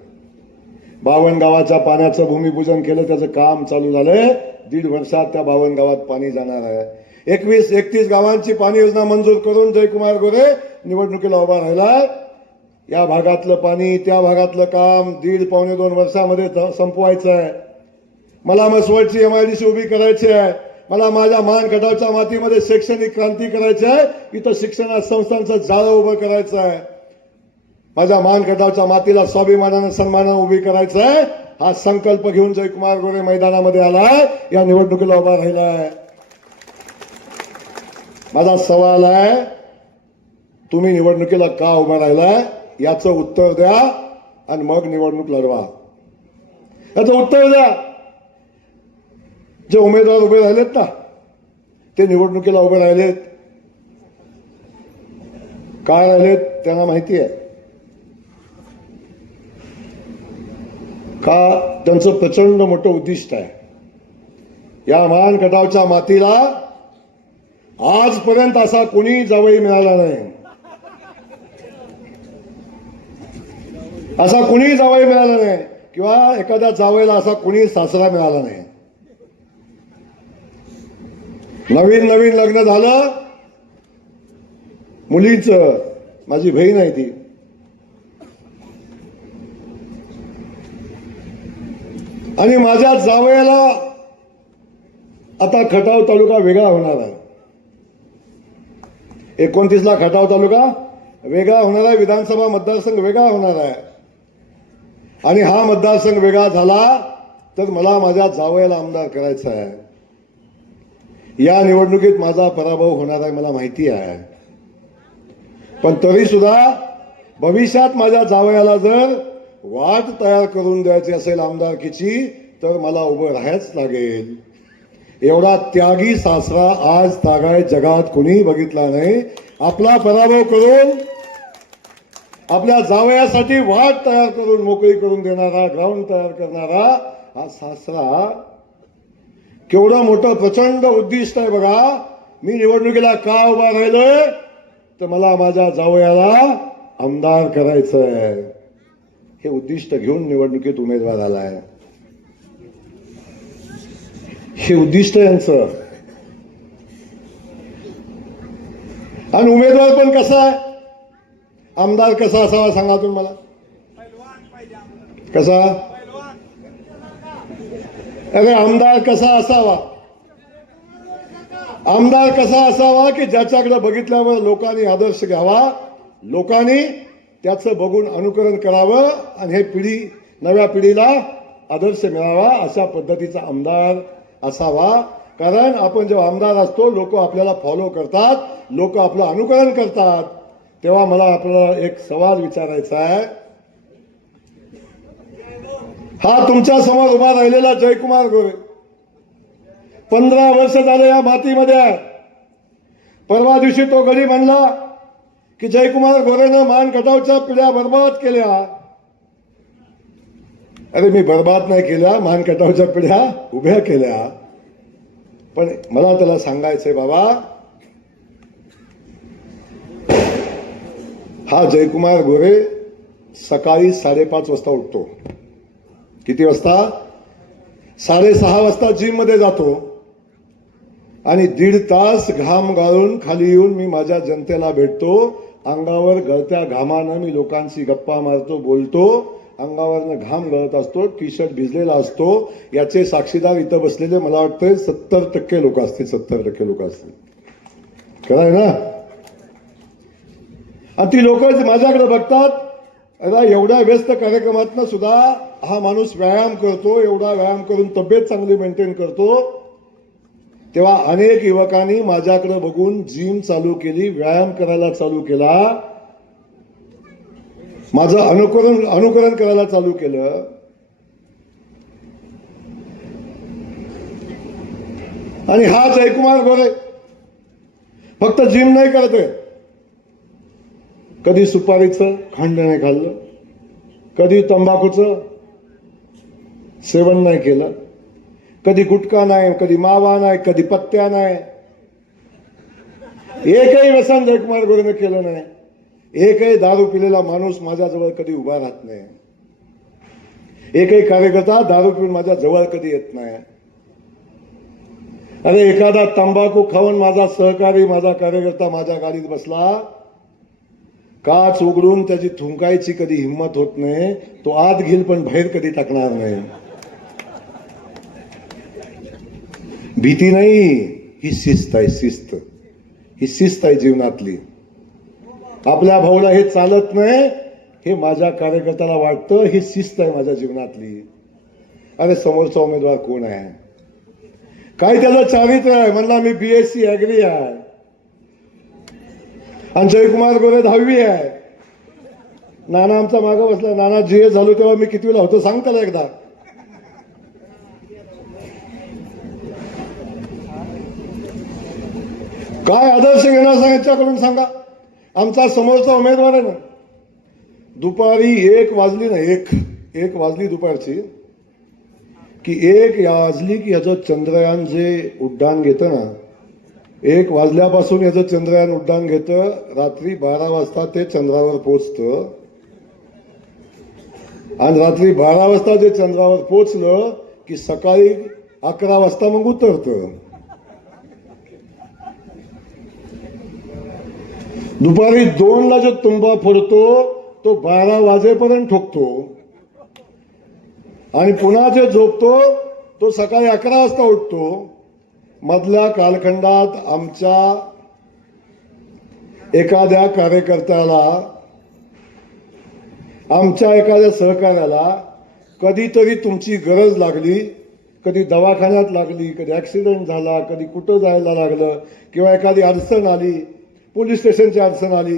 52 गावाच्या पाण्याचं भूमिपूजन केलं, त्याचं काम चालू झालंय. 1.5 वर्षात त्या 52 गावात पाणी जाणार आहे. 31 गावांची पाणी योजना मंजूर करून जयकुमार गोरे निवडणुकीला उभा राहिला. या भागातलं पाणी, त्या भागातलं काम 1.5-2 वर्षामध्ये संपवायचं आहे. मला मसवडची एमआयडीसी उभी करायची आहे. मला माझ्या मानखटावच्या मातीमध्ये शैक्षणिक क्रांती करायची आहे. इथं शिक्षण संस्थांचं जाळं उभं करायचं आहे. माझ्या मानखटावच्या मातीला स्वाभिमानानं सन्मानानं उभी करायचं आहे. हा संकल्प घेऊन जयकुमार गोरे मैदानामध्ये आलाय, या निवडणुकीला उभा राहिलाय. माझा सवाल आहे, तुम्ही निवडणुकीला का उभा राहिलाय याचं उत्तर द्या आणि मग निवडणूक लढवा. याचं उत्तर द्या. जे उमेदवार उभे राहिलेत ना, ते निवडणुकीला उभे राहिलेत, काय राहिलेत त्यांना माहिती आहे का? त्यांचं प्रचंड मोठं उद्दिष्ट आहे. या मानखटावच्या मातीला आजपर्यंत असा कोणी जावई मिळाला नाही, असा कुणी जावई मिळाला नाही, किंवा एखाद्या जावईला असा कुणी सासरा मिळाला नाही. नवीन लग्न झालं मुलीचं, माझी बहीण आहे ती, आणि माझ्या जावयाला आता खटाव तालुका वेगळा होणार आहे. 29ला खटाव तालुका वेगळा होणार आहे, विधानसभा मतदारसंघ वेगळा होणार आहे. आणि हा मतदारसंघ वेगळा झाला तर मला माझ्या जावयाला आमदार करायचा आहे. या निवडणुकीत माझा पराभव होणार आहे मला माहिती आहे. पण तरी सुद्धा भविष्यात माझ्या जावयाला जर वाट तयार करून द्यायची असेल आमदारकीची तर मला उभं राहायच लागेल. एवढा त्यागी सासरा आज तागाय जगात कुणी बघितला नाही. आपला पराभव करून आपल्या जावयासाठी वाट तयार करून मोकळी करून देणारा, ग्राउंड तयार करणारा हा सासरा केवढं मोठं प्रचंड उद्दिष्ट आहे बघा. मी निवडणुकीला का उभा राहिलोय तर मला माझ्या जावयाला आमदार करायचं आहे. हे उद्दिष्ट घेऊन निवडणुकीत उमेदवार आलाय. हे उद्दिष्ट यांचं. आणि उमेदवार पण कसा आहे, आमदार कसा असावा सांगा तुम्ही मला. कसा, अरे आमदार कसा असावा, आमदार कसा असावा की ज्याच्याकडे बघितल्यावर लोकांनी आदर्श घ्यावा, लोकांनी त्याचं बघून अनुकरण करावं आणि हे पिढी नव्या पिढीला आदर्श मिळावा अशा पद्धतीचा आमदार असावा. कारण आपण जेव्हा आमदार असतो लोक आपल्याला फॉलो करतात, लोक आपलं अनुकरण करतात. तेव्हा मला आपल्याला एक सवाल विचारायचा आहे. हा तुमच्या समोर उभा राहिलेला जयकुमार गोरे 15 वर्ष झाले या मातीमध्ये आहे. परवा दिवशी तो गडी म्हणला की जयकुमार गोरेनं मान खटावच्या पिढ्या बर्बाद केल्या. अरे मी बर्बाद नाही केल्या, मान खटावच्या पिढ्या उभ्या केल्या. पण मला त्याला सांगायचंय बाबा, हा जयकुमार गोरे सकाळी 5:30 वाजता उठतो. किती वाजता? 6:30 वाजता जिम मध्ये जातो आणि 1.5 तास घाम गाळून खाली येऊन मी माझ्या जनतेला भेटतो. अंगावर गळत्या घामानं मी लोकांशी गप्पा मारतो, बोलतो. अंगावरनं घाम गळत असतो, टी शर्ट भिजलेला असतो. याचे साक्षीदार इथं बसलेले मला वाटतं 70% लोक असतील, 70% लोक असतील. खरंय ना? आणि ती लोक माझ्याकडे बघतात, अरे एवढ्या व्यस्त कार्यक्रमातनं सुद्धा हा माणूस व्यायाम करतो, एवढा व्यायाम करून तब्येत चांगली मेंटेन करतो. तेव्हा अनेक युवकांनी माझ्याकडे बघून जिम चालू केली, व्यायाम करायला चालू केला, माझं अनुकरण करायला चालू केलं. आणि हा जयकुमार गोरे फक्त जिम नाही करतोय, कधी सुपारीचं खांड नाही खाल्लं, कधी तंबाखूचं सेवन नाही केलं, कधी गुटखा नाही, कधी मावा नाही, कधी पत्त्या नाही. एकही व्यसन जयकुमार गोरेनं केलं नाही. एकही दारू पिलेला माणूस माझ्याजवळ कधी उभा राहत नाही. एकही कार्यकर्ता दारू पिऊन माझ्या जवळ कधी येत नाही. अरे एखादा तंबाखू खाऊन माझा सहकारी, माझा कार्यकर्ता माझ्या गाडीत बसला, काच उघडून त्याची थुंकायची कधी हिंमत होत नाही. तो आत घेईल पण बाहेर कधी टाकणार नाही. भीती नाही, ही शिस्त आहे. शिस्त ही शिस्त आहे जीवनातली. आपल्या भाऊला हे चालत नाही हे माझ्या कार्यकर्त्याला वाटतं, ही शिस्त आहे माझ्या जीवनातली. अरे समोरचा उमेदवार कोण आहे, काय त्याचं चारित्र्य आहे. म्हणला मी BSc ऍग्री आहे आणि जयकुमार गोरे 10वी आहे. नाना आमचा मागं बसला. नाना GS झालो तेव्हा मी कितवीला होतो सांग त्याला एकदा. काय आदर्श घेणार सांगितल्याकडून सांगा. आमचा समोरचा उमेदवार आहे ना, दुपारी 1 वाजली ना, एक वाजली दुपारची की 1 वाजली की याचं चंद्रयान जे उड्डाण घेतं ना, 1 वाजल्यापासून याचं चंद्रयान उड्डाण घेतं, रात्री 12 वाजता ते चंद्रावर पोचतं. आणि रात्री 12 वाजता जे चंद्रावर पोचलं की सकाळी 11 वाजता मग उतरतं. दुपारी 2ला जो तुंबा फोडतो तो 12 वाजेपर्यंत ठोकतो आणि पुन्हा जे झोपतो तो सकाळी 11 वाजता उठतो. मधल्या कालखंडात आमच्या एखाद्या कार्यकर्त्याला, आमच्या एखाद्या सहकार्याला कधीतरी तुमची गरज लागली, कधी दवाखान्यात लागली, कधी ॲक्सिडेंट झाला, कधी कुठं जायला लागलं, किंवा एखादी अडचण आली, पोलीस स्टेशनची अडचण आली,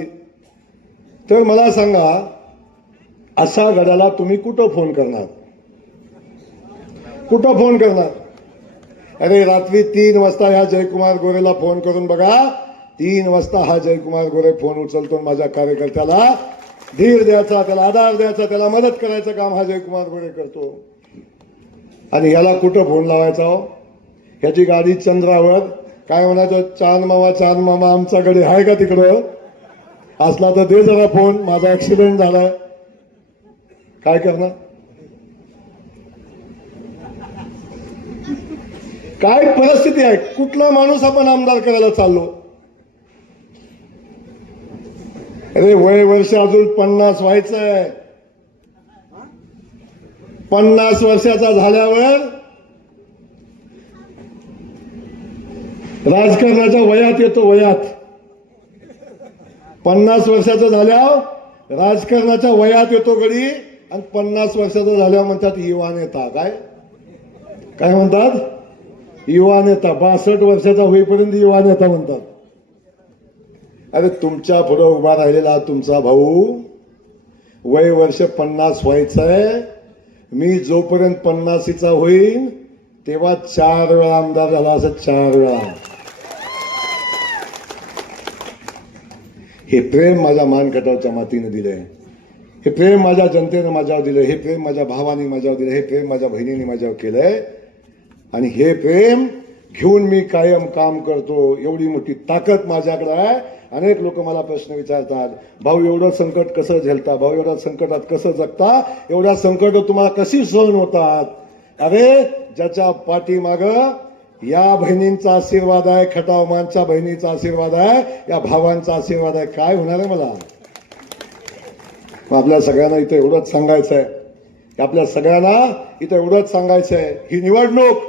तर मला सांगा, अशा गड्याला तुम्ही कुठं फोन करणार? कुठं फोन करणार? अरे रात्री 3 वाजता ह्या जयकुमार गोरेला फोन करून बघा. 3 वाजता हा जयकुमार गोरे फोन उचलतो, माझ्या कार्यकर्त्याला धीर द्यायचा, त्याला आधार द्यायचा, त्याला मदत करायचं काम हा जयकुमार गोरे करतो. आणि याला कुठं फोन लावायचा हो? ह्याची गाडी चंद्रावर, काय म्हणायचं, चांद मामा आमच्याकडे आहे का तिकडं? असला तर दे जरा फोन, माझा ऍक्सिडेंट झालाय. काय करणार? काय परिस्थिती आहे? कुठला माणूस आपण आमदार करायला चाललो? अरे वय वर्ष अजून 50 व्हायचंय. 50 वर्षाचा झाल्यावर राजकारणाच्या वयात येतो. वयात 50 वर्षाचा झाल्यावर राजकारणाच्या वयात येतो गडी. आणि 50 वर्षाचा झाल्यावर म्हणतात युवा नेता. काय म्हणतात? युवा नेता. 62 वर्षाचा होईपर्यंत युवा नेता म्हणतात. अरे तुमच्या पुढे उभा राहिलेला तुमचा भाऊ वय वर्ष 50 व्हायचंय. मी जोपर्यंत 50चा होईल तेव्हा 4 वेळा आमदार झाला. असं 4 वेळा. हे प्रेम माझ्या मानखटावच्या मातीने दिलंय. हे प्रेम माझ्या जनतेनं माझ्यावर दिलं. हे प्रेम माझ्या भावाने माझ्यावर दिलं. हे प्रेम माझ्या बहिणीने माझ्यावर केलंय. आणि हे प्रेम घेऊन मी कायम काम करतो. एवढी मोठी ताकद माझ्याकडे आहे. अनेक लोक मला प्रश्न विचारतात, भाऊ एवढं संकट कसं झेलता? भाऊ एवढ्या संकटात कसं जगता? एवढ्या संकट तुम्हाला कशी सहन होतात? अरे ज्याच्या पाठीमाग या बहिणींचा आशीर्वाद आहे, खटावमानच्या बहिणीचा आशीर्वाद आहे, या भावांचा आशीर्वाद आहे, काय होणार आहे मला? आपल्या सगळ्यांना इथे एवढंच सांगायचं आहे. आपल्या सगळ्यांना इथे एवढंच सांगायचं आहे, ही निवडणूक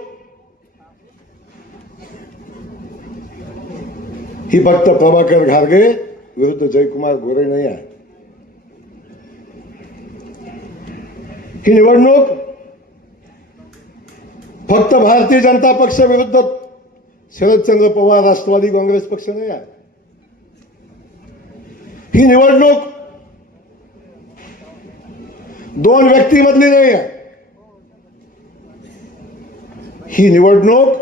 ही फक्त प्रभाकर घारगे विरुद्ध जयकुमार गोरे नाही आहे. ही निवडणूक फक्त भारतीय जनता पक्ष विरुद्ध शरदचंद्र पवार राष्ट्रवादी काँग्रेस पक्ष नाही आहे. ही निवडणूक 2 व्यक्तीमधली नाही आहे. ही निवडणूक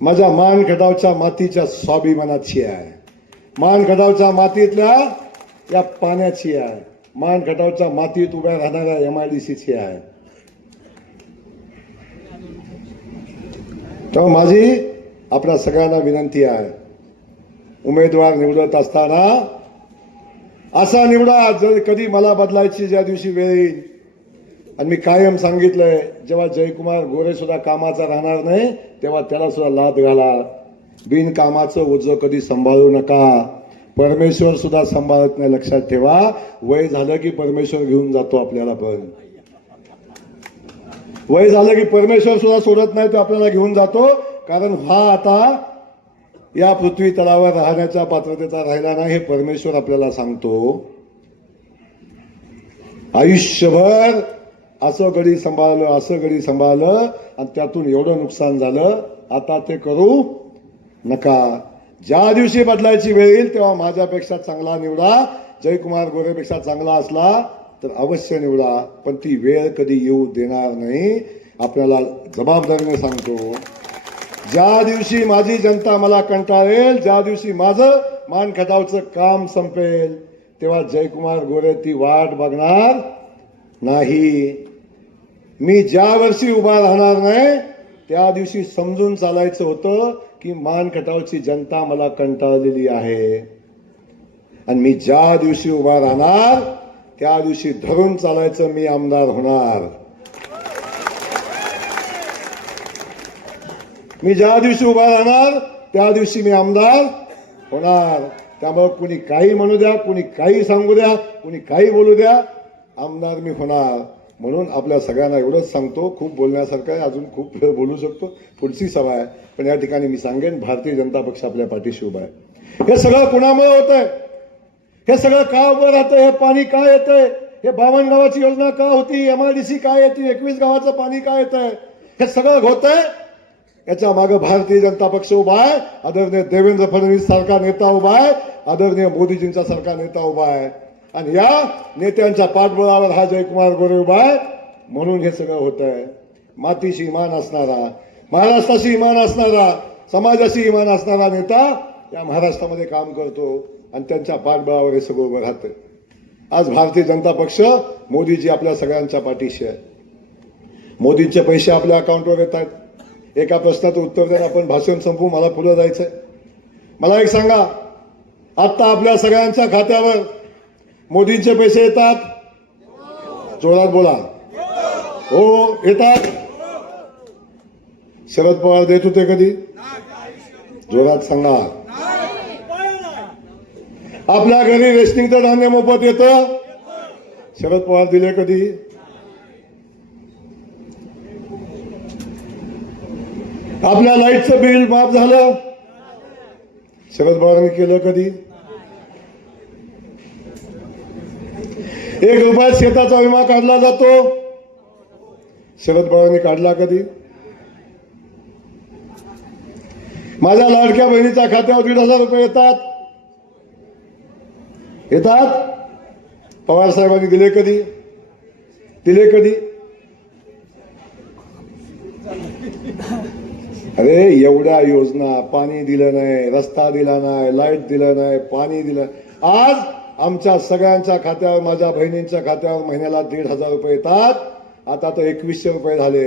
माझ्या मानखटावच्या मातीच्या स्वाभिमानाची आहे. मानखटावच्या मातीतल्या या पाण्याची आहे. मानखटावच्या मातीत उभ्या राहणाऱ्या MIDCची आहे. तेव्हा माझी आपल्या सगळ्यांना विनंती आहे, उमेदवार निवडत असताना असा निवडा जर कधी मला बदलायची ज्या दिवशी वेळ येईल. आणि मी कायम सांगितलंय, जेव्हा जयकुमार गोरे सुद्धा कामाचा राहणार नाही तेव्हा त्याला सुद्धा लाद घाला. बिनकामाचं ओझं कधी सांभाळू नका. परमेश्वर सुद्धा सांभाळत नाही, लक्षात ठेवा. वय झालं की परमेश्वर घेऊन जातो आपल्याला. पण वय झालं की परमेश्वर सुद्धा सोडत नाही, तो आपल्याला घेऊन जातो. कारण हा आता या पृथ्वी तलावर राहण्याच्या पात्रतेचा राहिला नाही, हे परमेश्वर आपल्याला सांगतो. आयुष्यभर असं गडी सांभाळलं आणि त्यातून एवढं नुकसान झालं. आता ते करू नका. ज्या दिवशी बदलायची वेळ येईल तेव्हा माझ्यापेक्षा चांगला निवडा. जयकुमार गोरेपेक्षा चांगला असला तर अवश्य निवडा. पण ती वेळ कधी येऊ देणार नाही, आपल्याला जबाबदारीने सांगतो. ज्या दिवशी माझी जनता मला कंटाळेल, ज्या दिवशी माझं मानखटावचं काम संपेल, तेव्हा जयकुमार गोरे ती वाट बघणार नाही. मी ज्या वर्षी उभा राहणार नाही त्या दिवशी समजून चालायचं होतं की मानखटावची जनता मला कंटाळलेली आहे. आणि मी ज्या दिवशी उभा राहणार त्या दिवशी धरून चालायचं, मी आमदार होणार. मी ज्या दिवशी उभा राहणार त्या दिवशी मी आमदार होणार. त्यामुळे कुणी काही म्हणू द्या, कुणी काही सांगू द्या, कुणी काही बोलू द्या, आमदार मी होणार. म्हणून आपल्या सगळ्यांना एवढंच सांगतो. खूप बोलण्यासारखं आहे, अजून खूप वेळ बोलू शकतो, पुढची सभा आहे. पण या ठिकाणी मी सांगेन, भारतीय जनता पक्ष आपल्या पाठीशी उभा आहे. हे सगळं कुणामुळे होत आहे? हे सगळं का उभं राहतं? हे पाणी का येतंय? हे 52 गावाची योजना का होती? MIDC काय येते? 21 गावाचं पाणी का येतंय? हे सगळं होतंय. याच्या मागे भारतीय जनता पक्ष उभा आहे. आदरणीय देवेंद्र फडणवीस सारखा नेता उभा आहे. आदरणीय मोदीजींचा सारखा नेता उभा आहे. आणि या नेत्यांच्या पाठबळावर हा जयकुमार गोरे उभा आहे. म्हणून हे सगळं होत आहे. मातीशी इमान असणारा, महाराष्ट्राशी इमान असणारा, समाजाशी इमान असणारा नेता या महाराष्ट्रामध्ये काम करतो आणि त्यांच्या पाठबळावर हे सगळं उभं राहतं. आज भारतीय जनता पक्ष, मोदीजी आपल्या सगळ्यांच्या पाठीशी आहे. मोदींचे पैसे आपल्या अकाउंटवर येत आहेत. एका प्रश्नाचं उत्तर द्या, आपण भाषण संपवू, मला पुढे जायचंय. मला एक सांगा, आता आपल्या सगळ्यांच्या खात्यावर मोदींचे पैसे येतात? जोरात बोला. हो येतात. शरद पवार देत होते कधी? जोरात सांगा. आपल्या घरी रेशनिंगचं धान्य मोफत येतं? शरद पवार दिले कधी? आपल्या लाईटचं बिल माफ झालं? शरद पवारांनी केलं कधी? 1 रुपयात शेताचा विमा काढला जातो? शरद पवारांनी काढला कधी? माझ्या लाडक्या बहिणीच्या खात्यावर 1,500 रुपये येतात? येतात? पवार साहेबांनी दिले कधी? दिले कधी? अरे एवढ्या योजना, पाणी दिलं नाही, रस्ता दिला नाही, लाईट दिलं नाही, पाणी दिलं. आज आमच्या सगळ्यांच्या खात्यावर, माझ्या बहिणींच्या खात्यावर महिन्याला 1,500 रुपये येतात. आता तर 2,100 रुपये झाले.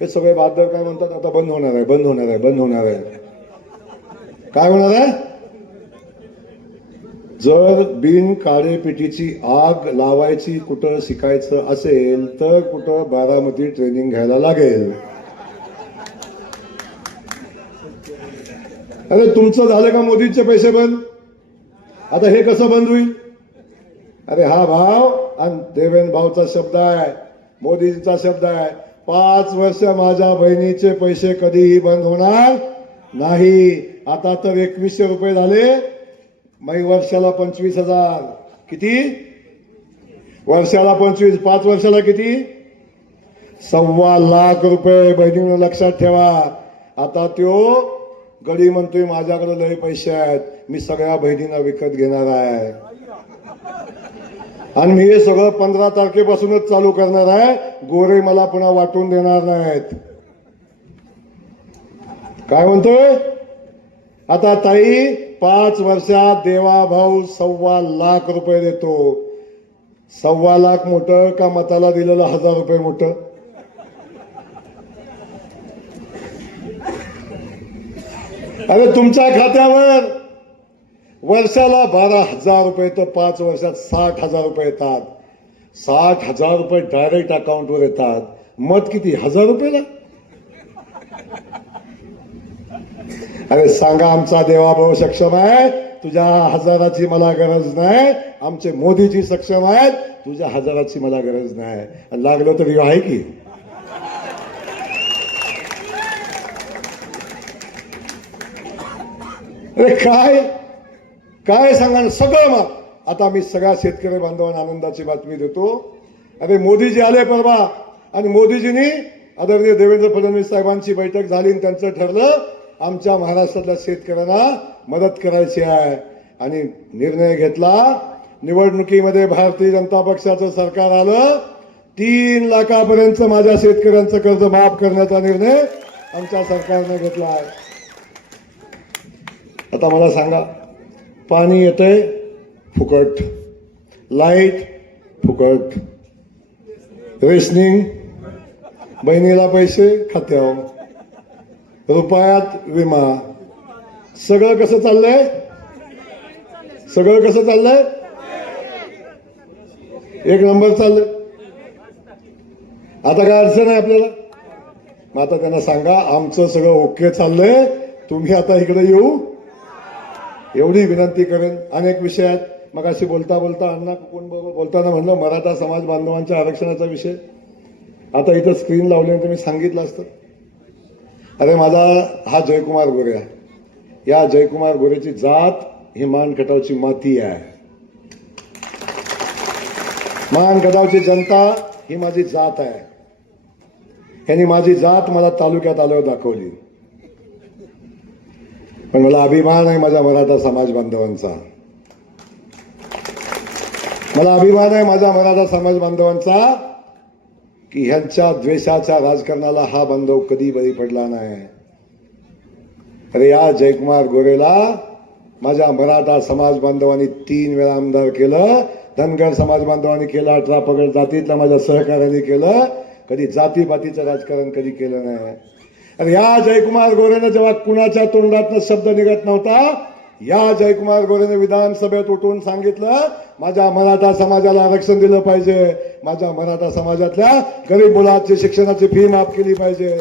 हे सगळे बादर काय म्हणतात? आता बंद होणार आहे, बंद होणार आहे, बंद होणार आहे. काय होणार आहे? जर बिन काळेपिटीची आग लावायची कुठं शिकायचं असेल तर कुठं बारामती ट्रेनिंग घ्यायला लागेल. अरे तुमचं झालं का मोदींचे पैसे बंद? आता हे कसं बंद होईल? अरे हा भाव आणि देवेंद्र भाऊचा शब्द आहे, मोदींचा शब्द आहे, 5 वर्ष माझ्या बहिणीचे पैसे कधीही बंद होणार नाही. आता तर 2,100 रुपये झाले. मग वर्षाला 25,000. किती? वर्षाला 25. 5 वर्षाला किती? 1.25 लाख रुपये. बहिणीनं लक्षात ठेवा. आता त्यो गडी म्हणतोय माझ्याकडे लय पैसे आहेत, मी सगळ्या बहिणींना विकत घेणार आहे आणि मी हे सगळं 15 तारखेपासूनच चालू करणार आहे. गोरे मला पुन्हा वाटून देणार नाहीत. काय म्हणतोय? आता ताई 5 वर्षात देवा भाऊ 1.25 लाख रुपये देतो. 1.25 लाख मोठं का मताला दिलेलं 1,000 रुपये मोठं? अरे तुमच्या खात्यावर वर्षाला 12,000 रुपये तर 5 वर्षात 60,000 रुपये येतात. 60,000 रुपये डायरेक्ट अकाउंटवर येतात. मत किती? 1,000 रुपयाला? अरे सांगा, आमचा देवाभाऊ सक्षम आहे, तुझ्या 1,000ची मला गरज नाही. आमचे मोदीजी सक्षम आहेत, तुझ्या 1,000ची मला गरज नाही. लागलं तर आहे की. अरे काय काय सांगा, सगळं मग. आता मी सगळ्या शेतकरी बांधवांना आनंदाची बातमी देतो. अरे मोदीजी आले परवा आणि मोदीजींनी आदरणीय देवेंद्र फडणवीस साहेबांची बैठक झाली आणि त्यांचं ठरलं आमच्या महाराष्ट्रातल्या शेतकऱ्यांना मदत करायची आहे आणि निर्णय घेतला. निवडणुकीमध्ये भारतीय जनता पक्षाचं सरकार आलं. 3 लाखापर्यंत माझ्या शेतकऱ्यांचं कर्ज माफ करण्याचा निर्णय आमच्या सरकारने घेतला आहे. आता मला सांगा, पाणी येतंय फुकट, लाईट फुकट, रेशनिंग, बहिणीला पैसे खात्यावर, रुपयात विमा, सगळं कसं चाललंय? सगळं कसं चाललंय? एक नंबर चाललंय. आता काय अडचण आहे आपल्याला? मग आता त्यांना सांगा आमचं सगळं ओके चाललंय, तुम्ही आता इकडे येऊ, एवढी विनंती करेन. अनेक विषय आहेत. मग अशी बोलता बोलता अण्णा कोण बोलताना म्हणलं मराठा समाज बांधवांच्या आरक्षणाचा विषय. आता इथं स्क्रीन लावल्यानंतर मी सांगितलं असतं. अरे माझा हा जयकुमार गोरे आहे. या जयकुमार गोरेची जात ही मान खटावची माती आहे. मान खटावची जनता ही माझी जात आहे. यांनी माझी जात मला तालुक्यात आल्यावर दाखवली. पण मला अभिमान आहे माझ्या मराठा समाज बांधवांचा. मला अभिमान आहे माझ्या मराठा समाज बांधवांचा की ह्यांच्या द्वेषाच्या राजकारणाला हा बांधव कधी बळी पडला नाही. अरे या जयकुमार गोरेला माझ्या मराठा समाज बांधवांनी 3 वेळा आमदार केलं. धनगर समाज बांधवांनी केलं. 18 पगड जातीतल्या माझ्या सहकार्याने केलं. कधी जातीपातीचं राजकारण कधी केलं नाही. अरे या जयकुमार गोरेनं जेव्हा कुणाच्या तोंडातनं शब्द निघत नव्हता, या जयकुमार गोरेने विधानसभेत उठून सांगितलं माझ्या मराठा समाजाला आरक्षण दिलं पाहिजे. माझ्या मराठा समाजातल्या गरीब मुलाची शिक्षणाची फी माफ केली पाहिजे.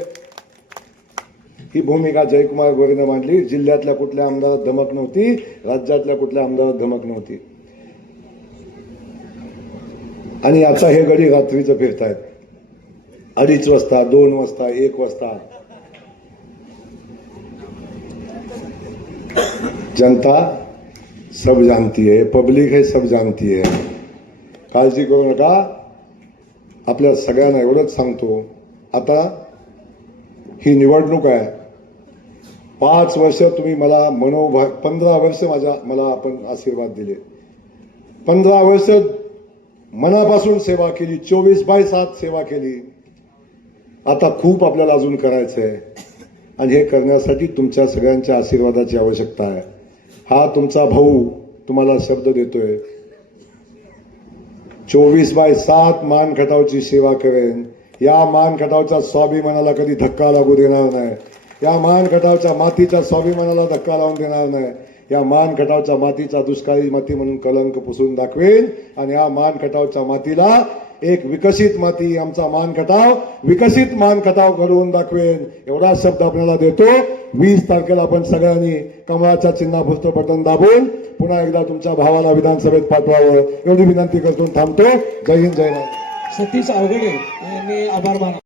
ही भूमिका जयकुमार गोरेनं मांडली. जिल्ह्यातल्या कुठल्या आमदारात धमक नव्हती. राज्यातल्या कुठल्या आमदारात धमक नव्हती. आणि आता हे गडी रात्रीचं फिरतायत. 2:30 वाजता, 2 वाजता, 1 वाजता. जनता सब जानती है, पब्लिक है, सब जानती है. काळजी करू नका. आपल्या सगळ्यांना एवढंच सांगतो, आता ही निवडणूक आहे. 5 वर्ष तुम्ही मला 15 वर्ष मला आपण आशीर्वाद दिले. 15 वर्ष मनापासून सेवा केली. 24/7 सेवा केली. आता खूप आपल्याला अजून करायचं आहे आणि हे करण्यासाठी तुमच्या सगळ्यांच्या आशीर्वादाची आवश्यकता आहे. हा तुमचा भाऊ तुम्हाला शब्द देतोय, 24/7 मान खटावची सेवा करेन. या मान खटावच्या स्वाभिमानाला कधी धक्का लागू देणार नाही. या मान खटावच्या मातीच्या स्वाभिमानाला धक्का लावून देणार नाही. या मान खटावच्या मातीचा दुष्काळी माती म्हणून कलंक पुसून दाखवेन आणि या मान खटावच्या मातीला एक विकसित माती, आमचा मान खटाव विकसित मान खटाव घडवून दाखवेन. एवढा शब्द आपल्याला देतो. 20 तारखेला आपण सगळ्यांनी कमळाच्या चिन्हापुरतं बटन दाबून पुन्हा एकदा तुमच्या भावाला विधानसभेत पाठवावं एवढी विनंती करतो. थांबतो. जय हिंद, जय महाराष्ट्र. सतीश अवघडे यांनी आभार माना.